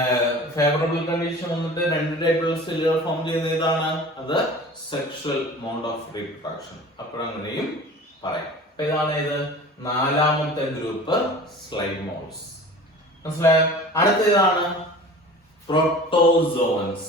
ഫേവറബിൾ കണ്ടീഷൻ വന്നിട്ട് രണ്ട് ടൈപ്പുള്ള സെല്ലുകൾ ഫോം ചെയ്യുന്ന ഇതാണ്, അത് സെക്ഷൽ മോഡ് ഓഫ് റീപ്രൊഡക്ഷൻ. അപ്പോഴങ്ങനെയും പറയാം. അപ്പൊ ഇതാണ് ഇത് നാലാമത്തെ ഗ്രൂപ്പ് സ്ലൈമോൾസ്. മനസ്സിലായോ? അടുത്ത ഇതാണ് പ്രോട്ടോസോവൻസ്.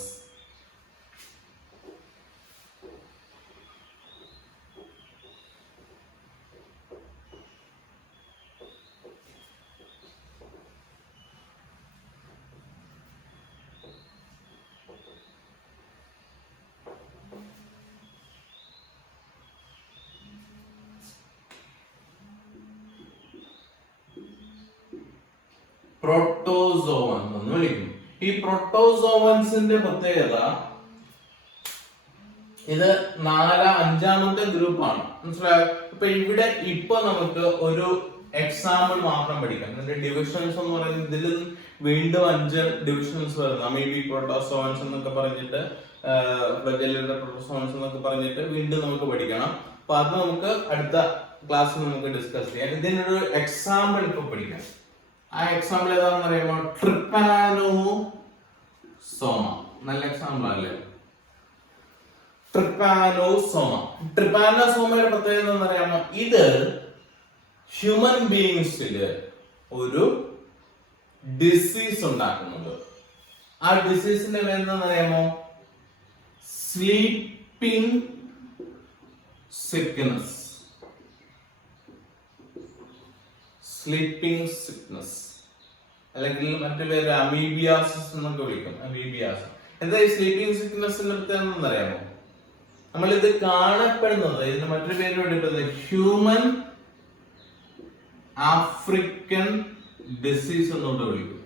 പ്രോട്ടോസോവൻ എന്ന് വിളിക്കും. ഈ പ്രോട്ടോസോവൻസിന്റെ പ്രത്യേകത, ഇത് അഞ്ചാമത്തെ ഗ്രൂപ്പാണ്. മനസ്സിലായോ? ഇപ്പൊ ഇവിടെ നമുക്ക് ഒരു എക്സാമ്പിൾ മാത്രം പഠിക്കാം. ഇതിന്റെ ഡിവിഷൻസ് എന്ന് പറയുന്നത് ഇതിൽ വീണ്ടും 5 ഡിവിഷൻസ് വരുന്നു. അമീബി പ്രോട്ടോസോവൻസ് എന്നൊക്കെ പറഞ്ഞിട്ട്, ഫ്ലജെല്ലയുടെ പ്രോട്ടോസോവൻസ് എന്നൊക്കെ പറഞ്ഞിട്ട് വീണ്ടും നമുക്ക് പഠിക്കണം. അപ്പൊ അത് നമുക്ക് അടുത്ത ക്ലാസ്സിൽ നമുക്ക് ഡിസ്കസ് ചെയ്യാം. ഇതിനൊരു എക്സാമ്പിൾ ഇപ്പൊ പഠിക്കാം. ആ എക്സാമ്പിൾ ഏതാണെന്ന് അറിയാമോ? ട്രിപ്പാനോസോമ. നല്ല എക്സാമ്പിൾ അല്ലേ? ട്രിപ്പാനോസോമ. ട്രിപ്പാനോസോമയുടെ പ്രത്യേകത എന്താണെന്ന് അറിയാമോ? ഇത് ഹ്യൂമൻ ബീയിങ്സില് ഒരു ഡിസീസ് ഉണ്ടാക്കുന്നുണ്ട്. ആ ഡിസീസിന്റെ പേര് എന്താണെന്ന് അറിയാമോ? Sleeping sickness. സ്ലീപ്പിംഗ് സിക്നസ്, അല്ലെങ്കിൽ മറ്റു പേര് അമീബിയാസിസ് എന്നൊക്കെ വിളിക്കും. അമീബിയാസിസ്. എന്താ ഈ സ്ലീപ്പിംഗ് സിക്നസിന്റെ പ്രത്യേകത എന്നറിയാമോ? നമ്മളിത് കാണപ്പെടുന്നത്, ഇതിന് മറ്റൊരു പേര് വിളിക്കുന്നത് ഹ്യൂമൻ ആഫ്രിക്കൻ ഡിസീസ് എന്നുകൊണ്ട് വിളിക്കും.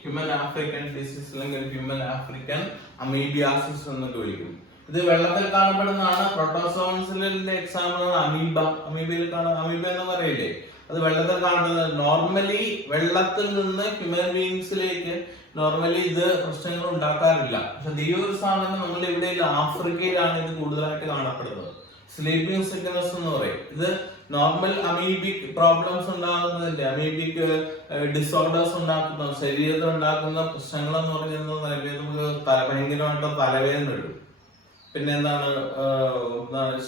ഹ്യൂമൻ ആഫ്രിക്കൻ ഡിസീസ് അല്ലെങ്കിൽ ഹ്യൂമൻ ആഫ്രിക്കൻ അമീബിയാസിസ് എന്നൊക്കെ വിളിക്കും. ഇത് വെള്ളത്തിൽ കാണപ്പെടുന്നതാണ്. പ്രോട്ടോസോവൻസിന്റെ എക്സാമ്പിൾ ആണ് അമീബ. അമീബയിൽ അമീബ എന്ന് പറയില്ലേ, അത് വെള്ളത്തിൽ കാണപ്പെടുന്നത്. നോർമലി വെള്ളത്തിൽ നിന്ന് ഹ്യൂമൻ ബീയിങ്സിലേക്ക് നോർമലി ഇത് പ്രശ്നങ്ങൾ ഉണ്ടാക്കാറില്ല. പക്ഷെ ഈ ഒരു സാധനം നമ്മുടെ ഇവിടെ ആഫ്രിക്കയിലാണ് ഇത് കൂടുതലായിട്ട് കാണപ്പെടുന്നത്. സ്ലീപ്പിംഗ് സിക്നസ് എന്ന് പറയും. ഇത് നോർമൽ അമീബിക് പ്രോബ്ലംസ് ഉണ്ടാകുന്നതിന്റെ, അമീബിക് ഡിസോർഡേഴ്സ് ഉണ്ടാക്കുന്ന, ശരീരത്തിൽ ഉണ്ടാക്കുന്ന പ്രശ്നങ്ങൾ എന്ന് പറയുന്നത് നമുക്ക് ഭയങ്കരമായിട്ട് തലവേദന വരും. പിന്നെ എന്താണ്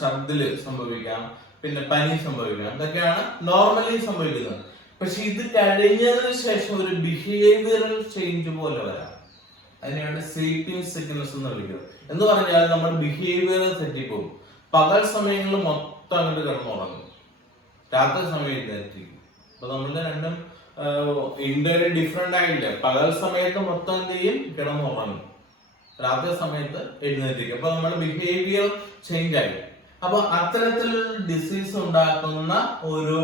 ഛർദില് സംഭവിക്കാം, പിന്നെ പനി സംഭവിക്കാം. ഇതൊക്കെയാണ് നോർമലി സംഭവിക്കുന്നത്. പക്ഷെ ഇത് കഴിഞ്ഞതിന് ശേഷം ഒരു ബിഹേവിയറൽ ചേഞ്ച് പോലെ വരാം. അതിനെയാണ് സ്ലീപ്പിംഗ് സിക്നസ് എന്ന് വിളിക്കുന്നത്. എന്ന് പറഞ്ഞാൽ നമ്മൾ ബിഹേവിയർ തെറ്റിപ്പോകും. പകൽ സമയങ്ങളിൽ മൊത്തം അങ്ങോട്ട് കിടന്നുറങ്ങും, രാത്രി സമയത്ത് തെറ്റിക്കും. അപ്പൊ നമ്മളുടെ രണ്ടും ഇന്ത്യയിൽ ഡിഫറെന്റ് ആയില്ല. പകൽ സമയത്ത് മൊത്തം എന്ത് ചെയ്യും, കിടന്നുറങ്ങും. രാത്രി സമയത്ത് എഴുന്നേറ്റിരിക്കും. അപ്പൊ നമ്മുടെ ബിഹേവിയർ ചേഞ്ച് ആയി. അപ്പൊ അത്തരത്തിലുള്ള ഡിസീസ് ഉണ്ടാക്കുന്ന ഒരു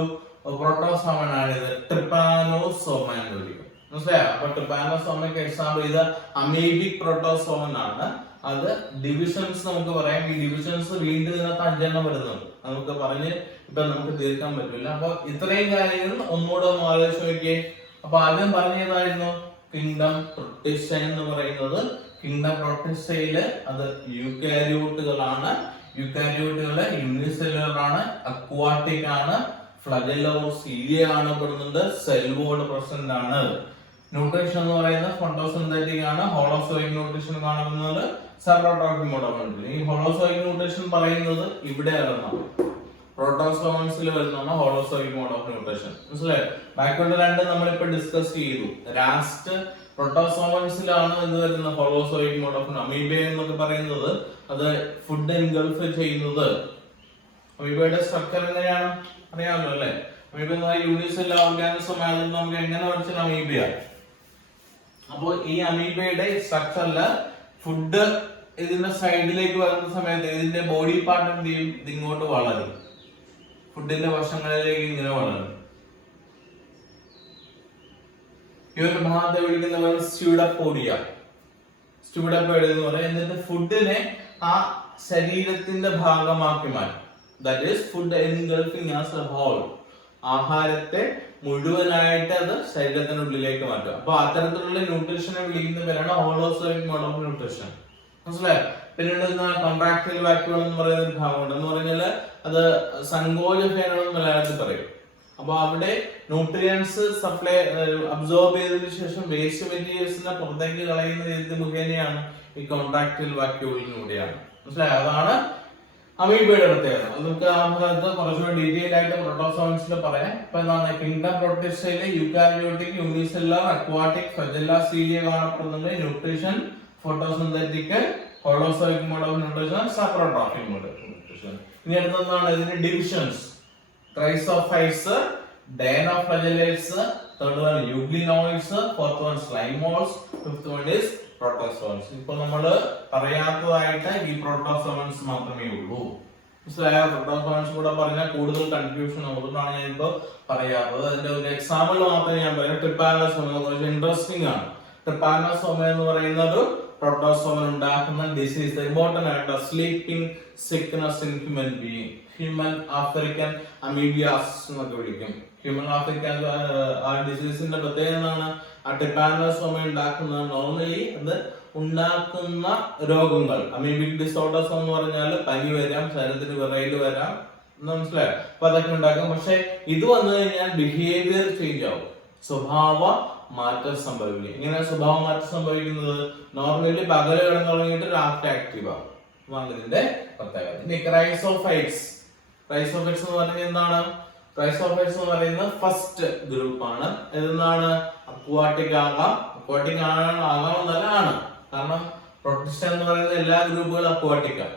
പ്രോട്ടോസോമനാണ് ഇത്. ട്രിപ്പാനോസോമ എന്ന് വിളിക്കും. മനസ്സിലായോ? അപ്പൊ ട്രിപ്പാനോസോമയ്ക്ക് എക്സാമ്പിൾ ഇത് അമീബിക് പ്രോട്ടോസോമൻ ആണ്. അത് ഡിവിഷൻസ് നമുക്ക് പറയാം. ഈ ഡിവിഷൻസ് വീണ്ടും ഇതിനകത്ത് 5 വരുന്നുണ്ട്. നമുക്ക് പറഞ്ഞ് ഇപ്പൊ നമുക്ക് തീർക്കാൻ പറ്റില്ല. അപ്പൊ ഇത്രയും കാര്യങ്ങൾ ഒന്നുകൂടെ ഒന്ന് ആലോചിച്ച് നോക്കിയേ. അപ്പൊ ആദ്യം പറഞ്ഞതായിരുന്നു കിങ്ഡം പ്രൊട്ടിസ്റ്റ എന്ന് പറയുന്നത്. കിങ്ഡം പ്രൊട്ടിസ്റ്റയില് അത് യൂക്കാരിയോട്ടുകളാണ്. യൂക്കാരിയോട്ടുകള് യൂണിസെല്ലുലർ ആണ്, അക്വാട്ടിക് ആണ്, ഫ്ലജെല്ല ഓർ സീലിയ കാണപ്പെടുന്നുണ്ട്, സെൽ വോൾ പ്രസന്റ് ആണ്. ന്യൂട്രീഷൻ എന്ന് പറയുന്നത് ഫോട്ടോസിന്തറ്റിക് ആണ്. ഹോളോസോയിക് ന്യൂട്രീഷൻ കാണുന്നത് സൈപ്രോട്രോപിക് മോഡ് ഓഫ് ന്യൂട്രീഷൻ. ഈ ഹോളോസോയിക് ന്യൂട്രീഷൻ പറയുന്നത് ഇവിടെ വരുന്നതാണ്, പ്രോട്ടോസോവൻസിൽ വരുന്നതാണ് ഹോളോസോയിക് മോഡ് ഓഫ് ന്യൂട്രീഷൻ. മനസ്സിലായോ? ബാക്കിയുള്ള രണ്ട് നമ്മളിപ്പോ ഡിസ്കസ് ചെയ്തു. ലാസ്റ്റ് പ്രോട്ടോസോവൻസിലാണ് ഇത് വരുന്നത് ഹോളോസോയിക് മോഡ് ഓഫ്. അമീബ എന്നൊക്കെ പറയുന്നത് അത് ഫുഡ് എൻഗൾഫ് ചെയ്യുന്നത്. അമീബയുടെ സ്ട്രക്ചർ എങ്ങനെയാണ് അറിയാമല്ലോ അല്ലെ? അമീബ യൂണിസെല്ലുലാർ ഓർഗാനിസം ആയതുകൊണ്ട് നമുക്ക് എങ്ങനെ പഠിച്ചാൽ അമീബയാണ്. അപ്പോൾ ഈ അമീബയുടെ സ്ട്രക്ചറില് ഫുഡ് ഇതിന്റെ സൈഡിലേക്ക് വരുന്ന സമയത്ത് ഇതിന്റെ ബോഡി പാർട്ട് എന്ത് ചെയ്യും? ഇത് ഇങ്ങോട്ട് വളരും, ഫുഡിന്റെ വശങ്ങളിലേക്ക് ഇങ്ങനെ വളരും. ഈ ഒരു ഭാഗത്തെ വിളിക്കുന്നവർ സ്യൂഡോപോഡിയ. സ്യൂഡോപോഡിയ എന്ന് പറയും. എന്നിട്ട് ഫുഡിനെ ആ ശരീരത്തിന്റെ ഭാഗമാക്കി മാറ്റും. That is food engulfing as a whole. ആഹാരത്തെ മുഴുവനായിട്ട് അത് ശരീരത്തിനുള്ളിലേക്ക് മാറ്റും. അപ്പൊ അത്തരത്തിലുള്ള ന്യൂട്രീഷനെ വിളിക്കുന്ന പേരാണ് ഹോളോസോയിക് മോഡ് ഓഫ് ന്യൂട്രീഷൻ. മനസ്സിലായോ? പിന്നീട് കോൺട്രാക്ടൈൽ വാക്യൂൾ എന്ന് പറയുന്ന ഒരു ഭാഗമുണ്ട്. എന്ന് പറഞ്ഞാൽ അത് സങ്കോച ഫേനകൾ മലയാളത്തിൽ പറയും. അപ്പൊ അവിടെ ന്യൂട്രിയൻസ് സപ്ലൈ അബ്സോർബ് ചെയ്തതിനു ശേഷം വേസ്റ്റ് മെറ്റീരിയൽസിനെ പുറത്തേക്ക് കളയുന്ന രീതി മുഖേനയാണ് ഈ കോൺട്രാക്ടൈൽ വാക്യൂളിലൂടെയാണ്. മനസ്സിലായോ? അതാണ് അമീബയുടെ പ്രത്യേകത. നമുക്ക് ആ ഭാഗത്ത് കുറച്ചുകൂടി ഡീറ്റെയിൽ ആയിട്ട് പ്രോട്ടോസോവൻസിൽ പറയാം. ഇപ്പൊ എന്താണ് കിങ്ഡം പ്രൊട്ടിസ്റ്റയിലെ eukaryotic, unicellular, aquatic, flagella, cilia കാണപ്പെടുന്നുണ്ട്. Nutrition, photosynthetic, holozoic mode of nutrition, saprotrophic mode of nutrition. ഇനി അടുത്താണ് ഇതിന്റെ divisions. Chrysophytes, dinoflagellates, third one euglenoids, fourth one slime moulds, fifth one is protozoans. ഇപ്പൊ നമ്മള് പറയാത്തതായിട്ട് ഈ പ്രോട്ടോസോവൻസ് മാത്രമേ ഉള്ളൂ. പ്രോട്ടോസോവൻസ് കൂടെ പറഞ്ഞാൽ കൂടുതൽ കൺഫ്യൂഷൻ അതുകൊണ്ടാണ് ഞാൻ ഇപ്പൊ പറയാത്തത്. അതിന്റെ ഒരു എക്സാമ്പിൾ മാത്രമേ ഞാൻ പറയാം. ട്രിപ്പാനോസോമ ഇൻട്രസ്റ്റിംഗ് ആണ്. ട്രിപ്പാനോസോമ എന്ന് പറയുന്നത് പ്രോട്ടോസോവൻ ഉണ്ടാക്കുന്ന ഡിസീസ്, ഇമ്പോർട്ടന്റ് ആയിട്ട് sleeping sickness in human being. Human African amoebiasis എന്നൊക്കെ വിളിക്കും. ഹ്യൂമൻ ആഫ്രിക്കൻ ആ ഡിസീസിന്റെ പ്രത്യേകത എന്താണ്? ആ ട്രിപ്പാനോസോമ ഉണ്ടാക്കുന്നത് നോർമലി അത് ഉണ്ടാക്കുന്ന രോഗങ്ങൾ അമീബിക് ഡിസോർഡേഴ്സ് എന്ന് പറഞ്ഞാൽ പനി വരാം, ശരീരത്തിന് വിറയൽ വരാം, മനസ്സിലായോ? അപ്പൊ അതൊക്കെ ഉണ്ടാക്കും. പക്ഷെ ഇത് വന്നു കഴിഞ്ഞാൽ ബിഹേവിയർ ചേഞ്ച് ആവും, സ്വഭാവ മാറ്റം സംഭവിക്കും. ഇങ്ങനെ സ്വഭാവ മാറ്റം സംഭവിക്കുന്നത് നോർമലി പകല് കിടന്നു തുടങ്ങിയിട്ട് രാത്രി ആക്റ്റീവ് ആവും. ഇതിന്റെ പ്രത്യേകത. ഇനി ക്രൈസോഫൈറ്റ്സ്. ക്രൈസോഫൈറ്റ്സ് എന്ന് പറഞ്ഞാൽ എന്താണ്? ക്രൈസോഫൈറ്റ്സ് എന്ന് പറയുന്നത് ഫസ്റ്റ് ഗ്രൂപ്പ് ആണ്. ഇതെന്താണ്? അക്വാട്ടിക് ആകാം, അക്വാട്ടിക് ആകാമെന്നല്ല ആണ്. കാരണം പ്രൊട്ടിസ്റ്റ എന്ന് പറയുന്ന എല്ലാ ഗ്രൂപ്പുകളും അക്വാട്ടിക് ആണ്.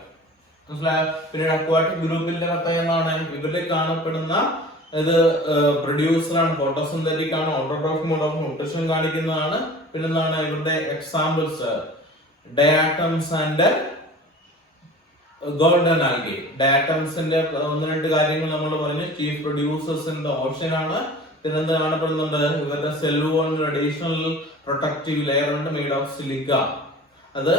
മനസ്സിലായോ? പിന്നീട് അക്വാട്ടിക് ഗ്രൂപ്പിന്റെ പ്രത്യേകത എന്താണ്? ഇവരിൽ കാണപ്പെടുന്ന ഇത് പ്രൊഡ്യൂസറാണ്, ഫോട്ടോസിന്തറ്റിക് ആണ്, ഓട്ടോട്രോഫിക് മോഡ് ഓഫ് ന്യൂട്രീഷൻ കാണിക്കുന്നതാണ്. പിന്നെന്താണ് ഇവരുടെ examples? Diatoms and golden algae. ഡയാറ്റംസിന്റെ ഒന്ന് രണ്ട് കാര്യങ്ങൾ നമ്മൾ പറഞ്ഞു. Chief producers in the ocean ആണ്. പിന്നെന്ത് കാണപ്പെടുന്നുണ്ട്? ഇവരുടെ സെൽ വോളിന് അഡീഷണൽ പ്രൊട്ടക്റ്റീവ് ലെയർ ഉണ്ട്, മെയ്ഡ് ഓഫ് സിലിക്ക. അത്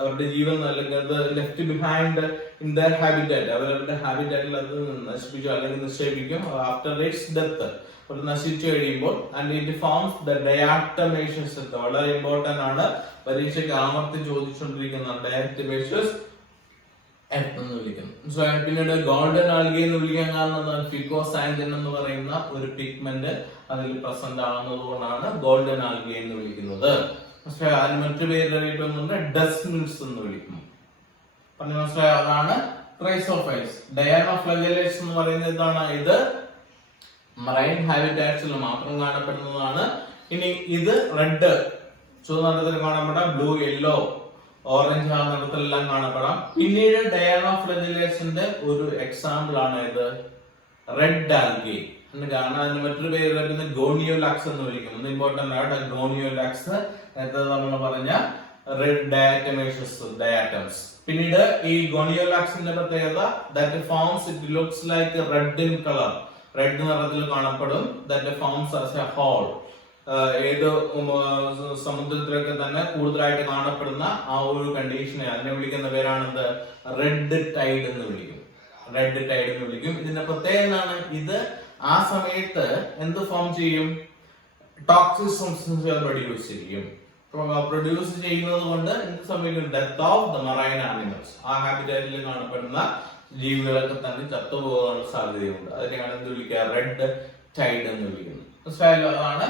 അവരുടെ ജീവൻ അല്ലെങ്കിൽ left behind in their habitat, അവരുടെ ഹാബിറ്റാറ്റിൽ അത് നശിപ്പിച്ചു അല്ലെങ്കിൽ നിക്ഷേപിക്കും ആഫ്റ്റർ ഇറ്റ്സ് ഡെത്ത്. അത് നശിച്ചു കഴിയുമ്പോൾ. And it forms the diatomaceous set. വളരെ ഇമ്പോർട്ടന്റ് ആണ്, പരീക്ഷയ്ക്ക് ആവർത്തി ചോദിച്ചുകൊണ്ടിരിക്കുന്ന ഡയാറ്റമേഷ്യസ് എന്ന് വിളിക്കുന്നു. പിന്നീട് ഗോൾഡൻ ആൽഗെ എന്ന് വിളിക്കാൻ കാരണം ഫിക്കോസാൻറ്റിൻ എന്ന് പറയുന്ന ഒരു പിഗ്മെന്റ് അതിൽ പ്രസന്റ് ആകുന്നത് കൊണ്ടാണ് ഗോൾഡൻ ആൽഗെ എന്ന് വിളിക്കുന്നത്. പക്ഷേ അതിന് മറ്റു പേര് അറിയപ്പെടുന്നുണ്ട്, ഡസ്റ്റ് മിൽസ് എന്ന് വിളിക്കുന്നു. പറഞ്ഞു മനസ്സിലായോ? അതാണ് ക്രൈസോഫൈറ്റ്സ്. ഡയാനോഫ്ലജലേറ്റ്സ് എന്ന് പറയുന്നത് എന്താണ്? ഇത് മറൈൻ ഹാബിറ്റാറ്റ്സിൽ മാത്രം കാണപ്പെടുന്നതാണ്. ഇനി ഇത് റെഡ്, ചുവന്ന നിറത്തിൽ കാണപ്പെടാം, ബ്ലൂ, യെല്ലോ, ഓറഞ്ച് ആ നിറത്തിലെല്ലാം കാണപ്പെടാം. പിന്നീട് ഡയാനോഫ്ലജലേറ്റ്സിന്റെ ഒരു എക്സാമ്പിൾ ആണ് ഇത് റെഡ് ആൽഗെ. കാരണം അതിന് മറ്റൊരു പേര് ഗോണിയോലാക്സ് എന്ന് വിളിക്കുന്നു. ഇമ്പോർട്ടന്റ് ആണ് ഗോണിയോലാക്സ്. നേരത്തെ നമ്മൾ പറഞ്ഞ റെഡ് ഡയാറ്റമേഷ്യസ് ഡയാറ്റംസ്. പിന്നീട് ഈ ഗോണിയോലാക്സിന്റെ പ്രത്യേകത that forms it looks like red in colour, red നിറത്തിൽ കാണപ്പെടും. That forms as a whole. ഏത് സമുദ്രത്തിലൊക്കെ തന്നെ കൂടുതലായിട്ട് കാണപ്പെടുന്ന ആ ഒരു കണ്ടീഷനെ അതിനെ വിളിക്കുന്ന പേരാണെന്ത്? റെഡ് ടൈഡ് എന്ന് വിളിക്കും. റെഡ് ടൈഡ് എന്ന് വിളിക്കും. ഇതിന്റെ പ്രത്യേകത എന്താണ്? ഇത് ആ സമയത്ത് എന്ത് ഫോം ചെയ്യും? ടോക്സിക് സബ്സ്റ്റൻസുകൾ പ്രൊഡ്യൂസ് ചെയ്യും. പ്രൊഡ്യൂസ് ചെയ്യുന്നത് കൊണ്ട് എന്ത് സംഭവിക്കും? Death of the marine animals. ആ ഹാബിറ്റാറ്റിൽ കാണപ്പെടുന്ന ജീവികളൊക്കെ തന്നെ ചത്തുപോകാനുള്ള സാധ്യതയുണ്ട്. അതിനെയാണ് എന്ത് വിളിക്കുക? റെഡ് ടൈഡ് എന്ന് വിളിക്കുന്നത്. അതാണ്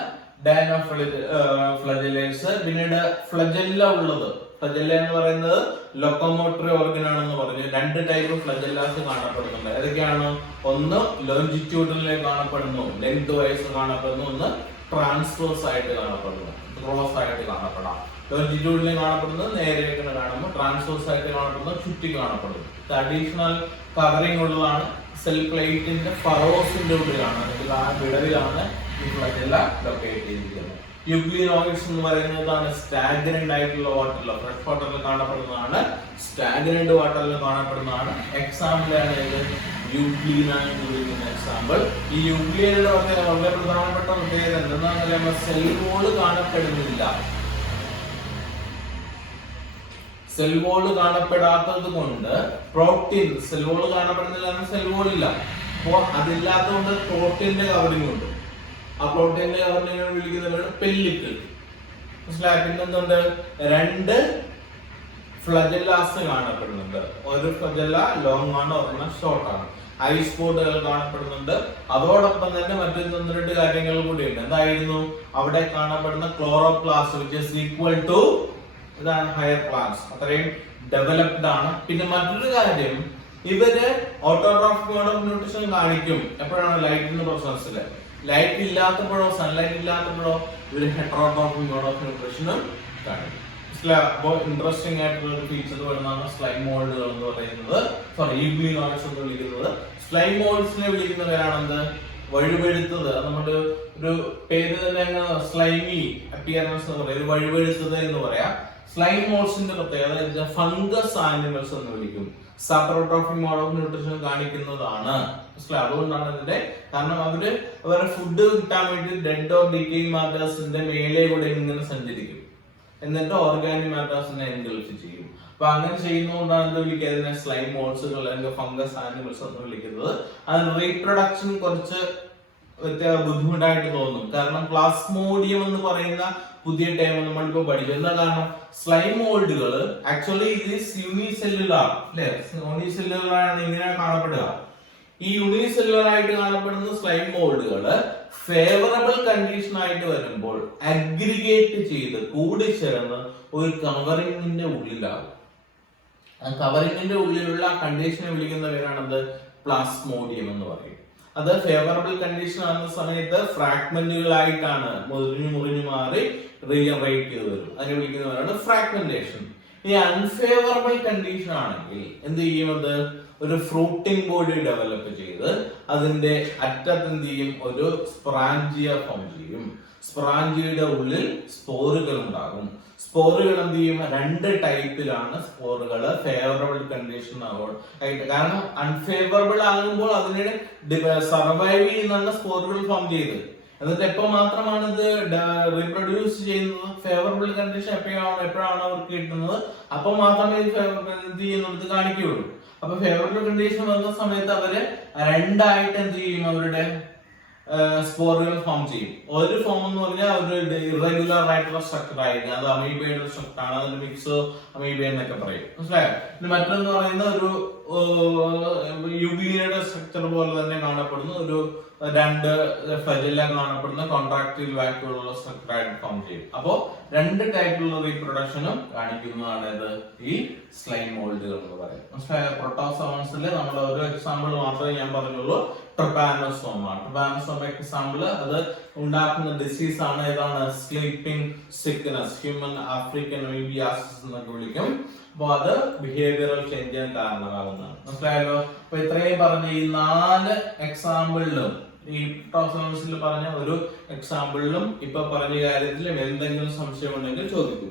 ഫ്ലജല്ലേഴ്സ്. പിന്നീട് ഫ്ലജല്ല ഉള്ളത്, ഫ്ലജല്ല എന്ന് പറയുന്നത് ലൊക്കോമോട്ടറി ഓർഗൻ ആണെന്ന് പറഞ്ഞു. 2 ടൈപ്പ് ഫ്ലജല്ലാസ് കാണപ്പെടുന്നുണ്ട്. ഏതൊക്കെയാണ്? ഒന്ന് ലോഞ്ചിറ്റ്യൂഡിനൽ കാണപ്പെടുന്നു, ലെങ്ത് വൈസ് കാണപ്പെടുന്നു. ഒന്ന് ട്രാൻസ്വേഴ്സ് ആയിട്ട് കാണപ്പെടുന്നു, ക്രോസ് ആയിട്ട് കാണപ്പെടാം. ലോഞ്ചിറ്റ്യൂഡിനൽ കാണപ്പെടുന്നത് നേരെയൊക്കെ കാണുമ്പോൾ, ട്രാൻസ്വേഴ്സ് ആയിട്ട് കാണപ്പെടുന്നത് ചുറ്റി കാണപ്പെടുന്നു. അഡീഷണൽ കവറിംഗ് ഉള്ളതാണ്. സെൽ പ്ലേറ്റിന്റെ ഫറോസിന്റെ ഉള്ളിലാണ്, അല്ലെങ്കിൽ ആ വിടവിലാണ് ഈ ഫ്ലജല്ല ലൊക്കേറ്റ് ചെയ്തിരിക്കുന്നത്. യൂഗ്ലിനോയിഡ്സ് എന്ന് പറയുന്നതാണ് സ്റ്റാഗ്നന്റ് ആയിട്ടുള്ള വാട്ടറിൽ, ഫ്രഷ് വാട്ടറിൽ കാണപ്പെടുന്നതാണ്, സ്റ്റാഗ്നന്റ് വാട്ടറിൽ കാണപ്പെടുന്നതാണ്. എക്സാമ്പിൾ ആണ് ഇത് യൂഗ്ലീന എന്ന് വിളിക്കുന്ന എക്സാമ്പിൾ. ഈ യൂഗ്ലീനയുടെ വളരെ പ്രധാനപ്പെട്ട പ്രത്യേകത എന്തെന്നാണ് പറയുമ്പോൾ സെൽ വോള് കാണപ്പെടുന്നില്ല. സെൽ വോള് കാണപ്പെടാത്തത് കൊണ്ട് പ്രോട്ടീൻ, സെൽ വോള് കാണപ്പെടുന്നില്ല, സെൽ വോൾ ഇല്ല. അപ്പോ അതില്ലാത്തതുകൊണ്ട് പ്രോട്ടീന്റെ കവറിംഗ് ഉണ്ട്. ആ പ്രോട്ടീന്റെ കവറിംഗ് വിളിക്കുന്നവരാണ് പെല്ലിക്കിൾ. മനസ്സിലായി? പിന്നെന്തുണ്ട്? 2 ഫ്ലജല്ലാസ് കാണപ്പെടുന്നുണ്ട്. ഒരു ഫ്ലജല്ല ലോങ് ആണ്, ഒരെണ്ണം ഷോർട്ട് ആണ്. ഐസ് ബോർഡുകൾ കാണപ്പെടുന്നുണ്ട്. അതോടൊപ്പം തന്നെ മറ്റൊരു 1-2 കാര്യങ്ങൾ കൂടിയുണ്ട്. എന്തായിരുന്നു? അവിടെ കാണപ്പെടുന്ന chloroplast which is equal to ഇതാണ് ഹയർ പ്ലാന്റ്സ്, അത്രയും ഡെവലപ്ഡ് ആണ്. പിന്നെ മറ്റൊരു കാര്യം, ഇവര് ഓട്ടോട്രോഫിക് മോഡ് ഓഫ് ന്യൂട്രീഷൻ കാണിക്കും എപ്പോഴാണ്? ലൈറ്റിന്റെ പ്രൊസസ്സില്. ലൈറ്റ് ഇല്ലാത്തപ്പോഴോ, സൺലൈറ്റ് ഇല്ലാത്തപ്പോഴോ ഇവര് ഹെറ്ററോട്രോഫിക് മോഡ് ഓഫ് ന്യൂട്രീഷനും കാണിക്കും. അപ്പോൾ ഇൻട്രസ്റ്റിംഗ് ആയിട്ടുള്ള ഒരു ഫീച്ചർ വരുന്നതാണ് സ്ലൈം മോൾഡുകൾ എന്ന് പറയുന്നത്. സോറി, യൂഗ്ലിനോയിഡ്സ് എന്ന് വിളിക്കുന്നത്. സ്ലൈം മോൾഡ്സിനെ വിളിക്കുന്നവരാണെന്ത്? വഴുവഴുത്തത്. നമ്മുടെ ഒരു പേര് തന്നെ സ്ലൈമി അപ്പിയറൻസ് എന്ന് പറയാം, ഒരു വഴുവഴുത്തത് എന്ന് പറയാം. സ്ലൈം മോൾഡ്സിന്റെ പ്രത്യേകത ഫംഗസ് ആനിമൽസ് എന്ന് വിളിക്കും. സപ്രോട്രോഫിക് മോഡ് ഓഫ് ന്യൂട്രീഷൻ കാണിക്കുന്നതാണ്. അതുകൊണ്ടാണ് ഇതിന്റെ, കാരണം അവരുടെ ഫുഡ് കിട്ടാൻ വേണ്ടി ഡെഡ് ഓർ ഡിക്കേയിങ് മാറ്റേഴ്സിന്റെ മേലെ കൂടെ ഇങ്ങനെ സഞ്ചരിക്കും, എന്നിട്ട് ഓർഗാനിക് മാറ്റേഴ്സിനെ എൻഗൾഫ് ചെയ്യും. അപ്പൊ അങ്ങനെ ചെയ്യുന്നതുകൊണ്ടാണ് ഇത് വിളിക്കുക, അതിനെ സ്ലൈം മോൾഡ്സുകൾ അല്ലെങ്കിൽ ഫംഗസ് ആനിമൽസ് എന്ന് വിളിക്കുന്നത്. അത് റീപ്രൊഡക്ഷൻ കുറച്ച് ബുദ്ധിമുട്ടായിട്ട് തോന്നും. കാരണം പ്ലാസ്മോഡിയം എന്ന് പറയുന്ന പുതിയ ടൈം നമ്മളിപ്പോ പഠിച്ചു. എന്താ കാരണം? സ്ലൈം മോൾഡുകൾ ആക്ച്വലി ഇത് യൂണിസെല്ലുലാർ അല്ലെ, യൂണിസെല്ലുലാർ ആണ് ഇങ്ങനെ കാണപ്പെടുക. ഈ യൂണിസെല്ലുലാർ ആയിട്ട് കാണപ്പെടുന്ന സ്ലൈം മോൾഡുകള് ഫേവറബിൾ കണ്ടീഷൻ ആയിട്ട് വരുമ്പോൾ അഗ്രിഗേറ്റ് ചെയ്ത് കൂടിച്ചേർന്ന് ഒരു കവറിങ്ങിന്റെ ഉള്ളിലാകും. ആ കവറിങ്ങിന്റെ ഉള്ളിലുള്ള കണ്ടീഷനെ വിളിക്കുന്ന പേരാണത് പ്ലാസ്മോഡിയം എന്ന് പറയും. അത് ഫേവറബിൾ കണ്ടീഷൻ ആകുന്ന സമയത്ത് ഫ്രാഗ്മെന്റുകളായിട്ടാണ് മുറിഞ്ഞു മാറി റീഅറേറ്റ് ചെയ്ത് വരും. അതിനെ വിളിക്കുന്നവരാണ് ഫ്രാഗ്മെന്റേഷൻ. ഈ അൺഫേവറബിൾ കണ്ടീഷൻ ആണെങ്കിൽ എന്ത് ചെയ്യും? അത് ഒരു ഫ്രൂട്ടിംഗ് ബോഡി ഡെവലപ്പ് ചെയ്ത് അതിന്റെ അറ്റത്ത് എന്ത് ചെയ്യും? ഒരു സ്പൊറാഞ്ചിയ ഫോം ചെയ്യും. സ്പൊറാഞ്ചിയുടെ ഉള്ളിൽ സ്പോറുകൾ ഉണ്ടാകും. സ്പോറുകൾ എന്ത് ചെയ്യും? 2 ടൈപ്പിലാണ് സ്പോറുകൾ ഫേവറബിൾ കണ്ടീഷൻ ആയിട്ട്. കാരണം അൺഫേവറബിൾ ആകുമ്പോൾ അതിനെ സർവൈവ് ചെയ്യുന്ന സ്പോറുകൾ ഫോം ചെയ്ത്, എന്നിട്ട് എപ്പോ മാത്രമാണ് ഇത് റീപ്രൊഡ്യൂസ് ചെയ്യുന്നത്? ഫേവറബിൾ കണ്ടീഷൻ എപ്പോഴാണ് അവർക്ക് കിട്ടുന്നത്, അപ്പൊ മാത്രമേ എന്ത് ചെയ്യുന്നത് കാണിക്കുകയുള്ളൂ. അപ്പൊ ഫേവറബിൾ കണ്ടീഷൻ വന്ന സമയത്ത് അവര് 2 ആയിട്ട് എന്ത് ചെയ്യും? അവരുടെ സ്പോറുകൾ ഫോം ചെയ്യും. ഒരു ഫോം എന്ന് പറഞ്ഞാൽ ഒരു ഇറഗുലർ ആയിട്ടുള്ള സ്ട്രക്ചർ ആയിരിക്കും. അത് അമീബയുടെ സ്ട്രക്ചർ ആണ്, അതിന് മിക്സ് അമീബ എന്നൊക്കെ പറയും. മനസ്സിലായോ? പിന്നെ മറ്റൊന്ന് പറയുന്ന ഒരു യൂഗ്ലിനയുടെ സ്ട്രക്ചർ പോലെ തന്നെ കാണപ്പെടുന്ന ഒരു 2 ഫ്ലജല്ല കാണപ്പെടുന്ന കോൺട്രാക്റ്റൈൽ വാക്യൂളുള്ള സ്ട്രക്ചർ ആയിട്ട് ഫോം ചെയ്യും. അപ്പോ 2 ടൈപ്പിലുള്ള റീപ്രൊഡക്ഷനും കാണിക്കുന്നതാണ് ഇത് ഈ സ്ലൈം മോൾഡുകൾ എന്ന് പറയും. മനസ്സിലായോ? പ്രോട്ടോസോൺസില് നമ്മൾ ഒരു എക്സാമ്പിൾ മാത്രമേ ഞാൻ പറഞ്ഞുള്ളൂ, ട്രിപ്പാനോസോമ. ട്രിപ്പാനോസോമ എക്സാമ്പിൾ അത് ഉണ്ടാക്കുന്ന ഡിസീസ് ആണ് ഏതാണ്? സ്ലീപ്പിംഗ് സിക്നസ്, ഹ്യൂമൻ ആഫ്രിക്കൻ മീബിയാസിസ് എന്നൊക്കെ വിളിക്കും. അപ്പൊ അത് ബിഹേവിയറൽ ചേഞ്ചിന് കാരണമാകുന്നതാണ്. മനസ്സിലായല്ലോ? അപ്പൊ ഇത്രയും പറഞ്ഞ ഈ 4 എക്സാമ്പിളിലും, ഈ പ്രോസോൺസിൽ പറഞ്ഞ ഒരു എക്സാമ്പിളിലും ഇപ്പൊ പറഞ്ഞ കാര്യത്തിലും എന്തെങ്കിലും സംശയം ഉണ്ടെങ്കിൽ ചോദിക്കൂ.